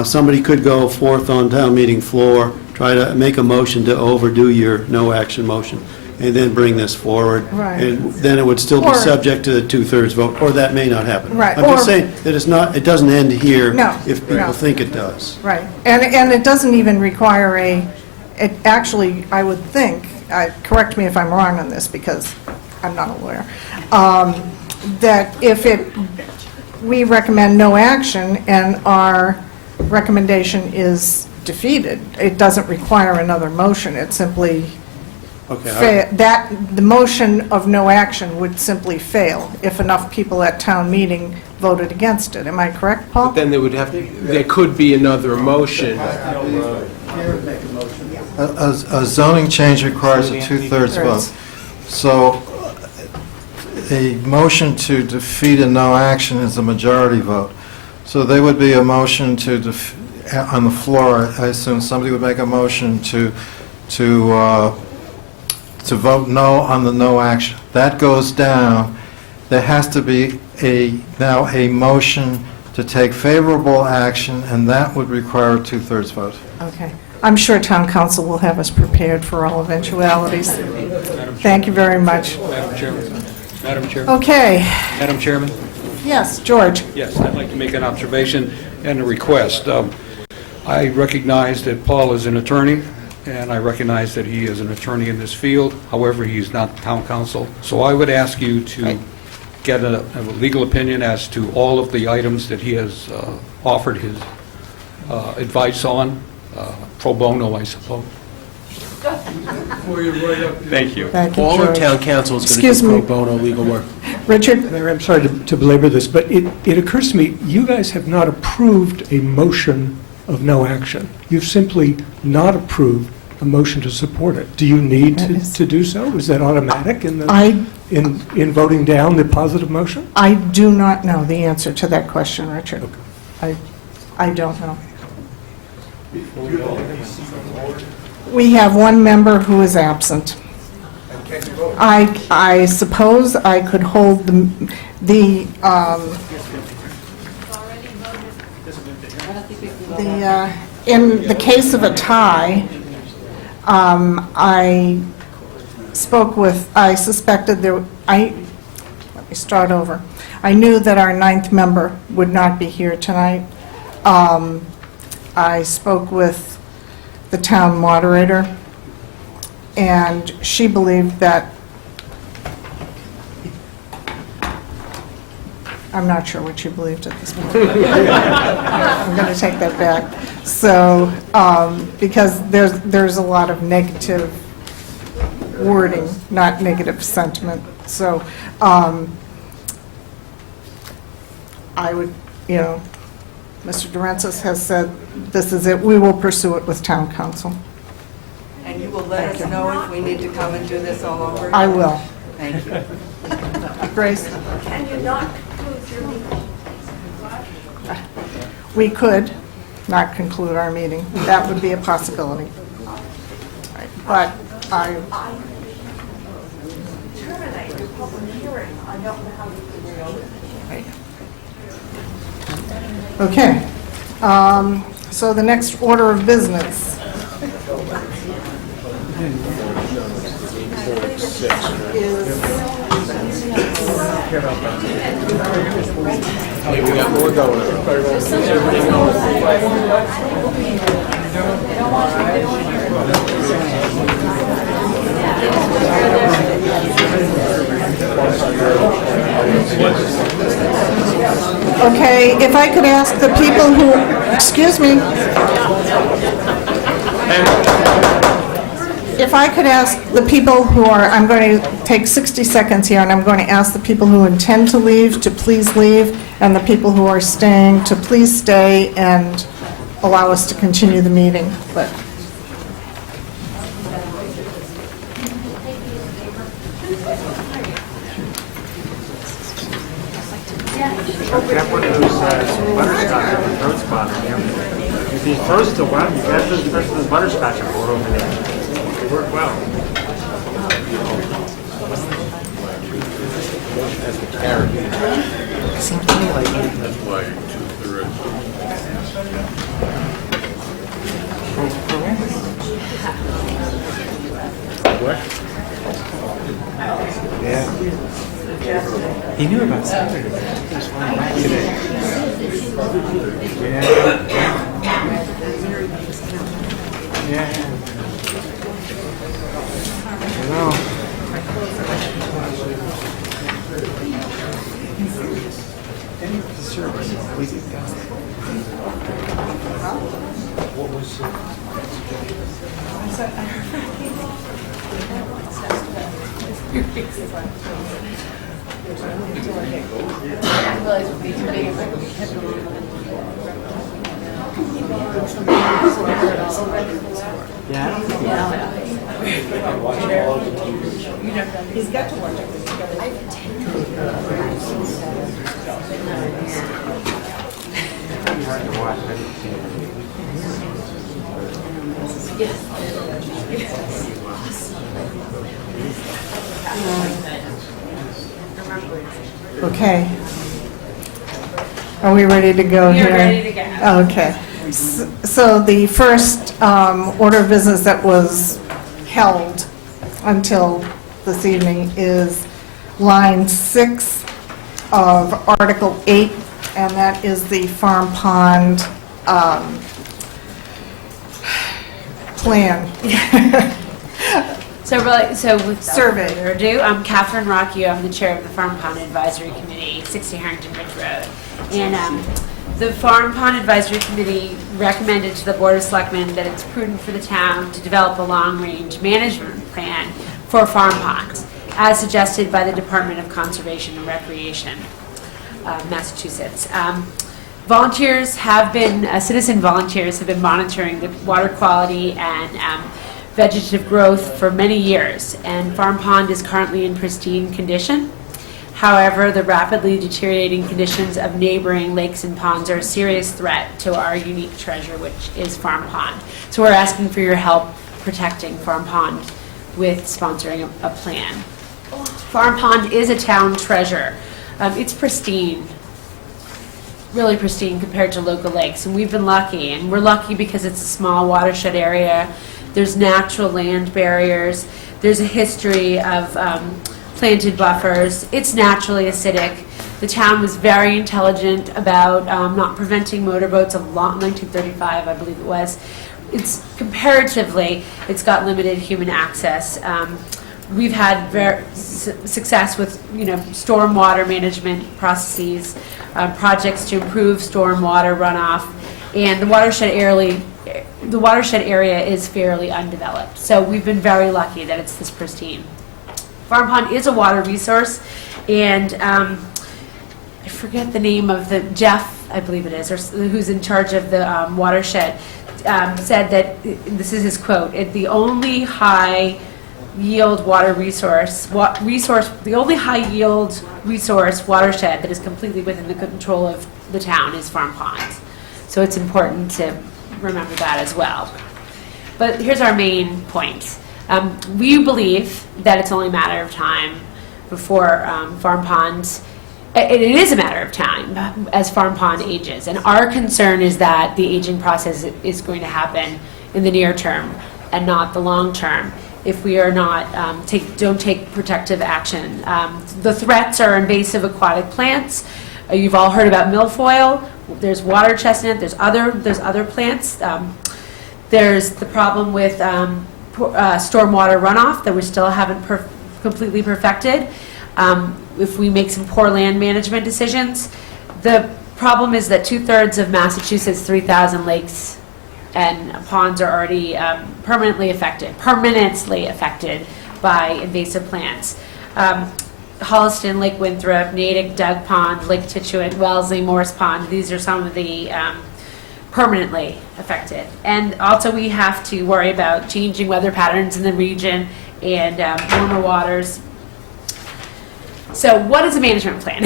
somebody could go forth on town meeting floor, try to make a motion to overdo your no action motion, and then bring this forward. Right. And then it would still be Or- subject to the two-thirds vote, or that may not happen. Right, I'm just or- saying that it's not, it doesn't end here. No, If no. people think it does. Right. And it doesn't even require it actually, I would think, correct me if I'm wrong on this, because I'm not a lawyer, that if we recommend no action and our recommendation is defeated, it doesn't require another motion. It simply, Okay. the motion of no action would simply fail if enough people at town meeting voted against it. Am I correct, Paul? But then there could be another motion. A zoning change requires a two-thirds vote. So a motion to defeat a no action is a majority vote. So there would be a motion on the floor. I assume somebody would make a motion to vote no on the no action. That goes down. There has to be now a motion to take favorable action, and that would require a two-thirds vote. Okay. I'm sure town council will have us prepared for all eventualities. Thank you very much. Madam Chairman. Madam Chair. Okay. Madam Chairman. Yes, George. Yes, I'd like to make an observation and a request. I recognize that Paul is an attorney, and I recognize that he is an attorney in this field. However, he's not town council. So I would ask you to get a legal opinion as to all of the items that he has offered his advice on, pro bono, I suppose. Thank you. Thank you, All our George. town council is going Excuse to do me. pro bono legal work. Richard? Mayor, I'm sorry to belabor this, but it occurs to me, you guys have not approved a motion of no action. You've simply not approved a motion to support it. Do you need to do so? Is that automatic in voting down the positive motion? I do not know the answer to that question, Richard. I don't know. We have one member who is absent. I suppose I could hold in the case of a tie, I suspected let me start over. I knew that our ninth member would not be here tonight. I spoke with the town moderator, and she believed that, I'm not sure what she believed at this point. I'm going to take that back. So, because there's a lot of negative wording, not negative sentiment. So, I would, Mr. Durensis has said, this is it, we will pursue it with town council. And you will let us know if we need to come and do this all over again? I will. Thank you. Grace? Can you not conclude your meeting? We could not conclude our meeting. That would be a possibility. Right. But Terminate your public hearing. I don't know how you can reopen. Okay. So the next order of business Hey, we got more going on. Okay, if I could ask the people who, excuse me. If I could ask the people who are, I'm going to take 60 seconds here, and I'm going to ask the people who intend to leave to please leave, and the people who are staying to please stay and allow us to continue the meeting. But Get one of those butterscotch with throat spot in there. If he's first to one, you got those first those butterscotch and pour over there. They work well. As the carrot. Seems to me like that's why what? Yeah. He knew about Saturday. He was flying back today. Yeah. Yeah. I know. What was he's got to watch it. Okay. Are we ready to go here? We're ready to go. Okay. So the first order of business that was held until this evening is line 6 of Article 8, and that is the Farm Pond plan. So with Survey. further ado, I'm Catherine Rockio. I'm the chair of the Farm Pond Advisory Committee, 60 Harrington Ridge Road. And the Farm Pond Advisory Committee recommended to the Board of Selectmen that it's prudent for the town to develop a long-range management plan for farm ponds, as suggested by the Department of Conservation and Recreation, Massachusetts. Citizen volunteers have been monitoring the water quality and vegetative growth for many years, and Farm Pond is currently in pristine condition. However, the rapidly deteriorating conditions of neighboring lakes and ponds are a serious threat to our unique treasure, which is Farm Pond. So we're asking for your help protecting Farm Pond with sponsoring a plan. Farm Pond is a town treasure. It's pristine, really pristine compared to local lakes, and we've been lucky, and we're lucky because it's a small watershed area. There's natural land barriers. There's a history of planted buffers. It's naturally acidic. The town was very intelligent about not preventing motorboats of 1935, I believe it was. It's comparatively, it's got limited human access. We've had success with, stormwater management processes, projects to improve stormwater runoff, and the watershed area is fairly undeveloped. So we've been very lucky that it's this pristine. Farm Pond is a water resource, and I forget the name of Jeff, I believe it is, or who's in charge of the watershed, said that, this is his quote, the only high yield water the only high yield resource watershed that is completely within the control of the town is Farm Ponds. So it's important to remember that as well. But here's our main point. We believe that it's only a matter of time before Farm Ponds, it is a matter of time as Farm Pond ages. And our concern is that the aging process is going to happen in the near term and not the long term if we are not, don't take protective action. The threats are invasive aquatic plants. You've all heard about milfoil. There's water chestnut. There's other plants. There's the problem with stormwater runoff that we still haven't completely perfected. If we make some poor land management decisions, the problem is that 2/3 of Massachusetts' 3,000 lakes and ponds are already permanently affected by invasive plants. Holliston, Lake Winthrop, Natick, Doug Pond, Lake Tituate, Wellesley, Morris Pond, these are some of the permanently affected. And also we have to worry about changing weather patterns in the region and warmer waters. So what is a management plan?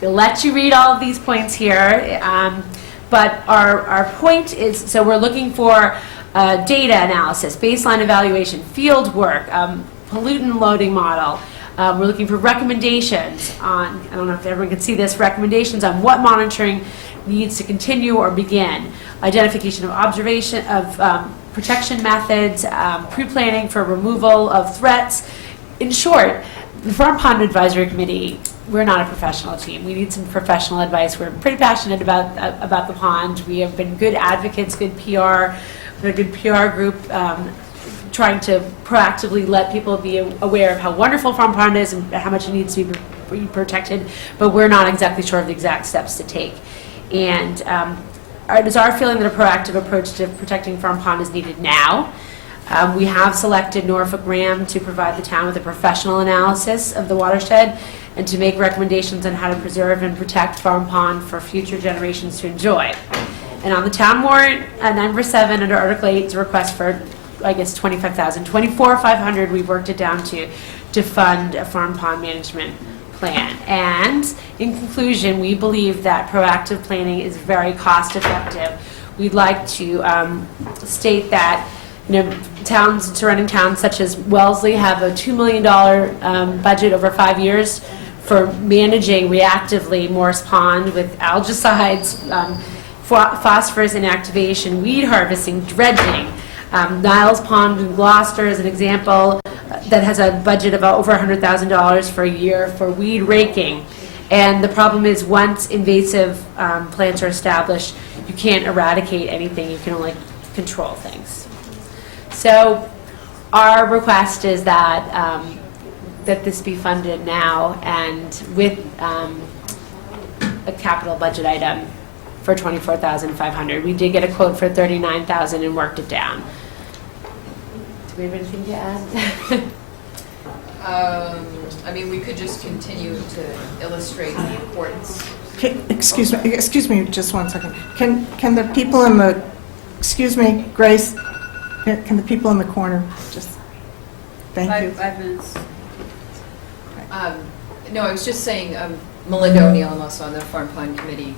We'll let you read all of these points here, but our point is, so we're looking for data analysis, baseline evaluation, field work, pollutant loading model. We're looking for recommendations on, I don't know if everyone can see this, recommendations on what monitoring needs to continue or begin, identification of observation of protection methods, pre-planning for removal of threats. In short, the Farm Pond Advisory Committee, we're not a professional team. We need some professional advice. We're pretty passionate about the pond. We have been good advocates, good PR. We're a good PR group trying to proactively let people be aware of how wonderful Farm Pond is and how much it needs to be protected, but we're not exactly sure of the exact steps to take. And it is our feeling that a proactive approach to protecting Farm Pond is needed now. We have selected Norfolk Graham to provide the town with a professional analysis of the watershed and to make recommendations on how to preserve and protect Farm Pond for future generations to enjoy. And on the town warrant, number 7 under Article 8 is a request for, I guess, $25,000. $24,500 we've worked it down to fund a Farm Pond management plan. And in conclusion, we believe that proactive planning is very cost effective. We'd like to state that towns, surrounding towns such as Wellesley have a $2 million budget over 5 years for managing reactively Morris Pond with algicides, phosphorus inactivation, weed harvesting, dredging. Niles Pond in Gloucester is an example that has a budget of over $100,000 for a year for weed raking. And the problem is once invasive plants are established, you can't eradicate anything, you can only control things. So our request is that that this be funded now and with a capital budget item for $24,500. We did get a quote for $39,000 and worked it down. Do we have anything to add? I mean, we could just continue to illustrate the importance. Excuse me just one second. Can the people in the, excuse me, Grace, can the people in the corner just, thank you. 5 minutes. No, I was just saying, Melinda O'Neill, I'm also on the Farm Pond Committee,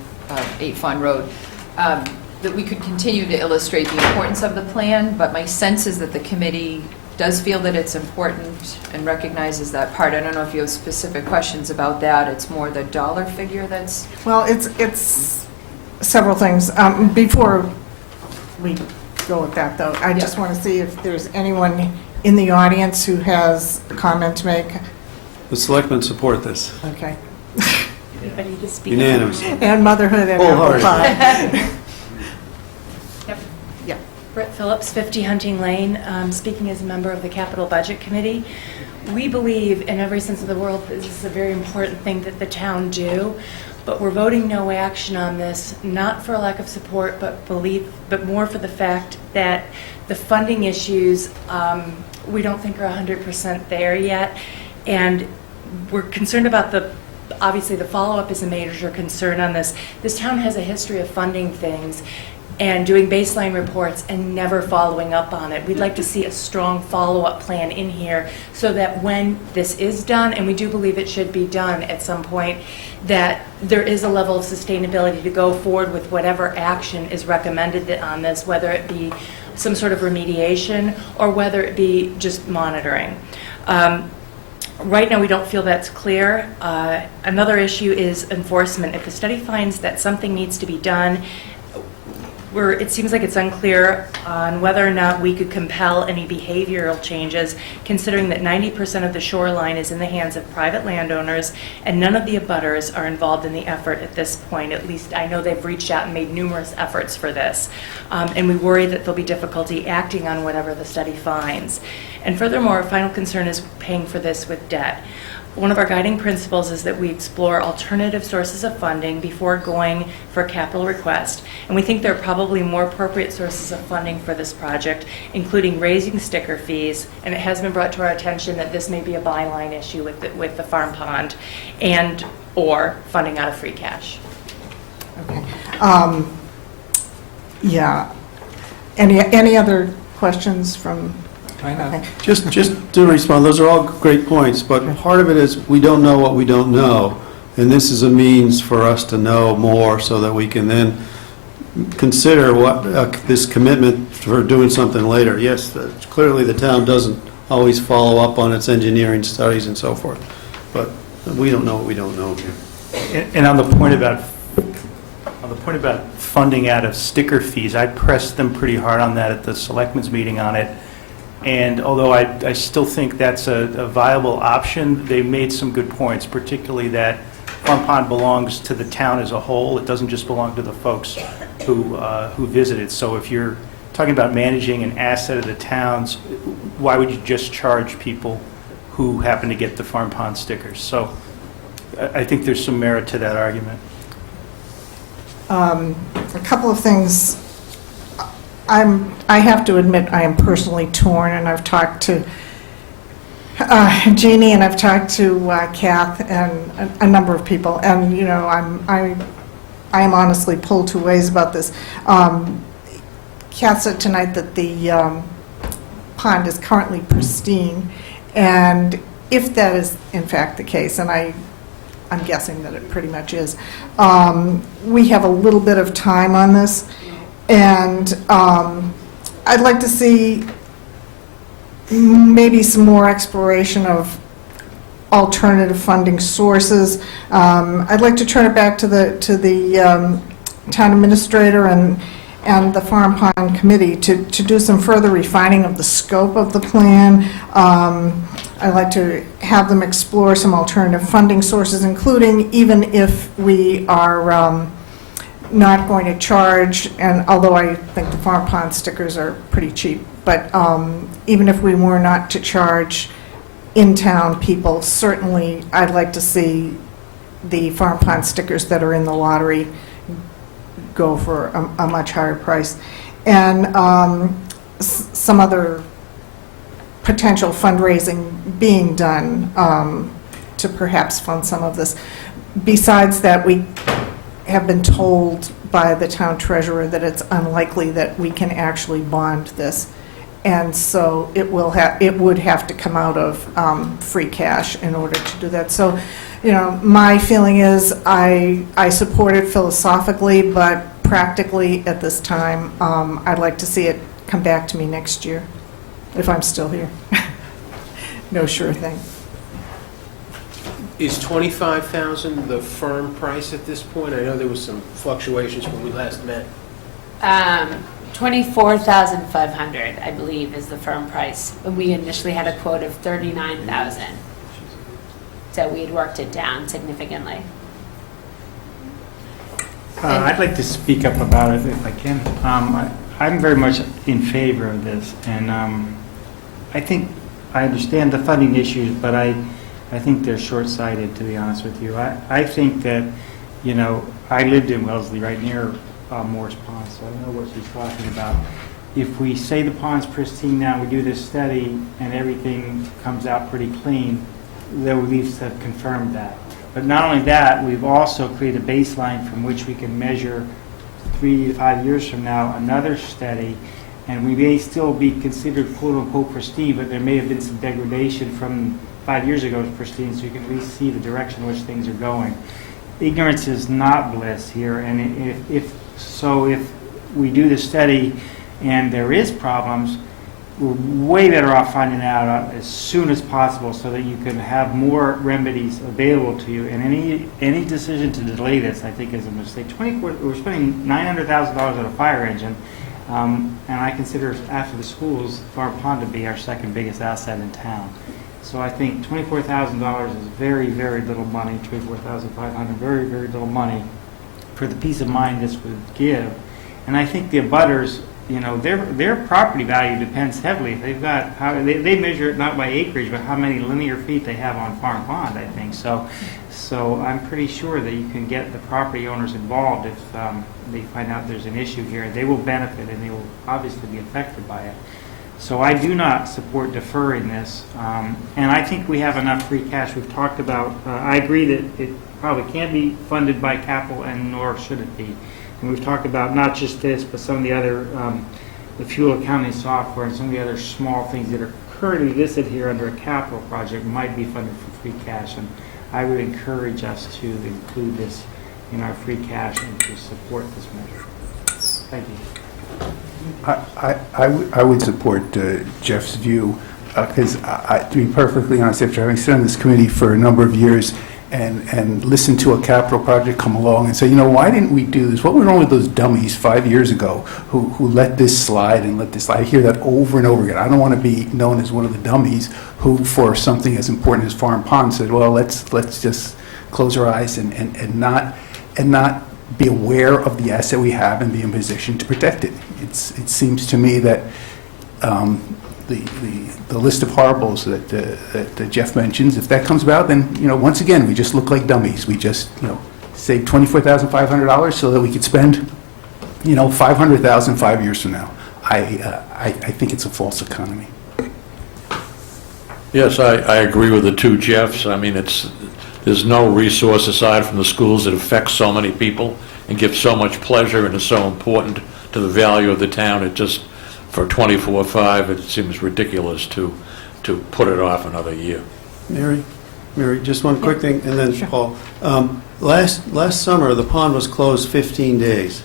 8 Fawn Road, that we could continue to illustrate the importance of the plan, but my sense is that the committee does feel that it's important and recognizes that part. I don't know if you have specific questions about that. It's more the dollar figure that's... Well, it's several things. Before we go with that, though, I just want to see if there's anyone in the audience who has a comment to make. The selectmen support this. Okay. Anybody to speak? Unanimous. And motherhood and apple pie. Yeah. Britt Phillips, 50 Hunting Lane, speaking as a member of the Capital Budget Committee. We believe in every sense of the world that this is a very important thing that the town do, but we're voting no action on this, not for a lack of support, but more for the fact that the funding issues we don't think are 100% there yet, and we're concerned about obviously the follow-up is a major concern on this. This town has a history of funding things and doing baseline reports and never following up on it. We'd like to see a strong follow-up plan in here so that when this is done, and we do believe it should be done at some point, that there is a level of sustainability to go forward with whatever action is recommended on this, whether it be some sort of remediation or whether it be just monitoring. Right now, we don't feel that's clear. Another issue is enforcement. If the study finds that something needs to be done, it seems like it's unclear on whether or not we could compel any behavioral changes, considering that 90% of the shoreline is in the hands of private landowners, and none of the abutters are involved in the effort at this point. At least I know they've reached out and made numerous efforts for this. And we worry that there'll be difficulty acting on whatever the study finds. And furthermore, our final concern is paying for this with debt. One of our guiding principles is that we explore alternative sources of funding before going for a capital request. And we think there are probably more appropriate sources of funding for this project, including raising sticker fees, and it has been brought to our attention that this may be a byline issue with the farm pond, and or funding out of free cash. Okay. Yeah. Any other questions from? Okay. Just to respond, those are all great points, but part of it is we don't know what we don't know, and this is a means for us to know more so that we can then consider what this commitment for doing something later. Yes, clearly the town doesn't always follow up on its engineering studies and so forth, but we don't know what we don't know here. And on the point about funding out of sticker fees, I pressed them pretty hard on that at the selectmen's meeting on it. And although I still think that's a viable option, they made some good points, particularly that Farm Pond belongs to the town as a whole. It doesn't just belong to the folks who visit it. So if you're talking about managing an asset of the town's, why would you just charge people who happen to get the Farm Pond stickers? So I think there's some merit to that argument. A couple of things. I have to admit I am personally torn, and I've talked to Jeannie and I've talked to Kath and a number of people, and I am honestly pulled two ways about this. Kath said tonight that the pond is currently pristine, and if that is in fact the case, and I'm guessing that it pretty much is, we have a little bit of time on this. And I'd like to see maybe some more exploration of alternative funding sources. I'd like to turn it back to the town administrator and the Farm Pond Committee to do some further refining of the scope of the plan. I'd like to have them explore some alternative funding sources, including even if we are not going to charge, and although I think the Farm Pond stickers are pretty cheap, but even if we were not to charge in-town people, certainly I'd like to see the Farm Pond stickers that are in the lottery go for a much higher price. And some other potential fundraising being done to perhaps fund some of this. Besides that, we have been told by the town treasurer that it's unlikely that we can actually bond this, and so it would have to come out of free cash in order to do that. So, my feeling is I support it philosophically, but practically at this time, I'd like to see it come back to me next year, if I'm still here. No sure thing. Is $25,000 the firm price at this point? I know there was some fluctuations when we last met. $24,500, I believe, is the firm price. And we initially had a quote of $39,000. So we had worked it down significantly. I'd like to speak up about it if I can. I'm very much in favor of this, and I think I understand the funding issues, but I think they're short-sighted, to be honest with you. I think that, I lived in Wellesley right near Morris Pond, so I know what she's talking about. If we say the pond's pristine now, we do this study, and everything comes out pretty clean, then we need to confirm that. But not only that, we've also created a baseline from which we can measure 3 to 5 years from now another study, and we may still be considered quote-unquote pristine, but there may have been some degradation from 5 years ago to pristine, so you can at least see the direction in which things are going. Ignorance is not bliss here, and if we do the study and there is problems, we're way better off finding out as soon as possible so that you can have more remedies available to you. And any decision to delay this, I think, is a mistake. We're spending $900,000 on a fire engine, and I consider, after the schools, Farm Pond to be our second biggest asset in town. So I think $24,000 is very, very little money, $24,500, very, very little money for the peace of mind this would give. And I think the abutters, you know, their property value depends heavily. They've got they measure it not by acreage, but how many linear feet they have on Farm Pond, I think. So I'm pretty sure that you can get the property owners involved if they find out there's an issue here. They will benefit, and they will obviously be affected by it. So I do not support deferring this, and I think we have enough free cash. We've talked about, I agree that it probably can't be funded by capital, and nor should it be. And we've talked about not just this, but some of the other, the fuel accounting software and some of the other small things that are currently listed here under a capital project might be funded for free cash. And I would encourage us to include this in our free cash and to support this measure. Thank you. I would support Jeff's view, because to be perfectly honest, after having sat on this committee for a number of years and listened to a capital project come along and say, you know, why didn't we do this? What were wrong with those dummies 5 years ago who let this slide and let this slide? I hear that over and over again. I don't want to be known as one of the dummies who, for something as important as Farm Pond, said, well, let's just close our eyes and not be aware of the asset we have and be in position to protect it. It seems to me that the list of horribles that Jeff mentions, if that comes about, then, you know, once again, we just look like dummies. We just, you know, save $24,500 so that we could spend, you know, $500,000 5 years from now. I think it's a false economy. Yes, I agree with the two Jeffs. I mean, there's no resource aside from the schools that affects so many people and gives so much pleasure and is so important to the value of the town. It just, for 24/5, it seems ridiculous to put it off another year. Mary, just one quick thing, and then Paul. Last summer, the pond was closed 15 days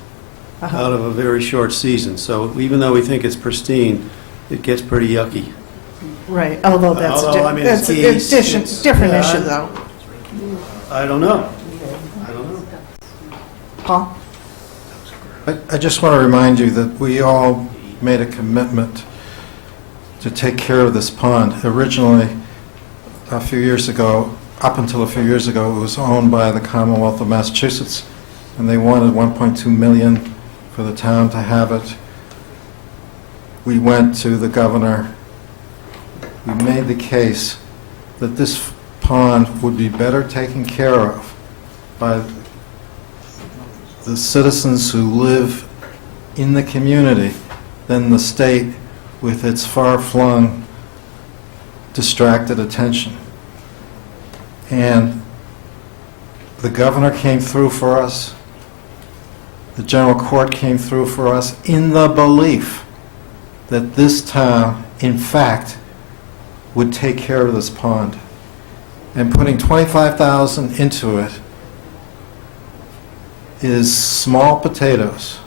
out of a very short season. So even though we think it's pristine, it gets pretty yucky. Right, although that's a different issue, though. I don't know. Paul? I just want to remind you that we all made a commitment to take care of this pond. Originally, up until a few years ago, it was owned by the Commonwealth of Massachusetts, and they wanted $1.2 million for the town to have it. We went to the governor. We made the case that this pond would be better taken care of by the citizens who live in the community than the state with its far-flung, distracted attention. And the governor came through for us. The general court came through for us in the belief that this town, in fact, would take care of this pond. And putting $25,000 into it is small potatoes.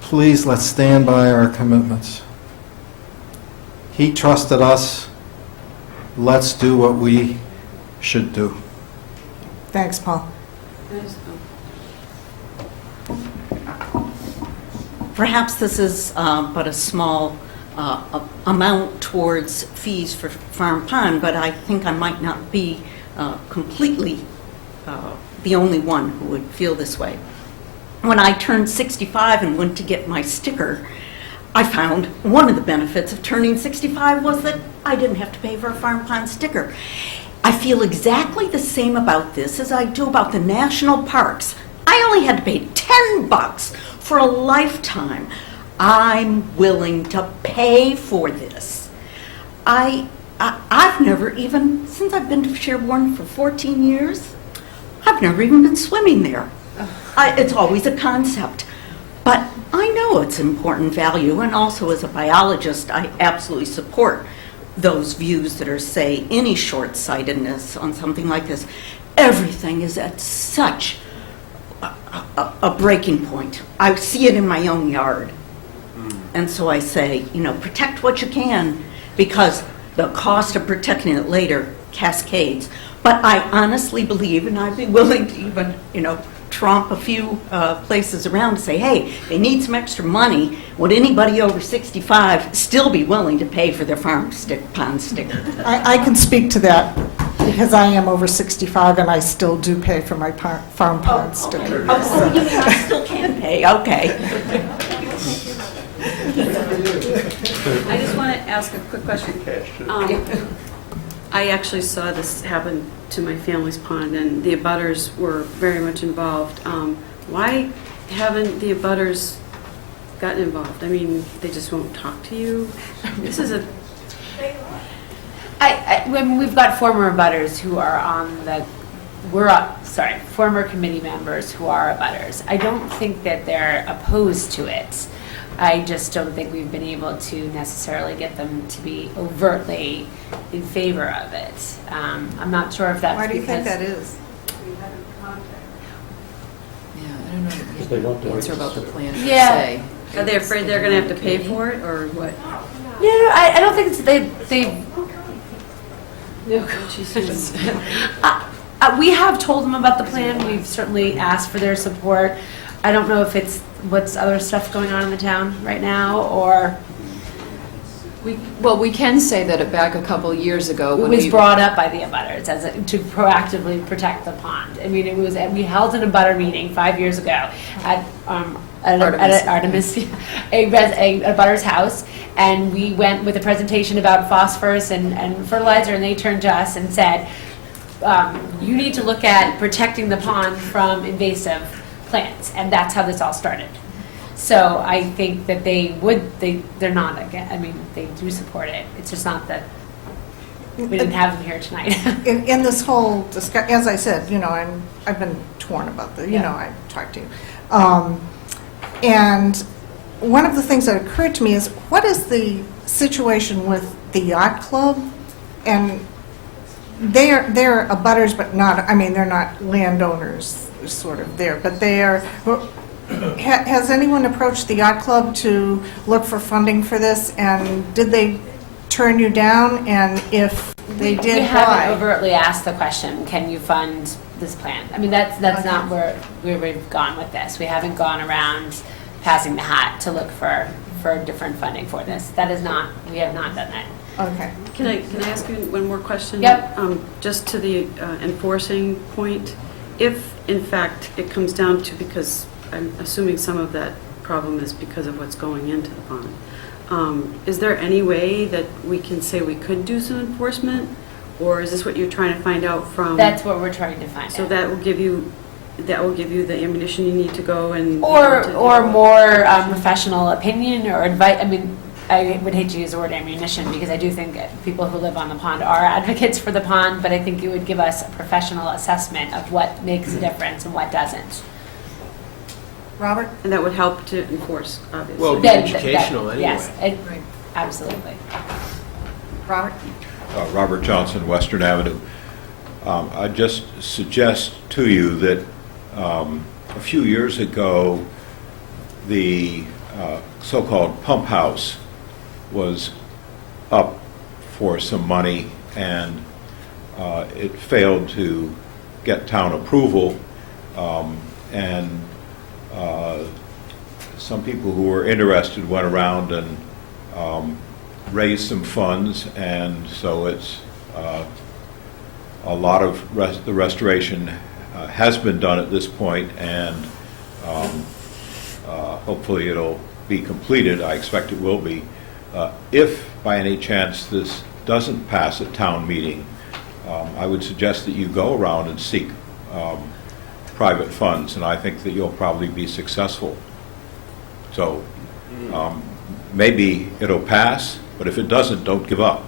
Please, let's stand by our commitments. He trusted us. Let's do what we should do. Thanks, Paul. Perhaps this is but a small amount towards fees for Farm Pond, but I think I might not be completely the only one who would feel this way. When I turned 65 and went to get my sticker, I found one of the benefits of turning 65 was that I didn't have to pay for a Farm Pond sticker. I feel exactly the same about this as I do about the national parks. I only had to pay $10 for a lifetime. I'm willing to pay for this. I've never even, since I've been to Sherborn for 14 years, I've never even been swimming there. It's always a concept. But I know it's important value, and also as a biologist, I absolutely support those views that are, say, any short-sightedness on something like this. Everything is at such a breaking point. I see it in my own yard. And so I say, protect what you can, because the cost of protecting it later cascades. But I honestly believe, and I'd be willing to even, tromp a few places around to say, hey, they need some extra money. Would anybody over 65 still be willing to pay for their pond sticker? I can speak to that, because I am over 65 and I still do pay for my farm pond sticker. Oh, you mean I still can pay? Okay. I just want to ask a quick question. I actually saw this happen to my family's pond, and the abutters were very much involved. Why haven't the abutters gotten involved? I mean, they just won't talk to you? This is a... We've got former abutters who are on the, former committee members who are abutters. I don't think that they're opposed to it. I just don't think we've been able to necessarily get them to be overtly in favor of it. I'm not sure if that's Why do you think because- that is? Yeah, I don't know. They want to- Answer about the plan per Yeah. se. Are they afraid they're going to have to pay for it, or what? No, I don't think it's, they No, Jesus. we have told them about the plan. We've certainly asked for their support. I don't know if it's what's other stuff going on in the town right now, or We can say that back a couple of years ago, it when was we brought up by the abutters to proactively protect the pond. I mean, we held an abutter meeting 5 years ago at Artemis, a abutter's house, and we went with a presentation about phosphorus and fertilizer, and they turned to us and said, you need to look at protecting the pond from invasive plants, and that's how this all started. So I think that they're not again. I mean, they do support it. It's just not that we didn't have them here tonight. In this whole discussion, as I said, I've been torn about the, Yeah. I talked to you. And one of the things that occurred to me is, what is the situation with the yacht club? And they're abutters, but not, I mean, they're not landowners, sort of there, but they are. Has anyone approached the yacht club to look for funding for this, and did they turn you down? And if they did, we haven't why? overtly asked the question, can you fund this plan? I mean, that's not where we've gone with this. We haven't gone around passing the hat to look for different funding for this. That is not, we have not done that. Okay. Can I ask you one more question? Yep. Just to the enforcing point, if in fact it comes down to, because I'm assuming some of that problem is because of what's going into the pond, is there any way that we can say we could do some enforcement? Or is this what you're trying to find out from? That's what we're trying to find So out. that will give you the ammunition you need to go and. Or more professional opinion or advice. I mean, I would hate to use the word ammunition, because I do think people who live on the pond are advocates for the pond, but I think it would give us a professional assessment of what makes a difference and what doesn't. Robert? And that would help to enforce, obviously. Well, it'd be educational anyway. Yes, absolutely. Robert? Robert Johnson, Western Avenue. I just suggest to you that a few years ago, the so-called pump house was up for some money, and it failed to get town approval, and some people who were interested went around and raised some funds, and so it's a lot of the restoration has been done at this point, and hopefully it'll be completed. I expect it will be. If by any chance this doesn't pass at town meeting, I would suggest that you go around and seek private funds, and I think that you'll probably be successful. So maybe it'll pass, but if it doesn't, don't give up.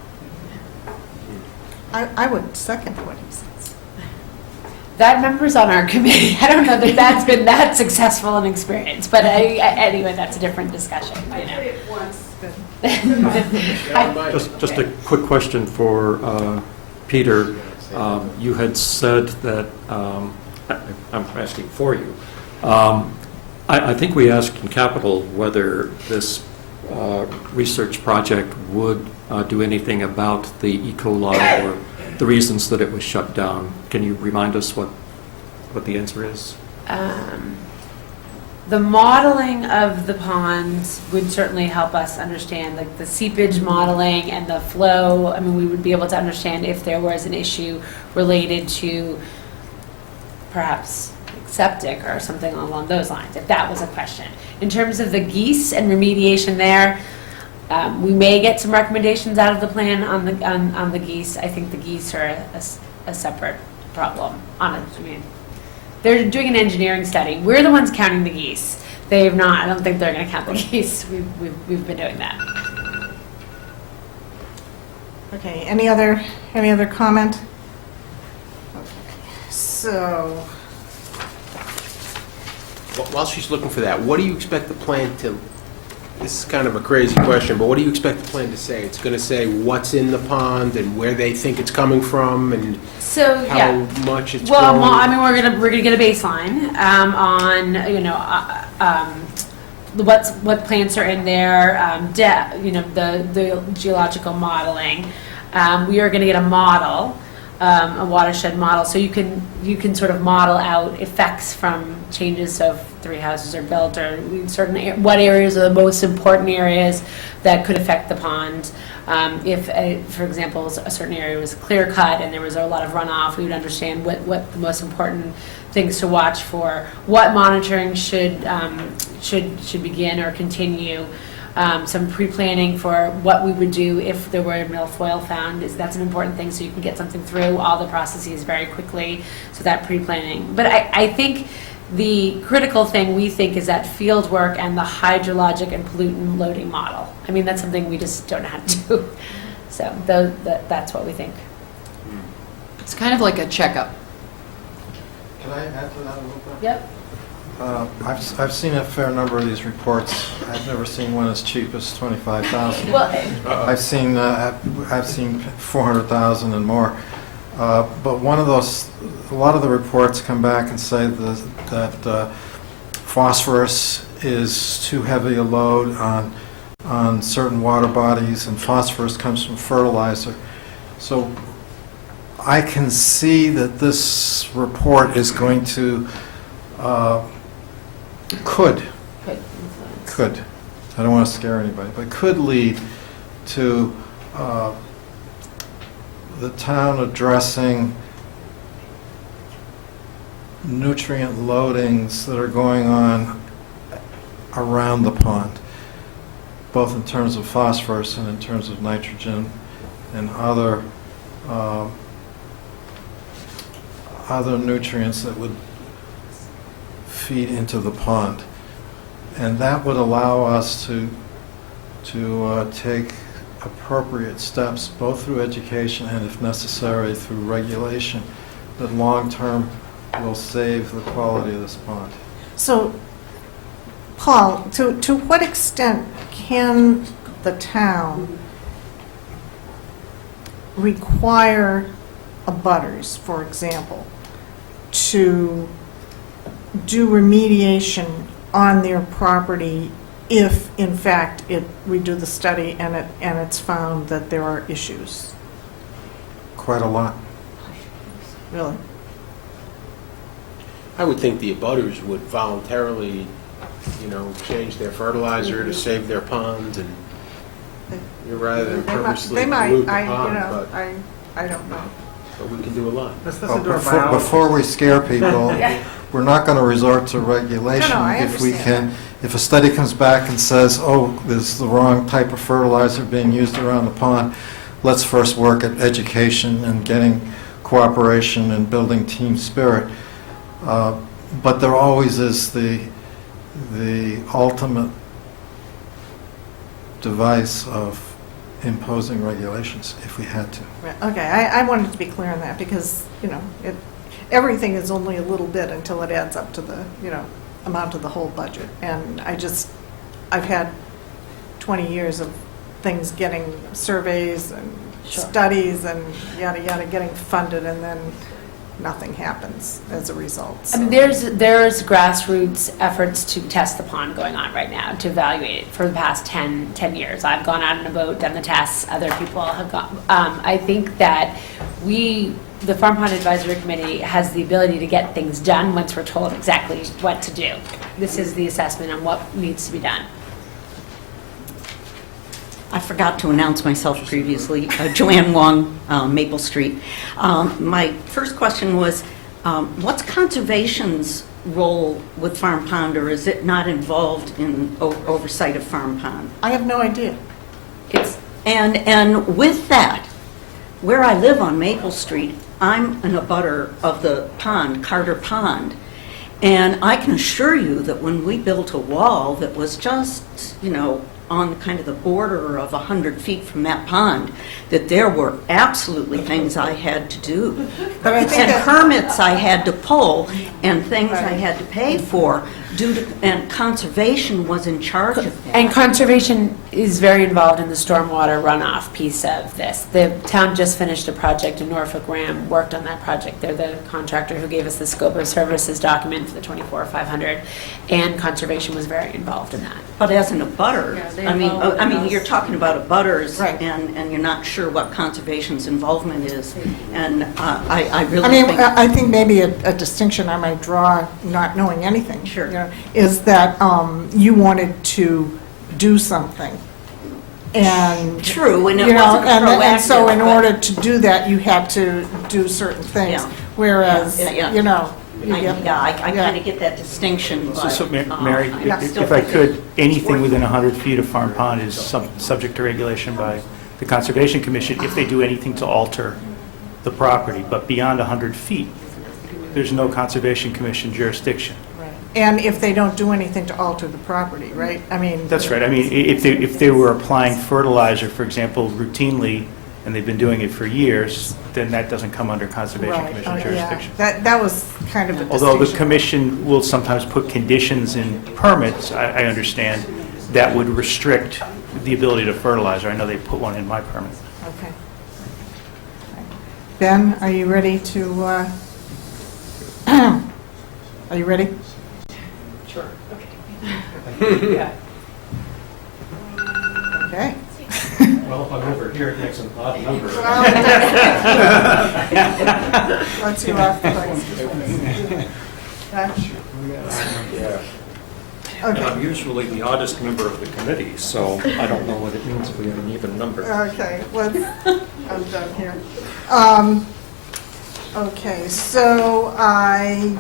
I would second what he says. That member's on our committee. I don't know that that's been that successful an experience, but anyway, that's a different discussion. You know. Just a quick question for Peter. You had said that, I'm asking for you. I think we asked in Capital whether this research project would do anything about the E. coli or the reasons that it was shut down. Can you remind us what the answer is? The modeling of the ponds would certainly help us understand, like the seepage modeling and the flow. I mean, we would be able to understand if there was an issue related to perhaps septic or something along those lines, if that was a question. In terms of the geese and remediation there, we may get some recommendations out of the plan on the geese. I think the geese are a separate problem. I mean, they're doing an engineering study. We're the ones counting the geese. They have not. I don't think they're going to count the geese. We've been doing that. Okay, any other comment? Okay, so, While she's looking for that, what do you expect the plan to, this is kind of a crazy question, but what do you expect the plan to say? It's going to say what's in the pond and where they think it's coming from and So how much it's well, growing? I mean, we're gonna get a baseline on what plants are in there, the geological modeling. We are gonna get a model, a watershed model, so you can sort of model out effects from changes of 3 houses are built or what areas are the most important areas that could affect the pond. If, for example, a certain area was clear cut and there was a lot of runoff, we would understand what the most important things to watch for, what monitoring should begin or continue. Some pre-planning for what we would do if there were a milfoil found. That's an important thing, so you can get something through all the processes very quickly. So that pre-planning. But I think the critical thing we think is that field work and the hydrologic and pollutant loading model. I mean, that's something we just don't know how to do. So that's what we think. It's kind of like a checkup. Can I add to that a little bit? Yep. I've seen a fair number of these reports. I've never seen one as cheap as 25,000. Well, I've seen 400,000 and more. But a lot of the reports come back and say that phosphorus is too heavy a load on certain water bodies, and phosphorus comes from fertilizer. So I can see that this report is going to could, I don't want to scare anybody, but could lead to the town addressing nutrient loadings that are going on around the pond, both in terms of phosphorus and in terms of nitrogen and other nutrients that would feed into the pond. And that would allow us to take appropriate steps, both through education and, if necessary, through regulation, that long-term will save the quality of this pond. So, Paul, to what extent can the town require abutters, for example, to do remediation on their property if, in fact, we do the study and it's found that there are issues? Quite a lot. Really? I would think the abutters would voluntarily, change their fertilizer to save their ponds and, rather than purposely pollute the pond, but I don't know. we can do a lot. Before we scare people, we're not going to resort to regulation. No, I if we understand can, if a study comes back and says, oh, there's the wrong type of fertilizer being used around the pond, let's first work at education and getting cooperation and building team spirit. But there always is the ultimate device of imposing regulations if we had to. Okay, I wanted to be clear on that because, everything is only a little bit until it adds up to the, amount of the whole budget. And I've had 20 years of things getting surveys and studies and yada, yada, getting funded, and then nothing happens as a result. I mean, there's grassroots efforts to test the pond going on right now, to evaluate it for the past 10 years. I've gone out in a boat, done the tests, other people have gone. I think that the Farm Pond Advisory Committee has the ability to get things done once we're told exactly what to do. This is the assessment on what needs to be done. I forgot to announce myself previously. Joanne Wong, Maple Street. My first question was, what's conservation's role with Farm Pond, or is it not involved in oversight of Farm Pond? I have no idea. And with that, where I live on Maple Street, I'm an abutter of the pond, Carter Pond. And I can assure you that when we built a wall that was just, on kind of the border of 100 feet from that pond, that there were absolutely things I had to do. But I think and permits I had to pull, and things I had to pay for, and conservation was in charge of that. And conservation is very involved in the stormwater runoff piece of this. The town just finished a project, and Norfolk Ram worked on that project. They're the contractor who gave us the scope of services document for the 24,500, and conservation was very involved in that. But as an abutter, I mean, you're talking about abutters, and you're not sure what conservation's involvement is, and I really think... I think maybe a distinction I might draw, not knowing anything, is that you wanted to do something. And true, and it wasn't proactive, and so in order to do that, you had to do certain things. Whereas, I kind of get that distinction. So, But, Mary, still if I think could, it's anything worth within 100 feet of Farm Pond is subject to regulation by the Conservation Commission if they do anything to alter the property. But beyond 100 feet, there's no Conservation Commission jurisdiction. And if they don't do anything to alter the property, right? I mean... That's right. I mean, if they were applying fertilizer, for example, routinely, and they've been doing it for years, then that doesn't come under Conservation Commission jurisdiction. That was kind of a distinction. Although the commission will sometimes put conditions in permits, I understand, that would restrict the ability to fertilizer. I know they put one in my permit. Okay. Ben, are you ready to... Are you ready? Sure. Okay. Yeah. Okay. Well, if I'm over here, it makes an odd number. Let's see what Okay. I'm usually the oddest member of the committee, so I don't know what it means if we have an even number. Okay, I'm done here. Okay, so I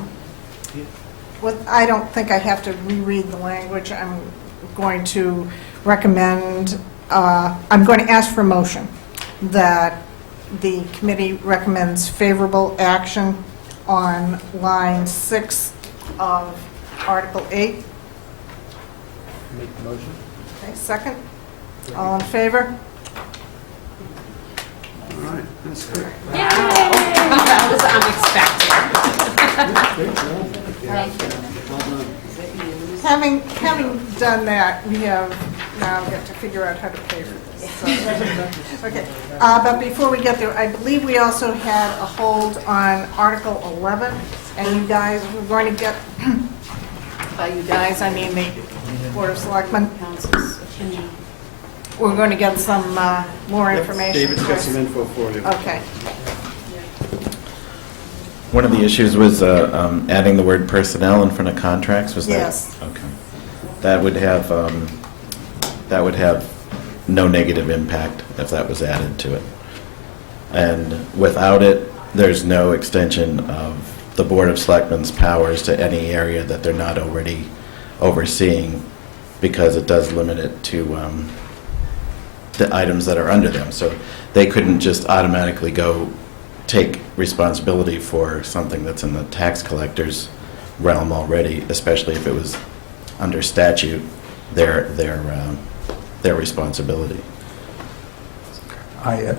don't think I have to reread the language. I'm going to recommend, I'm going to ask for a motion that the committee recommends favorable action on line 6 of Article 8. Make the motion. Okay, second. All in favor? All right, that's good. Yay! That was unexpected. Having done that, we have now got to figure out how to pay for this. So, okay, but before we get there, I believe we also had a hold on Article 11, and you guys were going to get, by you guys, I mean the Board of Selectmen. We're going to get some more information. David's got some info for you. Okay. One of the issues was adding the word personnel in front of contracts, was that? Yes. Okay. That would have no negative impact if that was added to it. And without it, there's no extension of the Board of Selectmen's powers to any area that they're not already overseeing, because it does limit it to the items that are under them. So they couldn't just automatically go take responsibility for something that's in the tax collector's realm already, especially if it was under statute, their responsibility.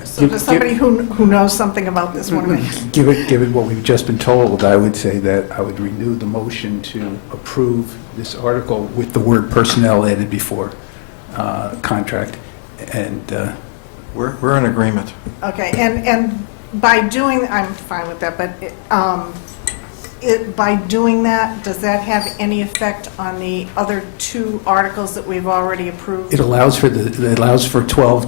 So does somebody who knows something about this want to Given what we've just been told, I would say that I would renew the motion to approve this article with the word personnel added before contract, and We're in agreement. Okay, and by doing, I'm fine with that, but by doing that, does that have any effect on the other two articles that we've already approved? It allows for it allows for 12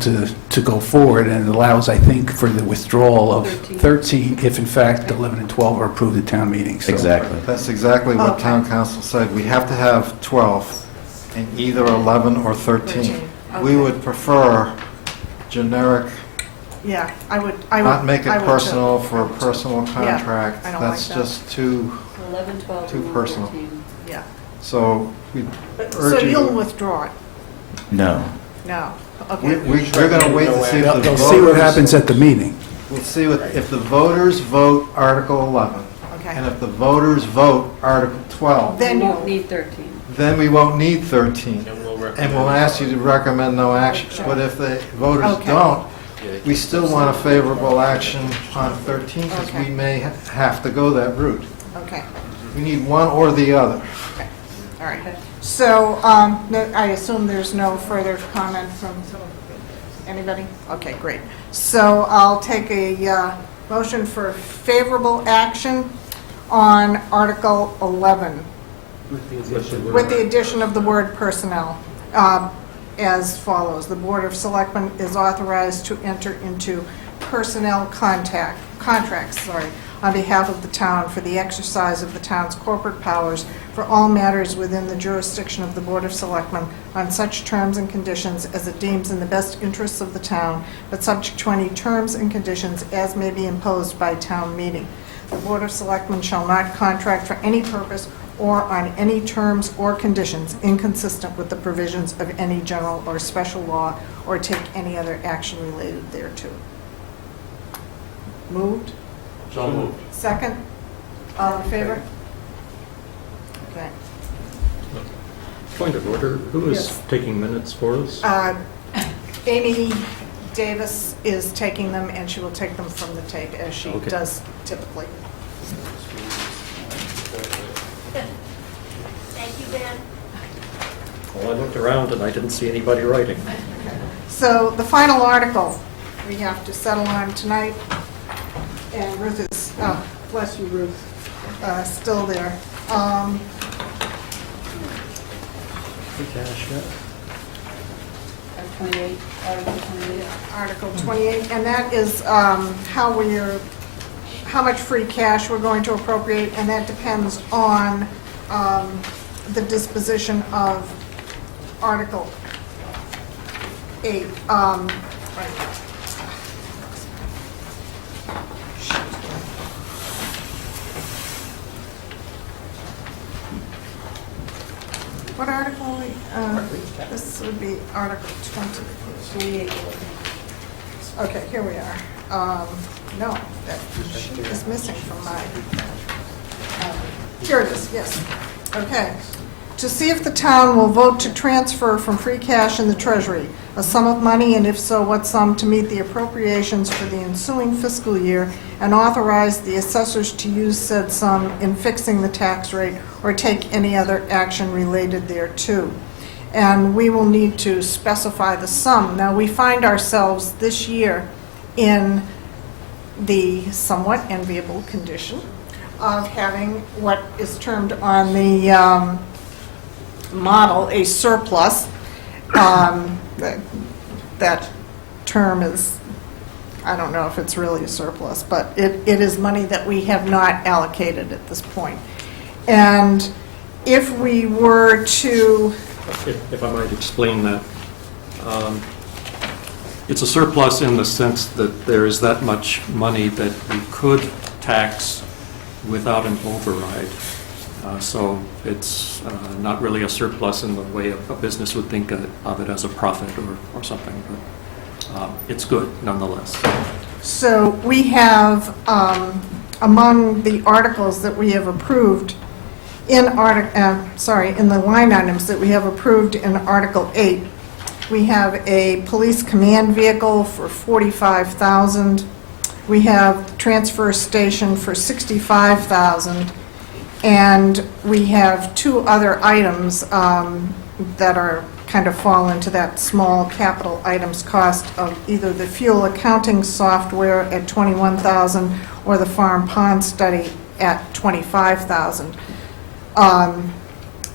to go forward, and it allows, I think, for the withdrawal of 13 if in fact 11 and 12 are approved at town meeting. So Exactly. That's exactly what Okay. town council said. We have to have 12 in either 11 or 13. We would prefer generic, Yeah, I would. not make I it would personal too. for a personal contract. I don't That's like that. just too, 11, 12, too and personal. 13. Yeah. So we So urge you you'll to... withdraw it? No. No. Okay. We're going to wait to see if the they'll voters... see what happens at the meeting. We'll see if the voters vote Article 11. Okay. And if the voters vote Article 12, Then You you won't need 13. then we won't need 13. And we'll ask you to recommend no action. But if the voters Okay. don't, we still want a favorable action on 13 because Okay. we may have to go that route. Okay. We need one or the other. Okay. All right. So I assume there's no further comment from anybody? Okay, great. So I'll take a motion for favorable action on Article 11 with the addition of the word personnel as follows. The Board of Selectmen is authorized to enter into personnel contracts on behalf of the town for the exercise of the town's corporate powers for all matters within the jurisdiction of the Board of Selectmen on such terms and conditions as it deems in the best interests of the town, but subject to any terms and conditions as may be imposed by town meeting. The Board of Selectmen shall not contract for any purpose or on any terms or conditions inconsistent with the provisions of any general or special law or take any other action related thereto. Moved? So moved. Second? All in favor? Okay. Point of order, who is Yes. taking minutes for us? Amy Davis is taking them, and she will take them from the tape, as she Okay. does typically. Thank you, Ben. Well, I looked around and I didn't see anybody writing. So the final article we have to settle on tonight, and Ruth is, bless you, Ruth, still there. Free cash, yeah. 28, Article 28. Article 28, and that is how much free cash we're going to appropriate, and that depends on the disposition of Article 8. What article are we, this would be Article 20. Okay, here we are. No, that sheet is missing from my, here it is, yes. Okay. To see if the town will vote to transfer from free cash in the treasury a sum of money, and if so, what sum, to meet the appropriations for the ensuing fiscal year, and authorize the assessors to use said sum in fixing the tax rate or take any other action related thereto. And we will need to specify the sum. Now, we find ourselves this year in the somewhat enviable condition of having what is termed on the model a surplus. That term is, I don't know if it's really a surplus, but it is money that we have not allocated at this point. And if we were to... If I might explain that. It's a surplus in the sense that there is that much money that we could tax without an override. So it's not really a surplus in the way a business would think of it as a profit or something, but it's good nonetheless. So we have, among the articles that we have approved, in the line items that we have approved in Article 8, we have a police command vehicle for $45,000. We have the transfer station for $65,000. And we have two other items that are kind of fall into that small capital items cost of either the fuel accounting software at $21,000 or the farm pond study at $25,000.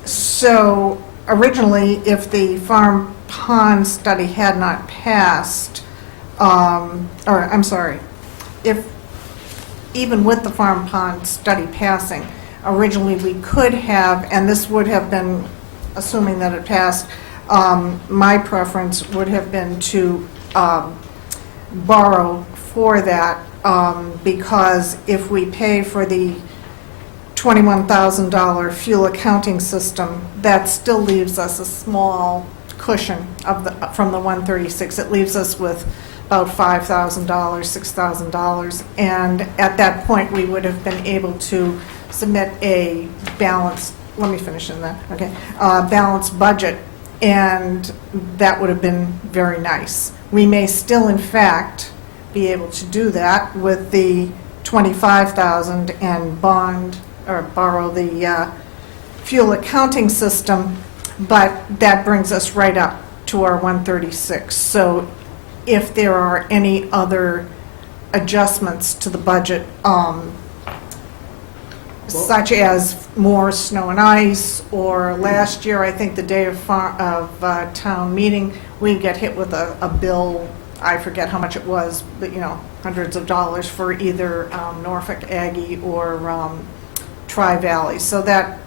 So originally, if the farm pond study had not passed, if even with the farm pond study passing, originally we could have, and this would have been, assuming that it passed, my preference would have been to borrow for that, because if we pay for the $21,000 fuel accounting system, that still leaves us a small cushion from the 136. It leaves us with about $5,000, $6,000, and at that point, we would have been able to submit a balanced, let me finish in that, okay, balanced budget, and that would have been very nice. We may still, in fact, be able to do that with the $25,000 and borrow the fuel accounting system, but that brings us right up to our 136. So if there are any other adjustments to the budget, such as more snow and ice, or last year, I think the day of town meeting, we get hit with a bill, I forget how much it was, but hundreds of dollars for either Norfolk Aggie or Tri-Valley. So that,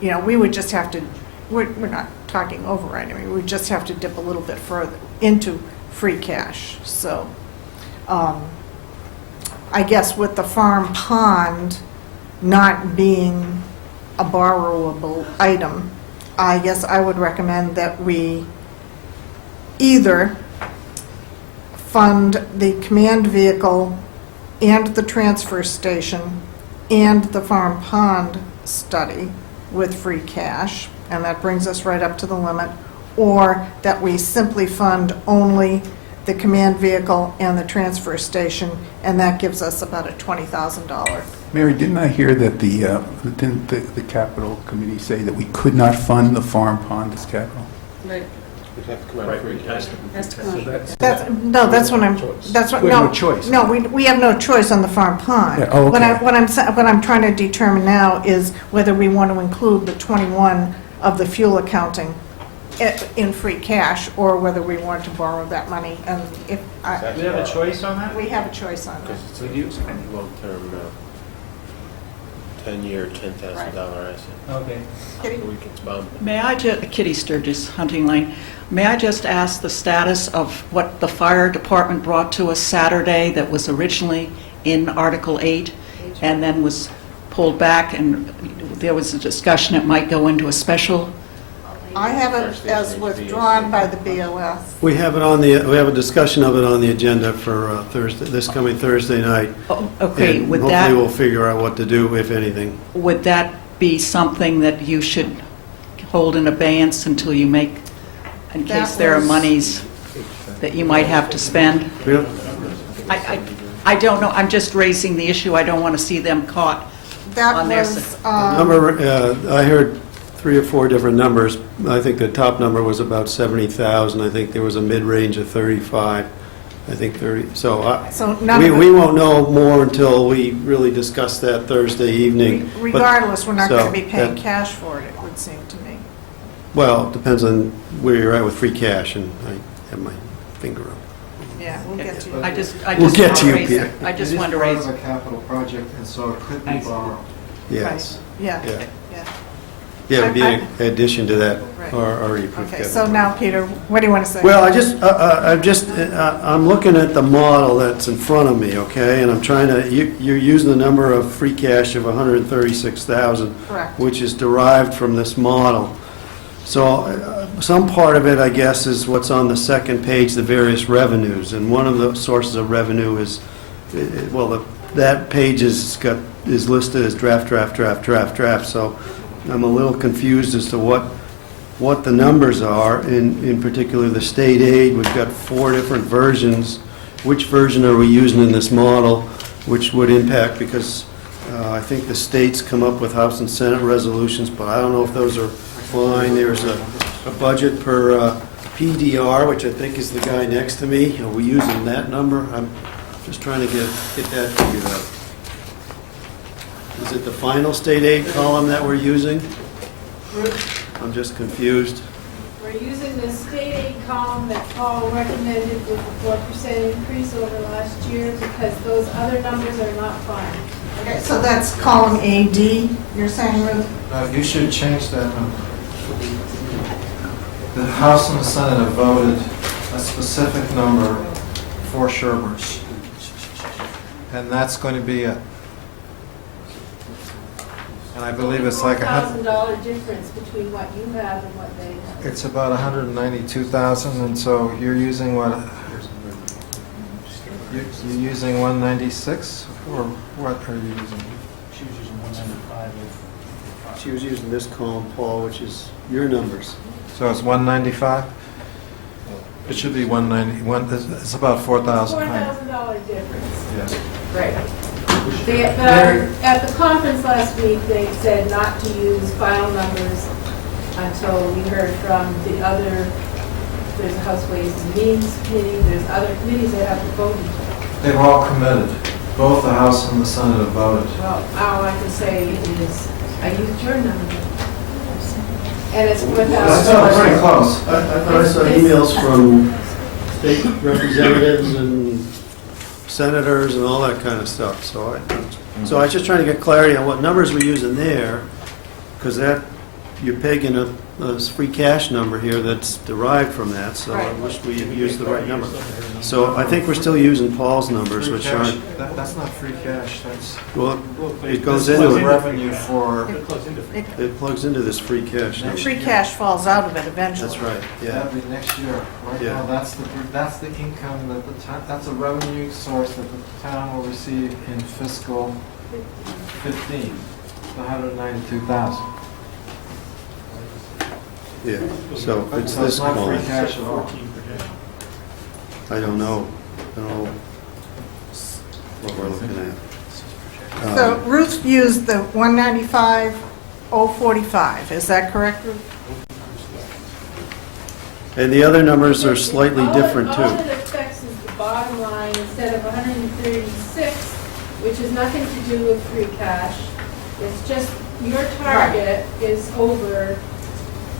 we would just have to, we're not talking override, I mean, we would just have to dip a little bit further into free cash. So I guess with the farm pond not being a borrowable item, I guess I would recommend that we either fund the command vehicle and the transfer station and the farm pond study with free cash, and that brings us right up to the limit, or that we simply fund only the command vehicle and the transfer station, and that gives us about a $20,000. Mary, didn't I hear that didn't the capital committee say that we could not fund the farm pond as capital? Right. We'd have to come out of free cash. Has to come out. That's what I'm, that's what, We have no. no choice. No, we have no choice on the farm pond. Yeah, oh, okay. What I'm trying to determine now is whether we want to include the 21 of the fuel accounting in free cash, or whether we want to borrow that money. And if Do we have a choice on that? we have a choice on that. Because it's a long-term, 10-year, $10,000 asset. Okay. So we can spend. May I just, Kitty Sturgis, Hunting Lane, may I just ask the status of what the fire department brought to us Saturday that was originally in Article 8 and then was pulled back, and there was a discussion it might go into a special? I have it as withdrawn by the BOS. We have a discussion of it on the agenda for Thursday, this coming Thursday night. Oh, okay, And would hopefully we'll that, figure out what to do, if anything. would that be something that you should hold in abeyance until you make, in That case there are was- monies that you might have to spend? Yeah. I don't know, I'm just raising the issue, I don't want to see them caught That on their... was, I heard 3 or 4 different numbers. I think the top number was about 70,000. I think there was a mid-range of 35. I think 30. So So none we of it- we won't know more until we really discuss that Thursday evening. But- regardless, we're not going to so be paying that- cash for it, it would seem to me. Well, it depends on where you're at with free cash, and I have my finger up. Yeah, we'll get to you. I just We'll get want to you, raise it. Peter. I just want to raise It is part of a capital project, and so it could be borrowed. Yes. Yeah, Yeah. yeah. Yeah, it'd be I- an addition to that, Right. or already approved Okay, capital. so now, Peter, what do you want to say? Well, I'm looking at the model that's in front of me, okay? And I'm trying to, you're using the number of free cash of 136,000. Correct. Which is derived from this model. So some part of it, I guess, is what's on the second page, the various revenues. And one of the sources of revenue is, that page is listed as draft. So I'm a little confused as to what the numbers are, in particular the state aid. We've got 4 different versions. Which version are we using in this model, which would impact, because I think the states come up with House and Senate resolutions, but I don't know if those are fine. There's a a budget per PDR, which I think is the guy next to me. Are we using that number? I'm just trying to get that figured out. Is it the final state aid column that we're using? I'm just confused. We're using the state aid column that Paul recommended with the 4% increase over last year because those other numbers are not fine. Okay, so that's column AD, you're saying, Ruth? You should change that number. The House and the Senate have voted a specific number for Sherborn. And that's going to be it. And I believe it's like $1,000 difference between what you have and what they have. it's about 192,000, and so you're using what? You're using 196, or what are you using? She was using 195. She was using this column, Paul, which is your numbers. So it's 195? It should be 191. It's about 4,000. $4,000 difference. Yes. Right. At the conference last week, they said not to use final numbers until we heard from the other, there's a House Ways and Means Committee, there's other committees that have to vote. They've all committed. Both the House and the Senate have voted. Well, all I can say is, I used your number. And it's $4,000. That's pretty close. I thought I saw emails from state representatives and senators and all that kind of stuff. So I was just trying to get clarity on what numbers we're using there, because that, you're pegging a free cash number here that's derived from that, so I wish we had used the right number. So I think we're still using Paul's numbers, which aren't... That's not free cash, that's... Well, it goes into it. Revenue for... It plugs into this free cash The number. free cash falls out of it eventually. That's right, yeah. That'll be next year. Right Yeah. now, that's the income that the town, that's a revenue source that the town will receive in fiscal 15, the 192,000. Yeah, so it's So this not free column. cash at all. I don't know what we're looking at. So Ruth used the 195,045, is that correct, Ruth? And the other numbers are slightly different All too. it affects is the bottom line instead of 136, which has nothing to do with free cash. It's just your target is over,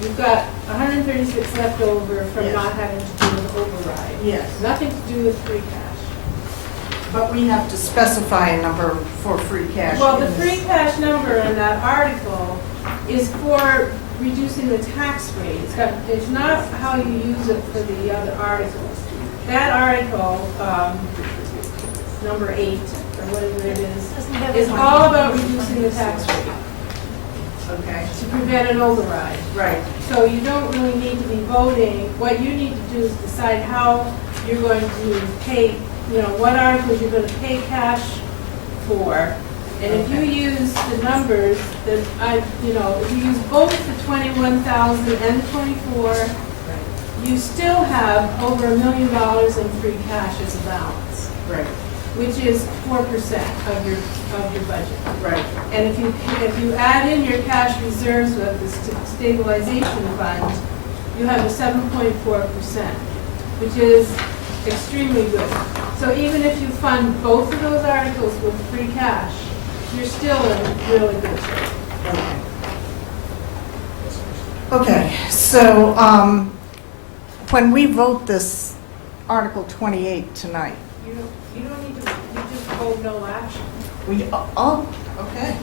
you've got 136 left over from Yes. not having to do with override. Yes. Nothing to do with free cash. But we have to specify a number for free cash. Well, the in this. free cash number in that article is for reducing the tax rate. It's not how you use it for the other articles. That article, number 8, or whatever it is all about reducing the tax rate. Okay. To prevent an override. Right. So you don't really need to be voting. What you need to do is decide how you're going to pay, what articles you're going to pay cash for. And if you use the numbers, then if you use both the 21,000 and the 24, you still have over $1 million in free cash as a balance. Right. Which is 4% of your budget. Right. And if you add in your cash reserves with the stabilization fund, you have a 7.4%, which is extremely good. So even if you fund both of those articles with free cash, you're still in really good shape. Okay, so when we vote this Article 28 tonight, You don't need to, you just hold no action. Okay.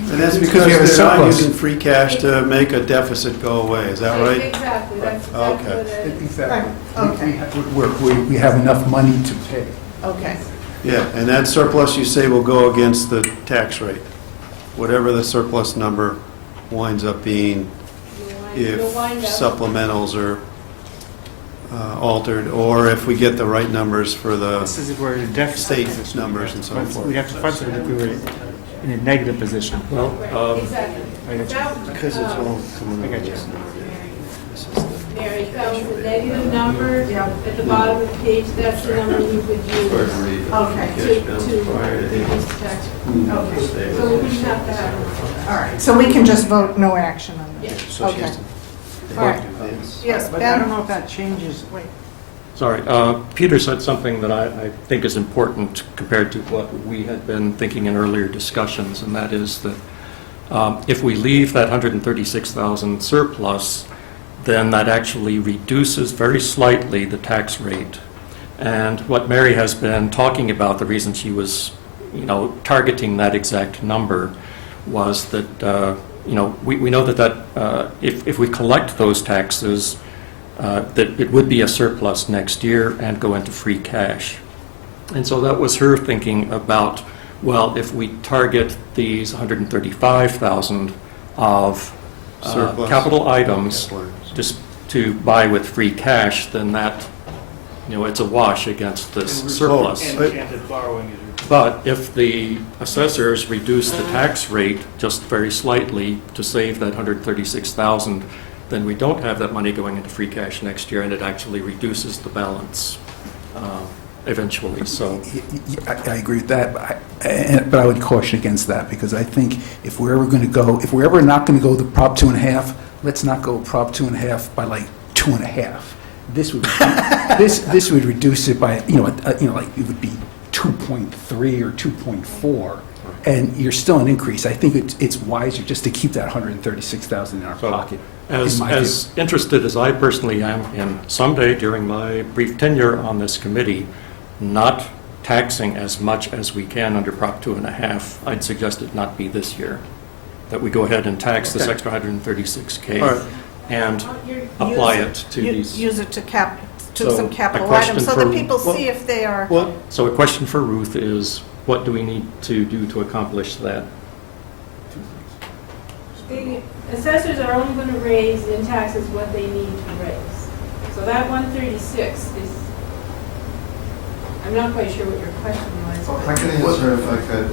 And that's Because because we have a they're not surplus. using free cash to make a deficit go away, is that right? Exactly, that's Okay. what it is. Exactly. Okay. We have enough money to pay. Okay. Yeah, and that surplus, you say, will go against the tax rate, whatever the surplus number winds up being if You'll wind up- supplementals are altered, or if we get the right numbers for the This is if we're in a deficit state position. numbers and so We'd forth. have to fund it if we were in a negative position. Well, Exactly. I got you. That- Because it's all coming I out got of you. this number. This is the- Mary, if that was a negative number at the bottom of the page, that's the number we would use Okay. to reduce the tax rate. Okay. So we wouldn't have to have. All right, so we can just vote no action on Yeah. this? So she Okay. has to- All right. Yes, But I don't Ben? know if that changes, wait. Sorry, Peter said something that I think is important compared to what we had been thinking in earlier discussions, and that is that if we leave that 136,000 surplus, then that actually reduces very slightly the tax rate. And what Mary has been talking about, the reason she was, targeting that exact number, was that, we know that if we collect those taxes, that it would be a surplus next year and go into free cash. And so that was her thinking about, well, if we target these 135,000 of Surplus. capital items just to buy with free cash, then that, it's a wash against this surplus. And borrowing is But if the assessors reduce the tax rate just very slightly to save that 136,000, then we don't have that money going into free cash next year, and it actually reduces the balance eventually. So I agree with that, but I would caution against that, because I think if we're ever not going to go the Prop 2.5, let's not go Prop 2.5 by like 2.5. This would this would reduce it by like it would be 2.3 or 2.4, and you're still an increase. I think it's wiser just to keep that 136,000 in our pocket. As interested as I personally am in someday during my brief tenure on this committee, not taxing as much as we can under Prop 2.5, I'd suggest it not be this year. That we go ahead and tax this extra 136K All right. and apply it to these. Use it to So, some a capital question items, so for- that people see if they are. So a question for Ruth is, what do we need to do to accomplish that? The assessors are only going to raise in taxes what they need to raise. So that 136 is, I'm not quite sure what your question was. I could answer if I could.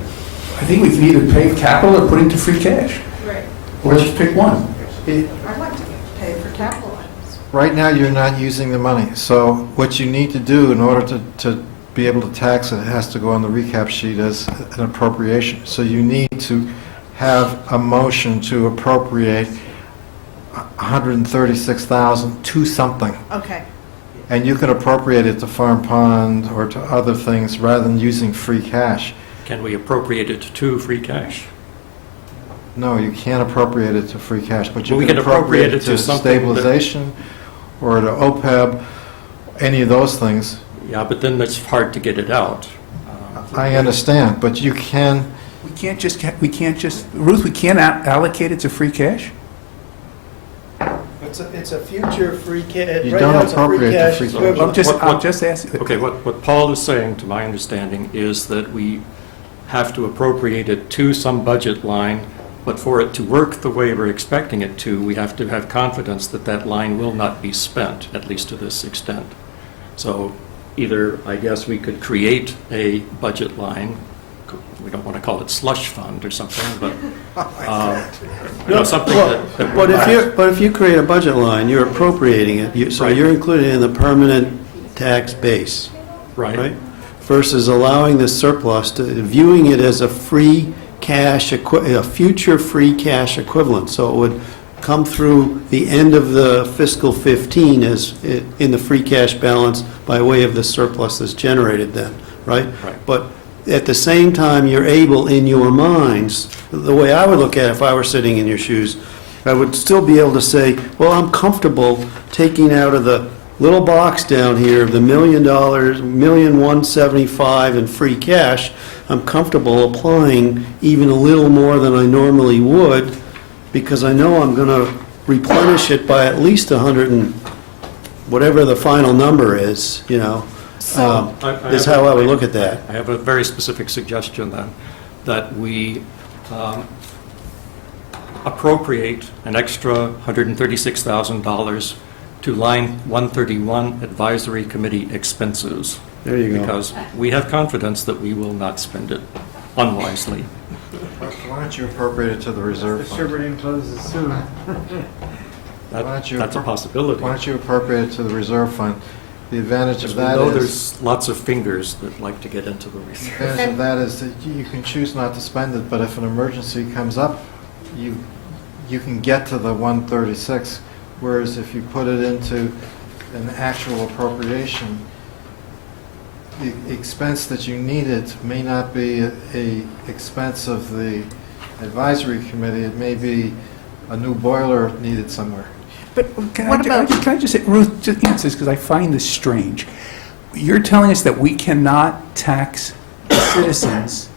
I think we can either pay capital or put into free cash, Right. or just pick one. I'd like to pay for capital items. Right now, you're not using the money, so what you need to do in order to be able to tax it, it has to go on the recap sheet as an appropriation. So you need to have a motion to appropriate 136,000 to something. Okay. And you could appropriate it to Farm Pond or to other things rather than using free cash. Can we appropriate it to free cash? No, you can't appropriate it to free cash, but you Well, we can can appropriate it to something that- stabilization or to OPEB, any of those things. Yeah, but then it's hard to get it out. I understand, but you can, We can't just, Ruth, we can't allocate it to free cash? It's a future free cash. You don't appropriate the free cash. I'm just asking. Okay, what Paul is saying, to my understanding, is that we have to appropriate it to some budget line, but for it to work the way we're expecting it to, we have to have confidence that that line will not be spent, at least to this extent. So either, I guess, we could create a budget line, we don't want to call it slush fund or something, but, something that... But if you create a budget line, you're appropriating it, so Right. you're included in the permanent tax base, right? Versus allowing the surplus, viewing it as a free cash, a future free cash equivalent. So it would come through the end of the fiscal 15 as in the free cash balance by way of the surplus that's generated then, right? Right. But at the same time, you're able, in your minds, the way I would look at it if I were sitting in your shoes, I would still be able to say, well, I'm comfortable taking out of the little box down here of the $1 million, $1,175,000 in free cash, I'm comfortable applying even a little more than I normally would, because I know I'm going to replenish it by at least 100 and whatever the final number is, is how I would look at that. I have a very specific suggestion then, that we appropriate an extra $136,000 to line 131 Advisory Committee expenses. There you go. Because we have confidence that we will not spend it unwisely. why don't you appropriate it to the reserve The fund? Sherborn closes soon. That's a possibility. Why don't you appropriate it to the reserve fund? The advantage of that We know is... there's lots of fingers that like to get into the The reserve. advantage of that is that you can choose not to spend it, but if an emergency comes up, you can get to the 136 Whereas if you put it into an actual appropriation, the expense that you needed may not be a expense of the advisory committee. It may be a new boiler needed somewhere. But Can what about, I just say, Ruth, just answer this, because I find this strange. You're telling us that we cannot tax the citizens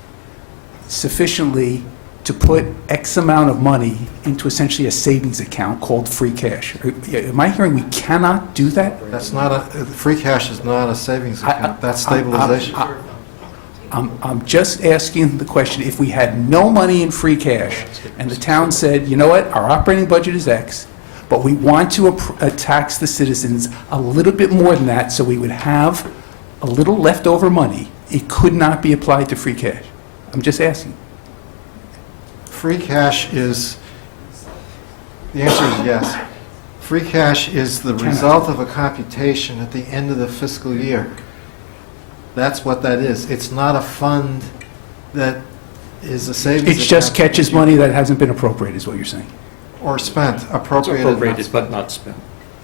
sufficiently to put X amount of money into essentially a savings account called free cash. Am I hearing we cannot do that? That's not free cash is not a savings account. That's stabilization. I'm just asking the question, if we had no money in free cash, and the town said, you know what, our operating budget is X, but we want to tax the citizens a little bit more than that, so we would have a little leftover money, it could not be applied to free cash. I'm just asking. Free cash is, the answer is yes. Free cash is the result of a computation at the end of the fiscal year. That's what that is. It's not a fund that is a savings It just account catches money that hasn't been appropriated, is what you're saying. or spent, It's appropriated, not appropriated, spent. but not spent.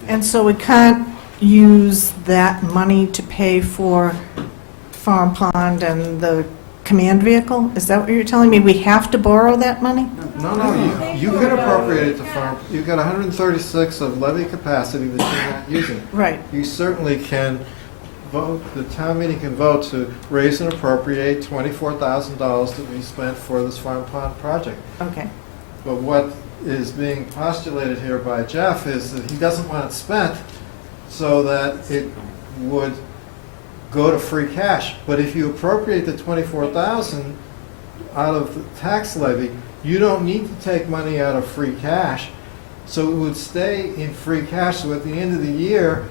and so we can't use that money to pay for Farm Pond and the command vehicle? Is that what you're telling me? We have to borrow that money? No, you could appropriate it to farm. You've got 136 of levy capacity that you're not using. Right. You certainly can vote, the town meeting can vote to raise and appropriate $24,000 to be spent for this Farm Pond project. Okay. But what is being postulated here by Jeff is that he doesn't want it spent so that it would go to free cash. But if you appropriate the $24,000 out of the tax levy, you don't need to take money out of free cash. So it would stay in free cash. So at the end of the year,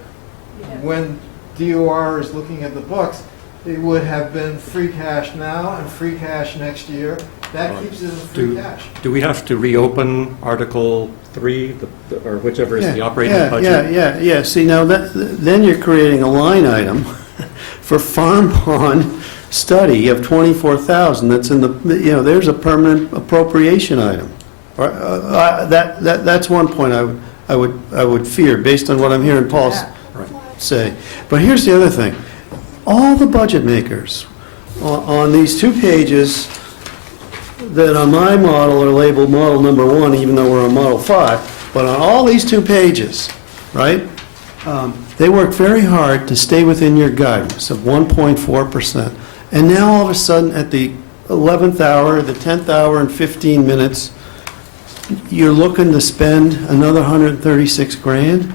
when DOR is looking at the books, it would have been free cash now and free cash next year. That keeps it in free cash. Do we have to reopen Article 3, or whichever is the operating budget? Yeah. See, now, then you're creating a line item for Farm Pond study of 24,000. That's in the, there's a permanent appropriation item. That's one point I would fear, based on what I'm hearing Paul say. But here's the other thing. All the budget makers on these 2 pages that on my model are labeled model number 1, even though we're on model 5, but on all these 2 pages, right, they worked very hard to stay within your guidance of 1.4%. And now all of a sudden, at the 11th hour, the 10th hour and 15 minutes, you're looking to spend another 136 grand?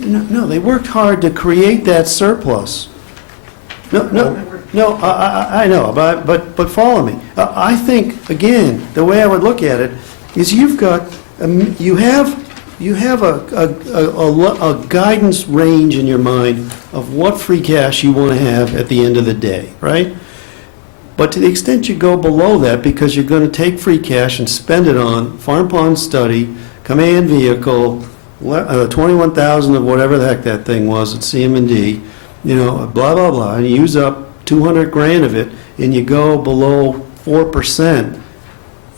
No, they worked hard to create that surplus. No, I know, but follow me. I think, again, the way I would look at it is you have a guidance range in your mind of what free cash you want to have at the end of the day, right? But to the extent you go below that, because you're going to take free cash and spend it on Farm Pond study, command vehicle, 21,000 of whatever the heck that thing was at CM&D, blah, blah, blah, and you use up 200 grand of it, and you go below 4%,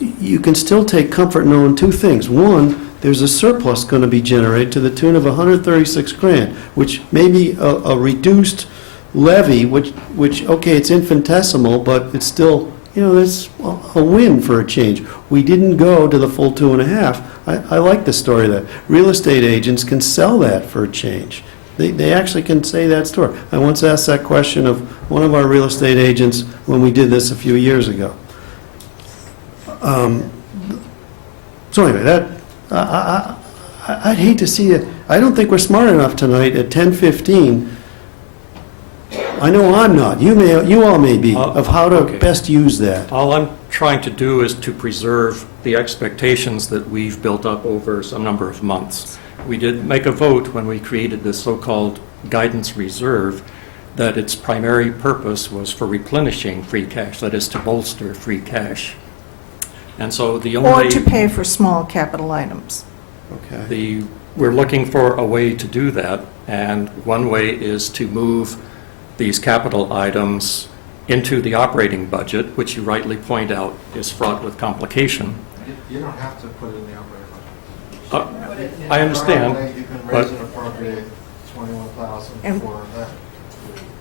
you can still take comfort knowing 2 things. One, there's a surplus going to be generated to the tune of 136 grand, which may be a reduced levy, which okay, it's infinitesimal, but it's still, that's a win for a change. We didn't go to the full 2.5. I like the story that real estate agents can sell that for a change. They actually can say that story. I once asked that question of one of our real estate agents when we did this a few years ago. So anyway, I'd hate to see it. I don't think we're smart enough tonight at 10:15. I know I'm not. You all may be, of how to best use that. All I'm trying to do is to preserve the expectations that we've built up over some number of months. We did make a vote when we created this so-called guidance reserve that its primary purpose was for replenishing free cash, that is to bolster free cash. And so the only... Or to pay for small capital items. Okay. We're looking for a way to do that, and one way is to move these capital items into the operating budget, which you rightly point out is fraught with complication. You don't have to put it in the operating budget. I understand, You can but raise and appropriate 21,000 And- for that.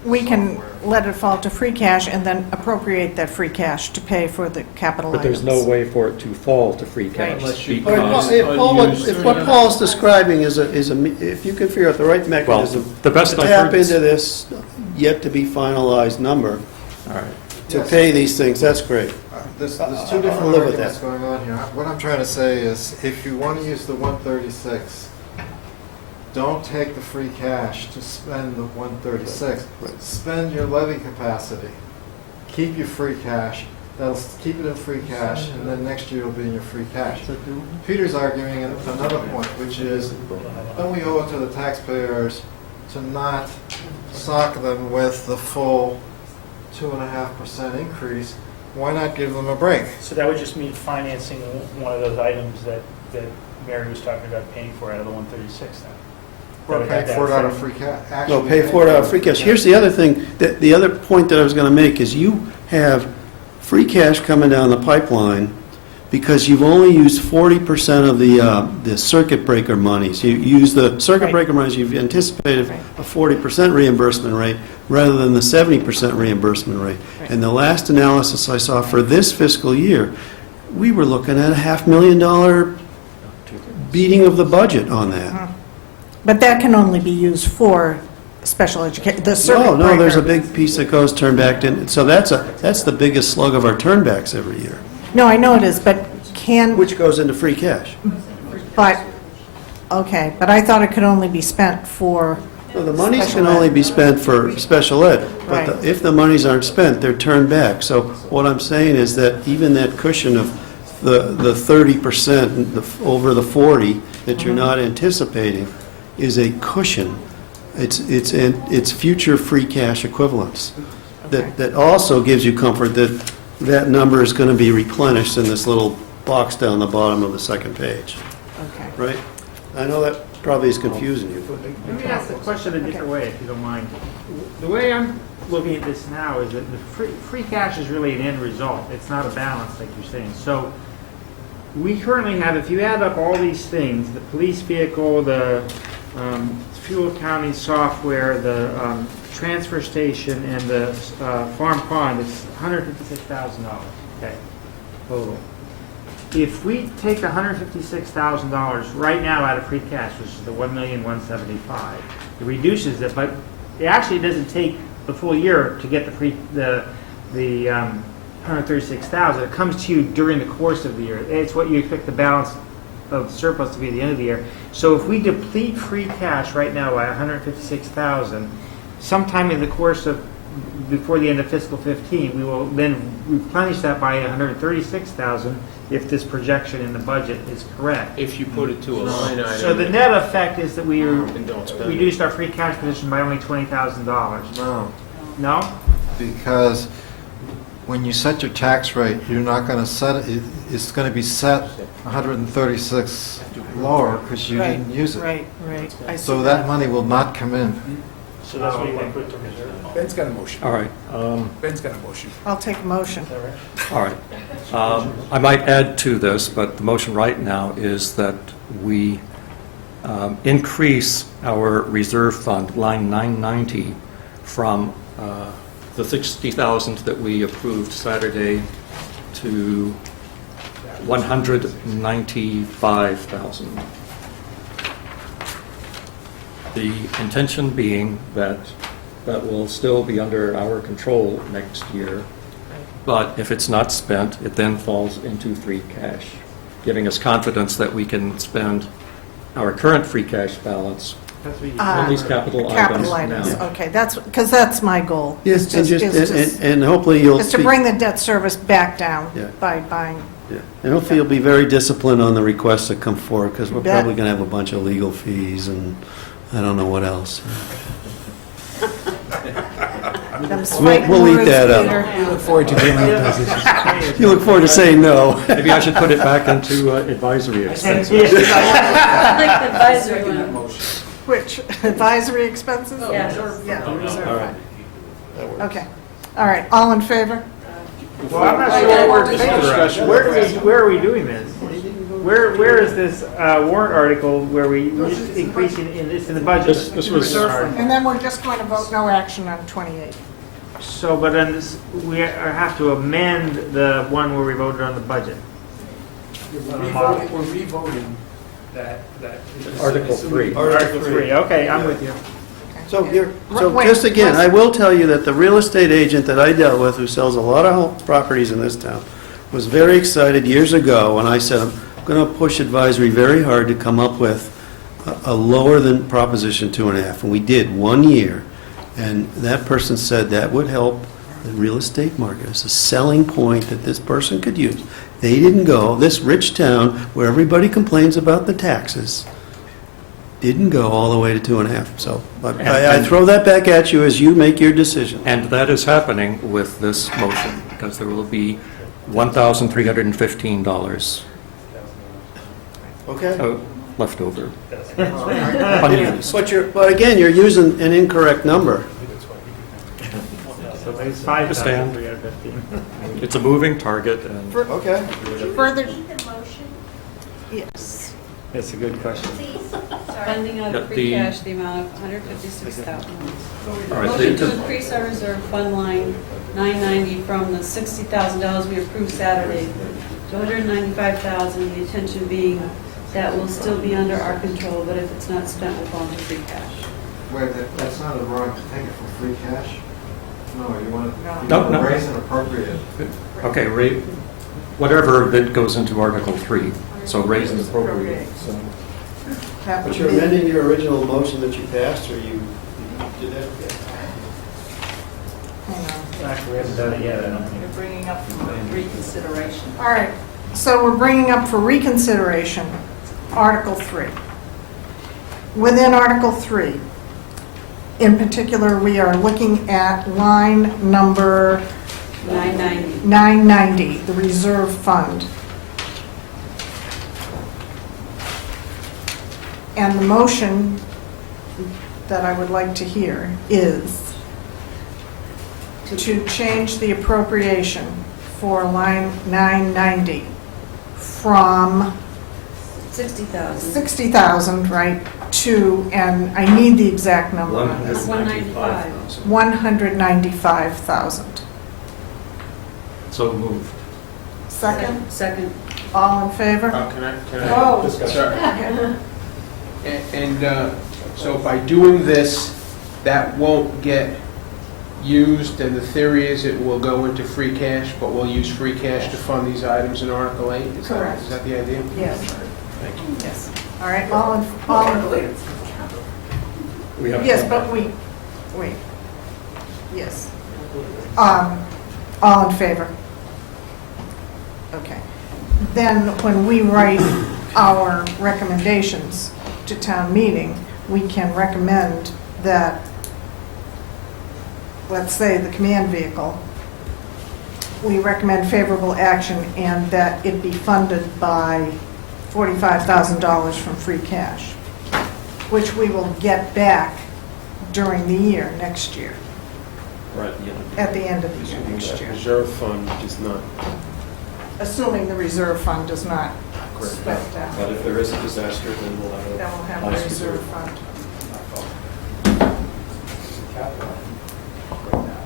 We can let it fall to free cash and then appropriate that free cash to pay for the capital but items. there's no way for it to fall to free cash. All right, if what Paul's describing is if you can figure out the right mechanism the best to I've tap heard is- into this yet-to-be-finalized number All right. to pay these things, that's great. There's two I'll different live with arguments that. going on here. What I'm trying to say is, if you want to use the 136, don't take the free cash to spend the 136. Spend your levy capacity. Keep your free cash. That'll keep it in free cash, and then next year it'll be in your free cash. Peter's arguing another point, which is, don't we owe it to the taxpayers to not sock them with the full 2.5% increase? Why not give them a break? So that would just mean financing one of those items that Mary was talking about paying for out of the 136 then? Or pay for it out of free cash. No, pay for it out of free cash. Here's the other thing, the other point that I was going to make is you have free cash coming down the pipeline because you've only used 40% of the circuit breaker monies. You use the circuit breaker monies, you've anticipated a 40% reimbursement rate rather than the 70% reimbursement rate. And the last analysis I saw for this fiscal year, we were looking at a $500,000 beating of the budget on that. But that can only be used for special education, the circuit breaker. No, there's a big piece that goes turned back in, so that's the biggest slug of our turnbacks every year. No, I know it is, but Which goes into free cash. but I thought it could only be spent for No, the monies special can ed. only be spent for special ed, but Right. if the monies aren't spent, they're turned back. So what I'm saying is that even that cushion of the 30% over the 40 that you're not anticipating is a cushion. It's future free cash equivalents. That also gives you comfort that that number is going to be replenished in this little box down the bottom of the second page. Okay. Right? I know that probably is confusing you. Let me ask the question a different way, if you don't mind. The way I'm looking at this now is that the free cash is really an end result. It's not a balance, like you're saying. So we currently have, if you add up all these things, the police vehicle, the fuel accounting software, the transfer station, and the farm pond, it's $156,000, okay, total. If we take $156,000 right now out of free cash, which is the $1,175,000, it reduces it, but it actually doesn't take the full year to get the $136,000. It comes to you during the course of the year. It's what you expect the balance of surplus to be at the end of the year. So if we deplete free cash right now by $156,000, sometime in the course of before the end of fiscal 15, we will then replenish that by $136,000 if this projection in the budget is correct. If you put it to a line item. So the net effect is that we reduced our free cash position by only $20,000. No, No? because when you set your tax rate, you're not going to set it, it's going to be set 136 lower because you didn't use it. Right. I see So that money will not come in. So that's what you want to put to reserve. Ben's got a motion. All right. Ben's got a motion. I'll take a motion. All right. I might add to this, but the motion right now is that we increase our reserve fund, line 990, from the $60,000 that we approved Saturday to $195,000. The intention being that that will still be under our control next year, but if it's not spent, it then falls into free cash, giving us confidence that we can spend our current free cash balance on these capital items now. Okay, because that's my goal. Yes, is and hopefully you'll... Is to bring the debt service back down Yeah. by buying. Yeah, and hopefully you'll be very disciplined on the requests that come forward, because we're Bet. probably going to have a bunch of legal fees and I don't know what else. We'll eat that up. We look forward to dealing with those issues. You look forward to saying no. Maybe I should put it back into advisory expenses. I like the advisory one. Which, advisory expenses? Yes. Yeah, the reserve All fund. right. Okay. All right, all in favor? Well, I'm not sure what we're discussing. Where are we doing this? where is this warrant article where we're just increasing in the budget? This was, And then we're just going to vote no action on 28. So, but then we have to amend the one where we voted on the budget. We're revoting that. Article 3. Article 3, okay, I'm with you. So Wait, just again, let's- I will tell you that the real estate agent that I dealt with, who sells a lot of properties in this town, was very excited years ago when I said, I'm going to push advisory very hard to come up with a lower than Proposition 2.5. And we did 1 year. And that person said that would help the real estate market. It's a selling point that this person could use. They didn't go, this rich town where everybody complains about the taxes, didn't go all the way to 2.5. So I throw that back at you as you make your decision. And that is happening with this motion, because there will be $1,315 Okay. left over, unused. But again, you're using an incorrect number. So it's Understand. 5,315. It's a moving target, and Okay. Further, Need the motion, yes. That's a good question. please? Funding out Yeah, of free the- cash, the amount of $156,000. all right, Motion the- to increase our reserve fund line 990 from the $60,000 we approved Saturday to $195,000, the intention being that will still be under our control, but if it's not spent, we'll fall into free cash. Wait, that's not a wrong, take it for free cash? No, you want No, no. to raise and appropriate. okay, whatever that goes into Article 3, so raise and appropriate. So That But would you're be- amending your original motion that you passed, or you did that? hang on. Actually, we haven't done it yet, I don't think. You're bringing up for reconsideration. All right, so we're bringing up for reconsideration Article 3. Within Article 3, in particular, we are looking at line number 990. 990, the reserve fund. And the motion that I would like to hear is to change the appropriation for line 990 from 60,000. 60,000, right, to, and I need the exact number on this, 195. 195,000. So moved. Second? Second. All in favor? Can I? Oh. Sorry. And so by doing this, that won't get used, and the theory is it will go into free cash, but we'll use free cash to fund these items in Article 8? Correct. Is that the idea? Yes. Thank you. Yes. All right, all in, We have yes, but wait. Yes. All in favor? Okay. Then when we write our recommendations to town meeting, we can recommend that, let's say, the command vehicle, we recommend favorable action and that it be funded by $45,000 from free cash, which we will get back during the year, next year, Right. at the end of the year, next year. Reserve fund is not. Assuming the reserve fund does not spend down. But if there is a disaster, then we'll have Then we'll have a reserve fund.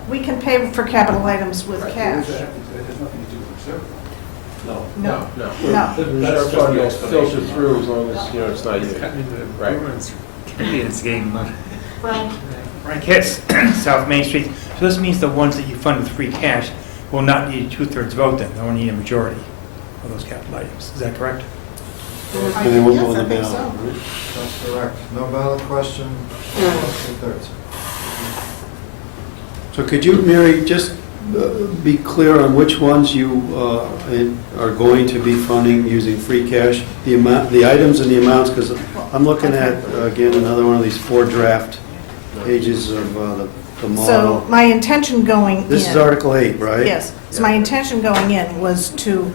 We can pay for capital items with cash. It has nothing to do with reserve. No. No, No. no. The reserve fund will filter through as long as, it's not used. Right. It's game money. Frank? Frank Hitz, South Main Street. So this means the ones that you fund with free cash will not need a two-thirds vote then, they'll need a majority of those capital items. Is that correct? And they won't go on the Yes, I ballot, think right? That's correct. No ballot question, two-thirds. So could you, Mary, just be clear on which ones you are going to be funding using free cash? The amount, the items and the amounts, because I'm looking at, again, another one of these 4 draft pages of the So model. my intention going in... This is Article 8, right? Yes. So my intention going in was to,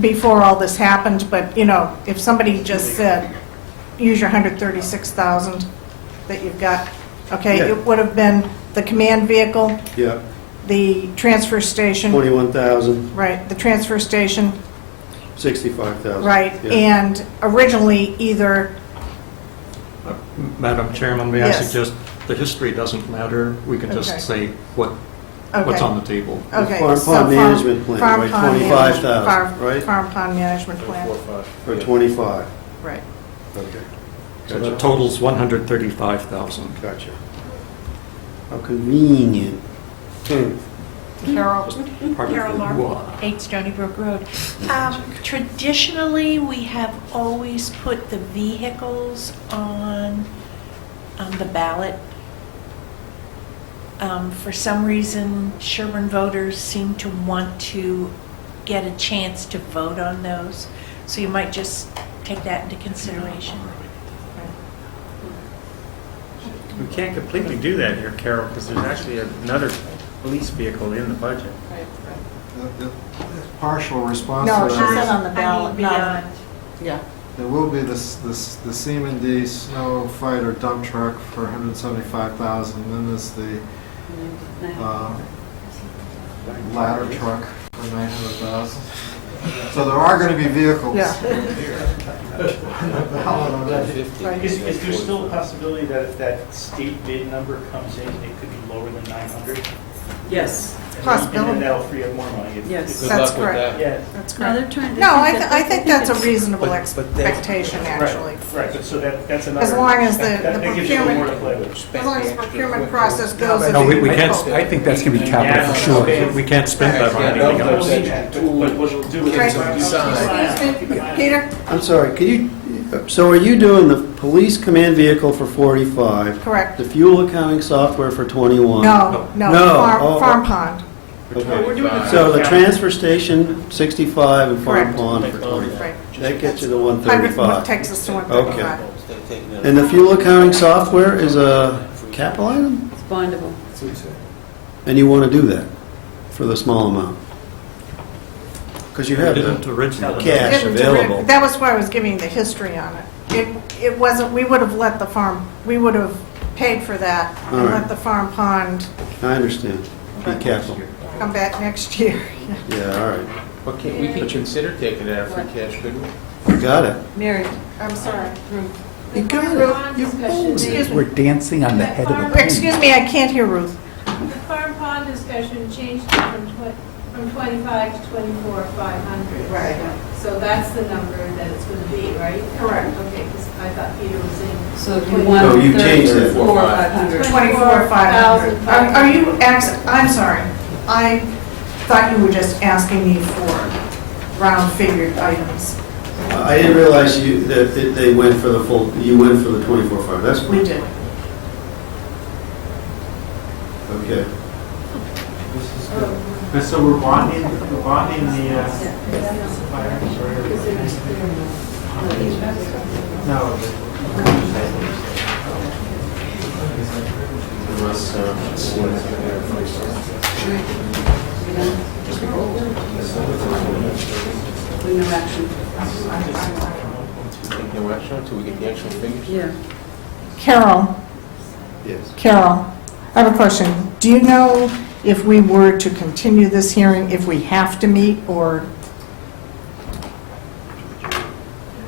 before all this happened, but, if somebody just said, use your 136,000 that you've got, okay, Yeah. it would have been the command vehicle, Yeah, the transfer station, 21,000. right, the transfer station, 65,000. right? Yeah. And originally, either, Madam Chairman, may I Yes. suggest, the history doesn't matter. We can Okay. just say what's Okay. on the table. okay. Farm so pond management plan, farm right, pond 25,000, farm- right? Farm pond management plan, For 25. right. Okay. So the total's 135,000. Gotcha. How convenient. Carol? Carol Marble, 8 Stony Brook Road. Traditionally, we have always put the vehicles on the ballot. For some reason, Sherborn voters seem to want to get a chance to vote on those. So you might just take that into consideration. We can't completely do that here, Carol, because there's actually another police vehicle in the budget. The partial response No, to she that said is on the ballot, not, beyond. yeah. there will be the Seaman D snow fighter dump truck for 175,000, then there's the ladder truck for 900,000. So there are going to be vehicles. Yeah. Is there still a possibility that if that state bid number comes in, it could be lower than 900? Yes. And Possibility. then that'll free up more money. Yes. That's correct. Yeah. That's No, correct. they're trying to. No, I think that's a reasonable But that's- expectation, actually. Right, but so that's another. As long as the that gives you a little more to procurement, play with. as long as the procurement process goes. as No, we you can't, hope. I think that's going to be capital for sure. We can't spend that on anything else. But what we'll do is. Right. Excuse me, Peter? I'm sorry, can you, so are you doing the police command vehicle for 45? Correct. The fuel accounting software for 21? No, No. Oh, farm pond. Okay. So the transfer station, 65, and farm Correct. pond for 25? Right. That gets you to 100 135? takes us to Okay. 135. And the fuel accounting software is a capital item? It's bondable. And you want to do that for the small amount? Because you have Didn't the originally. cash available. That was why I was giving the history on it. It wasn't, we would have let the farm, we would have paid for that All and right. let the farm pond I understand. Be careful. come back next year. Yeah, all right. Okay, we can consider taking it out of free cash, couldn't we? You got it. Mary, I'm sorry. You got it. You Excuse me. We're dancing on the head of the pin. Excuse me, I can't hear Ruth. The farm pond discussion changed it from 25 to 24,500. Right. So that's the number that it's going to be, right? Correct. Okay, because I thought Peter was saying. So if you want. Oh, you changed it. 4,500. 24,500. Are you, I'm sorry, I thought you were just asking me for round figured items. I didn't realize that they went for the full, you went for the 24/5. That's We fine. did. Okay. So we're bonding the, no. No action. Take no action until we get the actual figures? Yeah. Carol, Yes. Carol, I have a question. Do you know if we were to continue this hearing, if we have to meet, or? I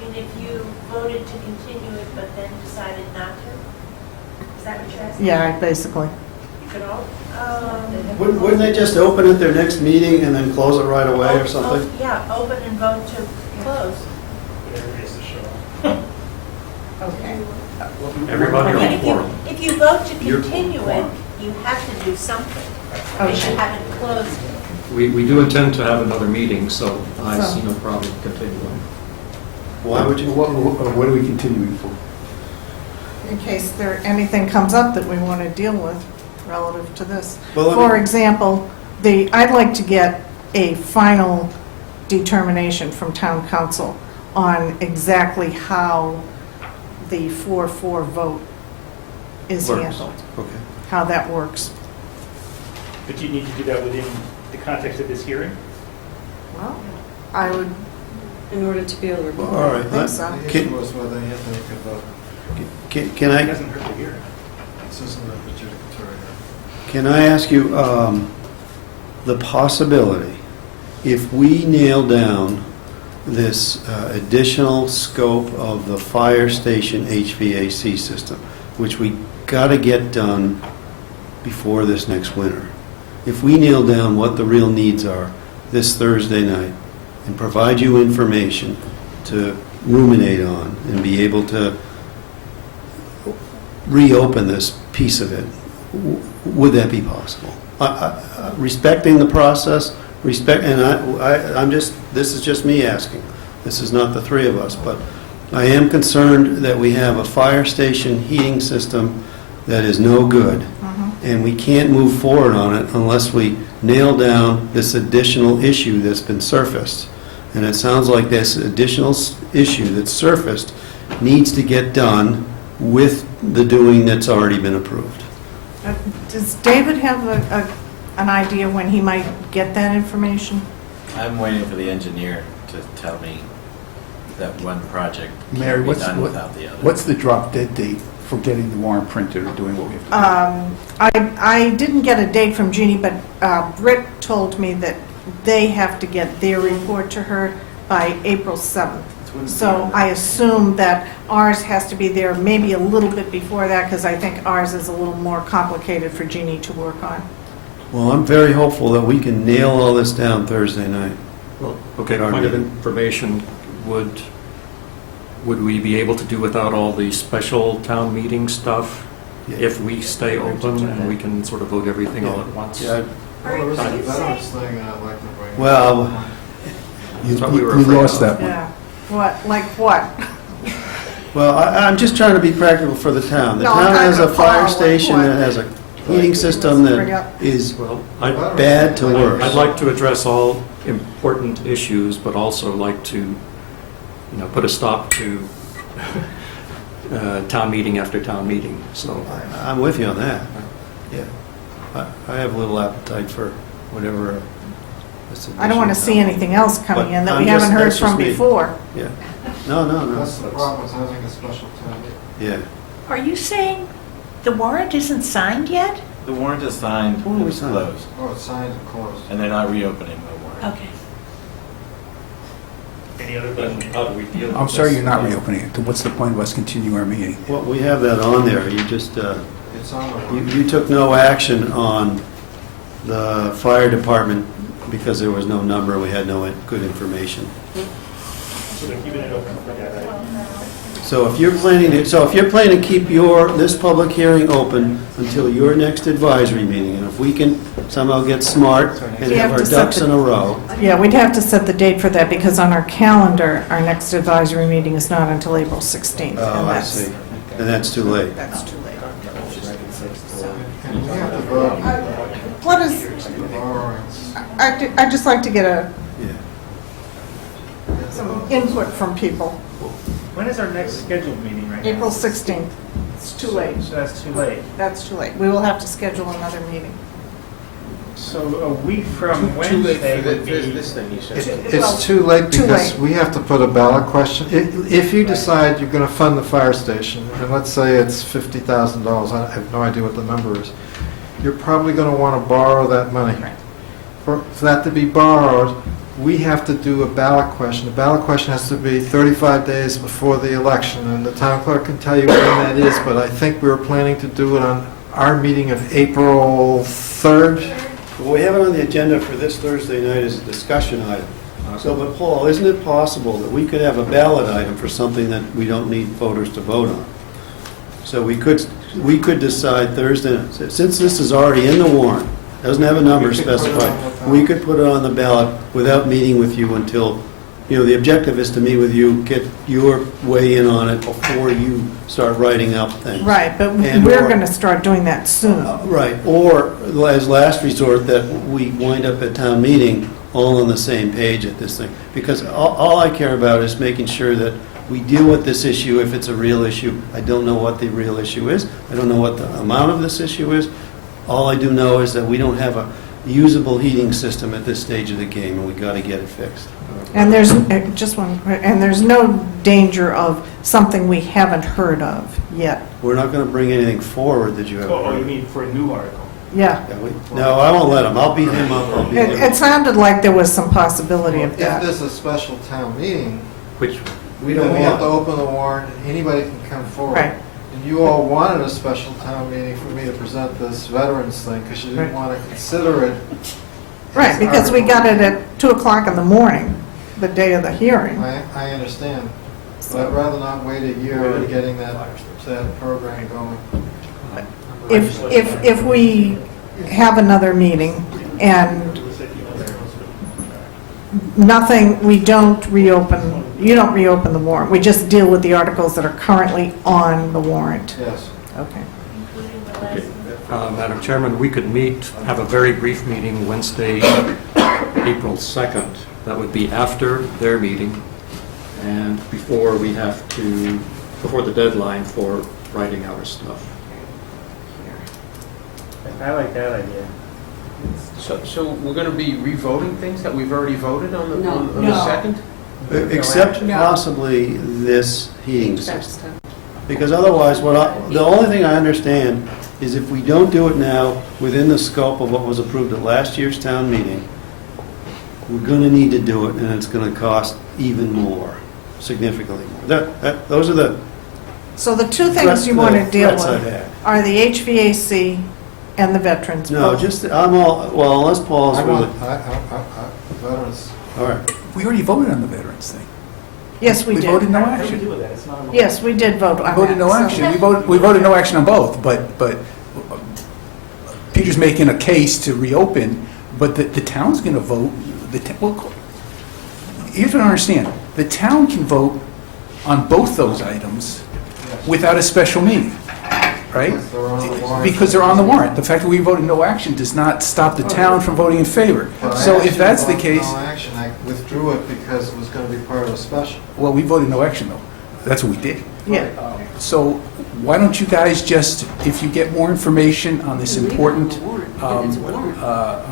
mean, if you voted to continue it but then decided not to? Is that what you're asking? Yeah, basically. You could all. Wouldn't they just open at their next meeting and then close it right away or something? Yeah, open and vote to close. Okay. Everybody And on if forum. if you vote to You're continue it, quorum. you have to do something. Because you haven't closed it. We do intend to have another meeting, so I So- see no problem continuing. Why would you? What are we continuing for? In case anything comes up that we want to deal with relative to this. Well, For example, I'd like to get a final determination from town council on exactly how the 4-4 vote is Works. handled, Okay. how that works. But you need to do that within the context of this hearing? Well, I would In order to be able to report. All right. think so. The issue was whether Anthony could vote. Can It I, doesn't hurt to hear it. This isn't a adjudicatory. can I ask you, the possibility, if we nail down this additional scope of the fire station HVAC system, which we got to get done before this next winter. If we nail down what the real needs are this Thursday night and provide you information to ruminate on and be able to reopen this piece of it, would that be possible? Respecting the process, and I'm just, this is just me asking. This is not the three of us, but I am concerned that we have a fire station heating system that is no good, and we can't move forward on it unless we nail down this additional issue that's been surfaced. And it sounds like this additional issue that's surfaced needs to get done with the doing that's already been approved. Does David have an idea when he might get that information? I'm waiting for the engineer to tell me that one project Mary, can't be done without the other. what's the drop dead date for getting the warrant printed or doing what we have to do? I didn't get a date from Jeannie, but Britt told me that they have to get their report to her by April 7th. So I assume that ours has to be there maybe a little bit before that, because I think ours is a little more complicated for Jeannie to work on. Well, I'm very hopeful that we can nail all this down Thursday night. Well, okay, point of information, would we be able to do without all the special town meeting stuff if we stay open and we can sort of vote everything all at once? Yeah. Well, you That's what we were lost afraid of. that one. Yeah. What, like what? Well, I'm just trying to be practical for the town. The No, I'm town has a trying to fire follow station what- that has a heating system Bring that up. is Well, bad to worse. I'd like to address all important issues, but also like to, put a stop to town meeting after town meeting, so. I'm with you on that. Yeah. I have little appetite for whatever. I don't want to see anything else coming in that we But haven't heard that's just from me. before. Yeah. No. That's the problem with having a special town meeting. Yeah. Are you saying the warrant isn't signed yet? The warrant is signed, When it we was signed? closed, Oh, it's signed and closed. and they're not reopening the warrant. Okay. Any other questions? How do we deal with I'm sorry this? you're not reopening it. What's the point of us continuing our meeting? Well, we have that on there. You just, It's on the you took no action on the fire department because there was no number, we had no good information. So they're keeping it open for that. So if you're planning to keep this public hearing open until your next advisory meeting, and if we can somehow get smart and We have have our to set ducks the- in a row, Yeah, we'd have to set the date for that, because on our calendar, our next advisory meeting is not until April 16th. and I that's- see. And that's too late. That's too late. And we have to vote What is, the borrowings. I'd just like to get Yeah. some input from people. When is our next scheduled meeting right now? April 16th. It's too late. So that's too late. That's too late. We will have to schedule another meeting. So a week from Wednesday would be... thing, you said. It's too late Too because late. we have to put a ballot question. If you decide you're going to fund the fire station, and let's say it's $50,000, I have no idea what the number is, you're probably going to want to borrow that money. For that to be borrowed, we have to do a ballot question. The ballot question has to be 35 days before the election, and the town clerk can tell you when that is, but I think we were planning to do it on our meeting of April 3rd. Well, we have it on the agenda for this Thursday night as a discussion item. So, but Paul, isn't it possible that we could have a ballot item for something that we don't need voters to vote on? So we could decide Thursday, since this is already in the warrant, doesn't have a number specified, we could put it on the ballot without meeting with you until, the objective is to meet with you, get your weigh in on it before you start writing up things. Right, but And we're or- going to start doing that soon. Right, or as last resort, that we wind up at town meeting all on the same page at this thing. Because all I care about is making sure that we deal with this issue if it's a real issue. I don't know what the real issue is. I don't know what the amount of this issue is. All I do know is that we don't have a usable heating system at this stage of the game, and we got to get it fixed. And there's, and there's no danger of something we haven't heard of yet. We're not going to bring anything forward that you haven't Oh, you heard. mean for a new article? Yeah. No, I won't let him. I'll beat him up. I'll beat him It up. sounded like there was some possibility of If that. there's a special town meeting, Which, We then don't we have to want. open the warrant, and anybody can come forward. Right. And you all wanted a special town meeting for me to present this veterans thing, because you didn't Right. want to consider it. Right, because we got it at 2 o'clock in the morning, the day of the hearing. I understand, but I'd rather not wait a year in getting that program going. If we have another meeting and nothing, we don't reopen, you don't reopen the warrant, we just deal with the articles that are currently on the warrant. Yes. Okay. Madam Chairman, we could meet, have a very brief meeting Wednesday, April 2nd. That would be after their meeting and before the deadline for writing our stuff. I like that idea. So we're going to be revoting things that we've already voted on the, on the No. second? Except No. possibly this heating system. Because otherwise, the only thing I understand is if we don't do it now within the scope of what was approved at last year's town meeting, we're going to need to do it, and it's going to cost even more, significantly more. Those are the So the two things you want to deal threats I've with had. are the HVAC and the veterans. No, both. just, well, unless Paul's I really, want, veterans. all right. We already voted on the veterans thing. Yes, we We voted did. no action. Yes, we did vote on that. Voted no so- action. We voted no action on both, but Peter's making a case to reopen, but the town's going to vote, well, here's what I understand. The town can vote on both those items without a special meeting, right? Because they're on the warrant. Because they're on the warrant. The fact that we voted no action does not stop the town from voting in favor. But I So if actually that's the voted case, no action. I withdrew it because it was going to be part of a special. well, we voted no action, though. That's what we did. Yeah. So why don't you guys just, if you get more information on this important, on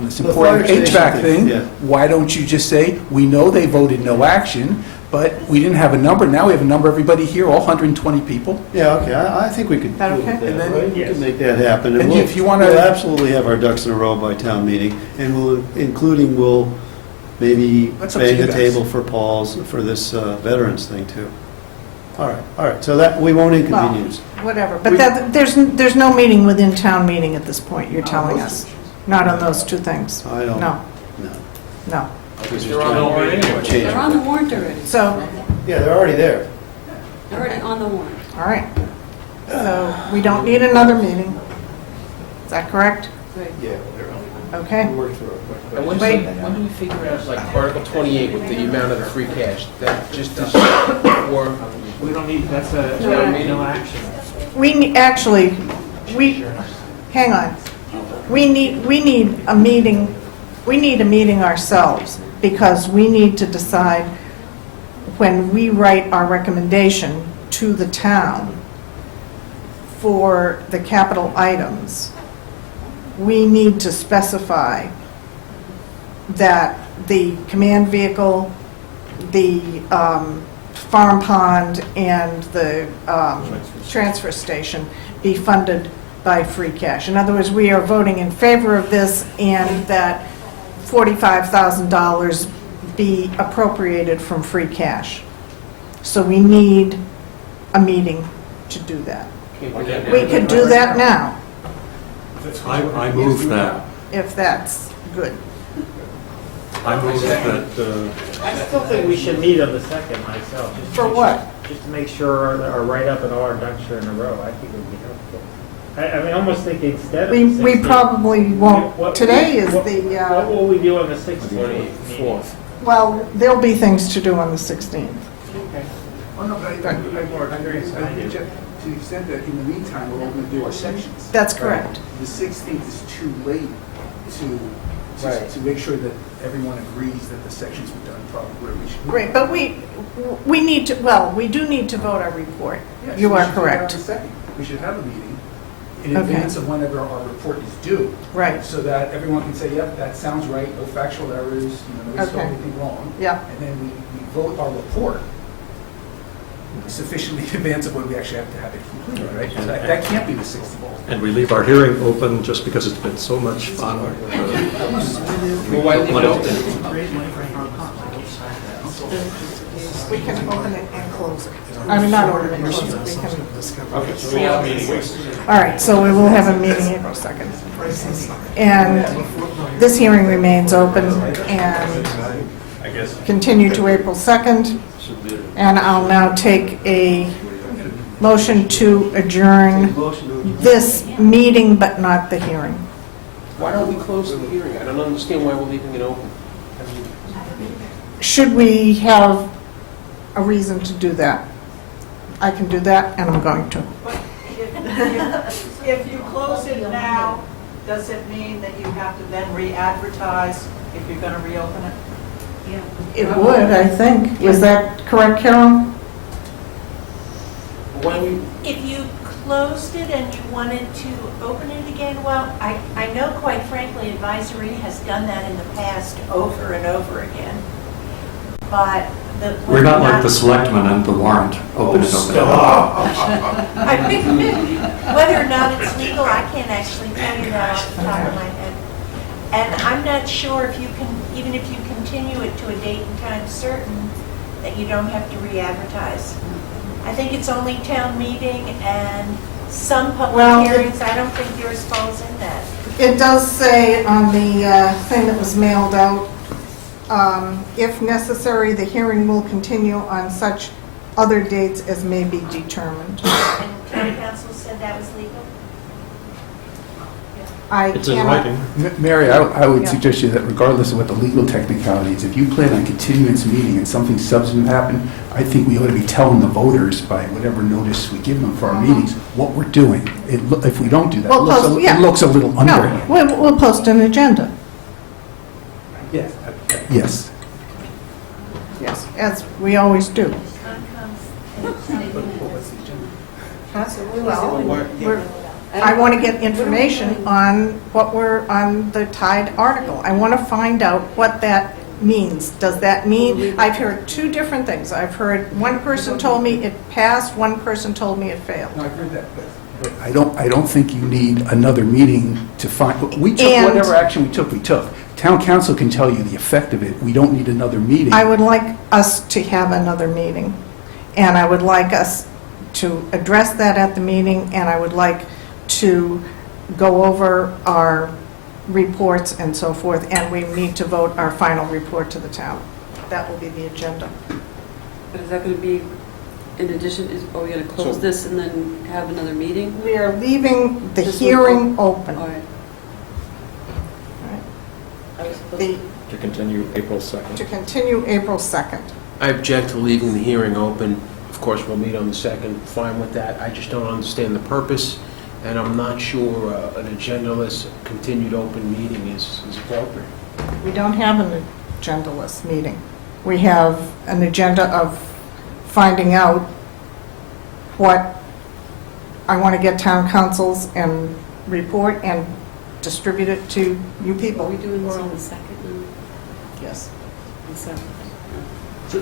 this The important fire station HVAC thing, thing, yeah. why don't you just say, we know they voted no action, but we didn't have a number, now we have a number, everybody here, all 120 people? Yeah, okay, I think we could That deal with okay? that, And then- right? We can make that happen. And we'll- if you wanna- We'll absolutely have our ducks in a row by town meeting, and we'll maybe That's up to bang you the guys. table for Paul's, for this veterans thing, too. All right, so that, we won't inconvenience. Whatever, but there's no meeting within town meeting at this point, you're telling those us? Not on those two things? I don't. No, No. no. Because They're on the warrant anyway. change They're on the warrant already. So, Yeah, they're already there. They're already on the warrant. all right. So we don't need another meeting. Is that correct? Yeah, Okay. we'll work through it. And when do we figure out, like, Article 28 with the amount of the free cash? That just is, or, We don't need, that's No. no action. Actually, hang on. We need a meeting ourselves, because we need to decide when we write our recommendation to the town for the capital items, we need to specify that the command vehicle, the farm pond, and the transfer station be funded by free cash. In other words, we are voting in favor of this, and that $45,000 be appropriated from free cash. So we need a meeting to do that. We could do that now, I move that. if that's good. I move that, I still think we should meet on the second myself. just to For make what? sure- Just to make sure our write-up and all our ducks are in a row. I think it would be helpful. I mean, I almost think instead of the We 16th, probably won't, what- today is what- the, What will we do on the 16th? meeting? well, there'll be things to do on the 16th. Oh, no, but I agree to the extent that in the meantime, we're all going to do our sections. That's correct. The 16th is too late to make sure that everyone agrees that the sections were done properly, where we should. Great, but we need to, we do need to vote our report. Yes, You we are should do that on correct. the second. We should have a meeting in Okay. advance of whenever our report is due. Right. So that everyone can say, yep, that sounds right, no factual errors, nobody saw Okay. anything wrong. Yeah. And then we vote our report sufficiently in advance of when we actually have to have it completed, right? So that can't be the 16th. And we leave our hearing open just because it's been so much fun. Well, why leave it open? We can open it and close it. I mean, not open it and close it, we can... Okay, so we have a meeting. All right, so we will have a meeting April 2nd. And this hearing remains open and continue to April 2nd. And I'll now take a motion to adjourn this meeting, but not the hearing. Why don't we close the hearing? I don't understand why we're leaving it open. Should we have a reason to do that? I can do that, and I'm going to. If you close it now, does it mean that you have to then re-advertise if you're going to reopen it? It would, I think. Is that correct, Carol? If you closed it and you wanted to open it again, well, I know quite frankly advisory has done that in the past over and over again. But We're not like the selectmen and the warrant, open it, open it. Whether or not it's legal, I can't actually tell you that off the top of my head. And I'm not sure if you can, even if you continue it to a date and time certain, that you don't have to re-advertise. I think it's only town meeting and some public hearings. I don't think yours falls in that. It does say on the thing that was mailed out, if necessary, the hearing will continue on such other dates as may be determined. And town council said that was legal? It's in writing. Mary, I would Yeah. suggest you that regardless of what the legal technicalities, if you plan on continuing this meeting and something substantive happened, I think we ought to be telling the voters by whatever notice we give them for our meetings what we're doing. If we don't do that, it looks a little underhand. No, we'll post an agenda. Yes. Yes, as we always do. I want to get information on what we're, on the Tide article. I want to find out what that means. Does that mean, I've heard two different things. I've heard one person told me it passed, one person told me it failed. No, I've heard that, but I don't think you need another meeting to find, we took And- whatever action we took. Town council can tell you the effect of it. We don't need another meeting. I would like us to have another meeting, and I would like us to address that at the meeting, and I would like to go over our reports and so forth, and we need to vote our final report to the town. That will be the agenda. But is that going to be, in addition, are we going to close this and then have another meeting? We are leaving the This hearing open. All right. To continue April 2nd. To continue April 2nd. I object to leaving the hearing open. Of course, we'll meet on the 2nd, fine with that. I just don't understand the purpose, and I'm not sure an agendaless continued open meeting is appropriate. We don't have an agendaless meeting. We have an agenda of finding out what I want to get town councils and report and distribute it to you people. Are we doing this on the 2nd now? Yes. The 7th.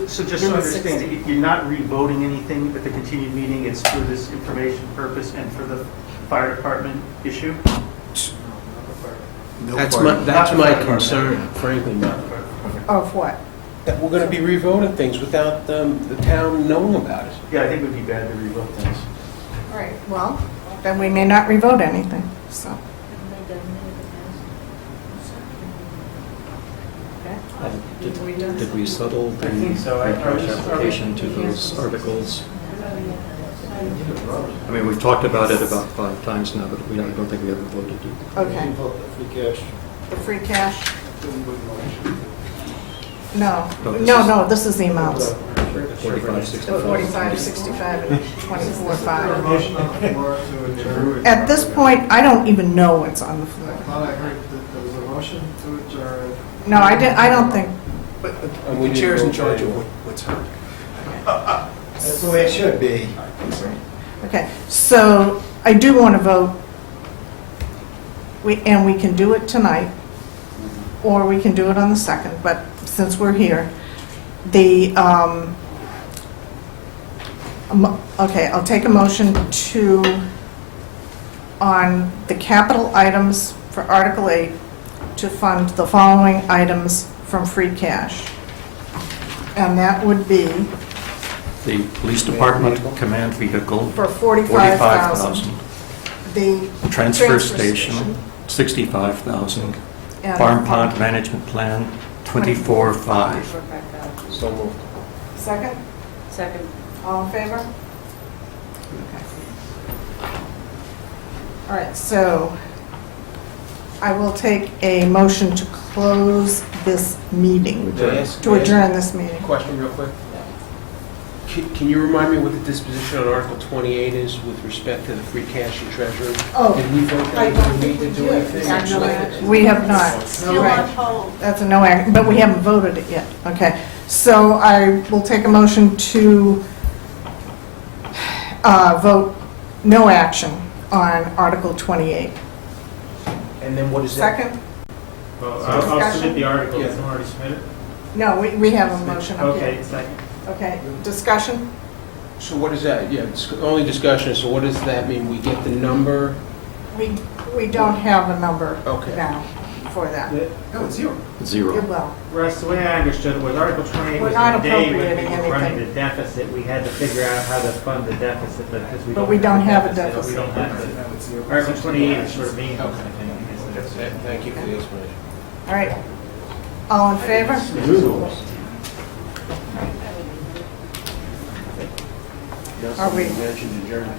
So just so I understand, you're not re-voting anything at the continued meeting, it's for this information purpose and for the fire department issue? That's my concern, frankly, Matt. Of what? That we're going to be re-voting things without the town knowing about it. Yeah, I think it would be bad to re-vote things. Right, well, then we may not revote anything, so. Did we settle the I think so. application to those articles? I mean, we've talked about it about 5 times now, but I don't think we ever voted it. Okay. The free cash? No, no, this is the amounts. 4565. 45, 65, and 24.5. At this point, I don't even know what's on the floor. I thought I heard that there was a motion to adjourn. No, I don't think. The chair's in charge of what's heard. That's the way it should be. Okay, so I do want to vote, and we can do it tonight, or we can do it on the 2nd, but since we're here, the Okay, I'll take a motion on the capital items for Article 8, to fund the following items from free cash. And that would be The police department command vehicle. for $45,000. 45,000. The Transfer station, 65,000. And- Farm pond management plan, 24,500. So moved. Second? Second. All in favor? Okay. All right, so I will take a motion to close this meeting, to adjourn this meeting. Question real quick. Can you remind me what the disposition on Article 28 is with respect to the free cash and treasury? Oh, Did we vote I that don't we think need we to do did. anything? We have not. Still Right. on hold. That's a no action, but we haven't voted it yet. Okay, so I will take a motion to vote no action on Article 28. And then what is that? Second? Well, I'll Discussion? submit the article. Yeah. It's already submitted? No, we have a motion up here. Okay, second. Okay, discussion? So what is that? Yeah, it's only discussion, so what does that mean? We get the number? We don't have a number Okay. now for that. No, it's zero. Zero. Well, Russ, the way I understood it was Article 28 We're was not the day when appropriating we were running anything. the deficit, we had to figure out how to fund the deficit, but because we But don't we don't have a We deficit. don't have the, Article 28 is sort of meaningless, I think. Thank you for the explanation. all right. All in favor? Are we- mentioned adjournment.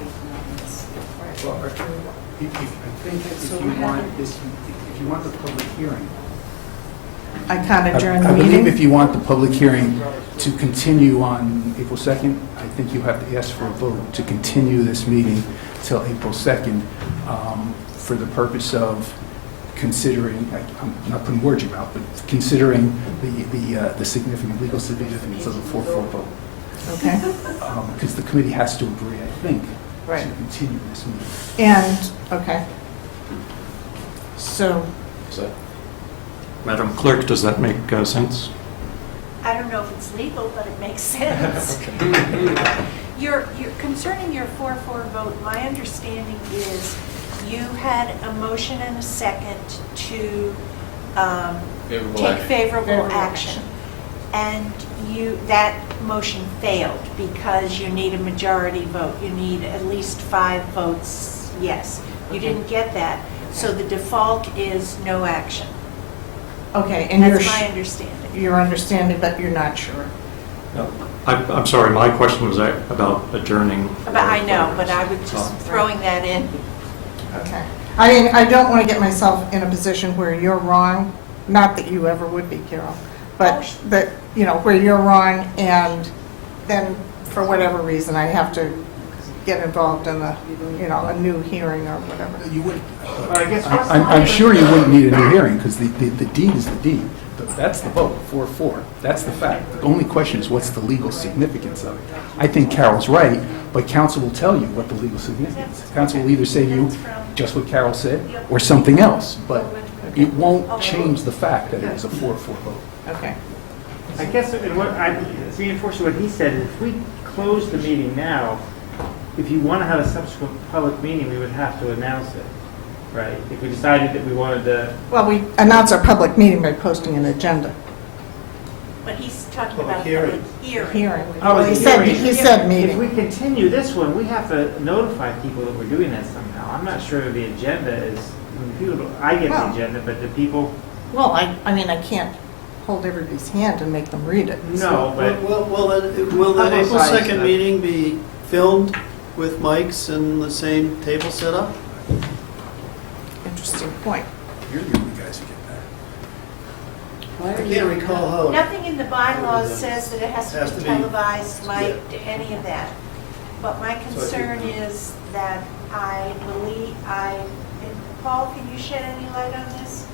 Well, I think if you want this, if you want the public hearing. I can't adjourn the I believe if meeting. you want the public hearing to continue on April 2nd, I think you have to ask for a vote to continue this meeting till April 2nd for the purpose of considering, I'm not putting words in your mouth, but considering the significant legal significance of the 4-4 vote. Okay, Because the committee has to agree, I think, Right. to continue this meeting. and, okay. So, Madam Clerk, does that make sense? I don't know if it's legal, but it makes sense. Concerning your 4-4 vote, my understanding is you had a motion and a second to take favorable action. And that motion failed because you need a majority vote. You need at least 5 votes yes. You didn't get that, so the default is no action. okay, and you're, That's my understanding. you're understanding, but you're not sure. No. I'm sorry, my question was about adjourning. But I know, but I was just throwing that in. Okay. I mean, I don't want to get myself in a position where you're wrong, not that you ever would be, Carol, but that, where you're wrong and then for whatever reason I have to get involved in a new hearing or whatever. You wouldn't. I guess I'm sure you wouldn't need a new hearing because the deed is the deed. That's the vote, 4-4. That's the fact. The only question is what's the legal significance of it. I think Carol's right, but council will tell you what the legal significance is. Council will either say to you just what Carol said or something else, but it won't change the fact that it was a 4-4 vote. Okay. I guess reinforcing what he said, if we close the meeting now, if you want to have a subsequent public meeting, we would have to announce it, right? If we decided that we wanted to. Well, we announce our public meeting by posting an agenda. But he's talking Public about hearing. the hearing. Hearing. Oh, Well, he said meeting. If we continue this one, we have to notify people that we're doing that somehow. I'm not sure the agenda is, I get the Well- agenda, but the people, Well, I mean, I can't hold everybody's hand and make them read it. no, but. Will the April 2nd meeting be filmed with mics and the same table set up? Interesting point. You're the only guys who get that. I can't recall how. Nothing in the bylaws says that it has Has to to be be. televised, mic'd, any of that. But my concern is that I believe, Paul, can you shed any light on this?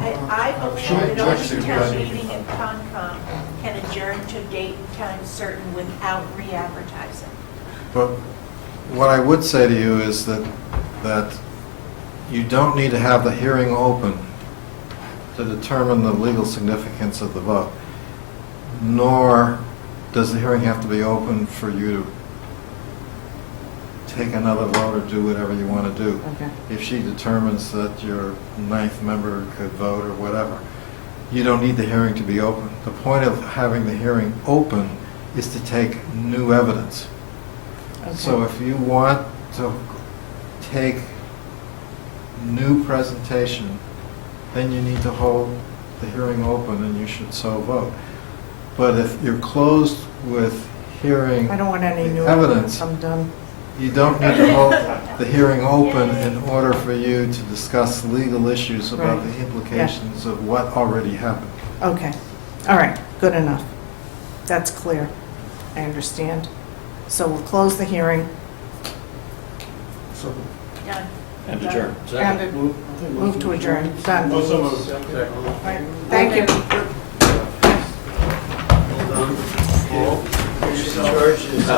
I believe that only town meeting and Concom can adjourn to date and time certain without re-advertising. But what I would say to you is that you don't need to have the hearing open to determine the legal significance of the vote, nor does the hearing have to be open for you take another vote or do whatever you want to do. Okay. If she determines that your ninth member could vote or whatever, you don't need the hearing to be open. The point of having the hearing open is to take new evidence. So if you want to take new presentation, then you need to hold the hearing open and you should so vote. But if you're closed with hearing I don't want any new evidence, evidence, I'm done. you don't need to hold the hearing open in order for you to discuss legal issues about Right. the implications of what already happened. Okay, all right, good enough. That's clear, I understand. So we'll close the hearing. And adjourn. And move to adjourn, done. Right, thank you. George is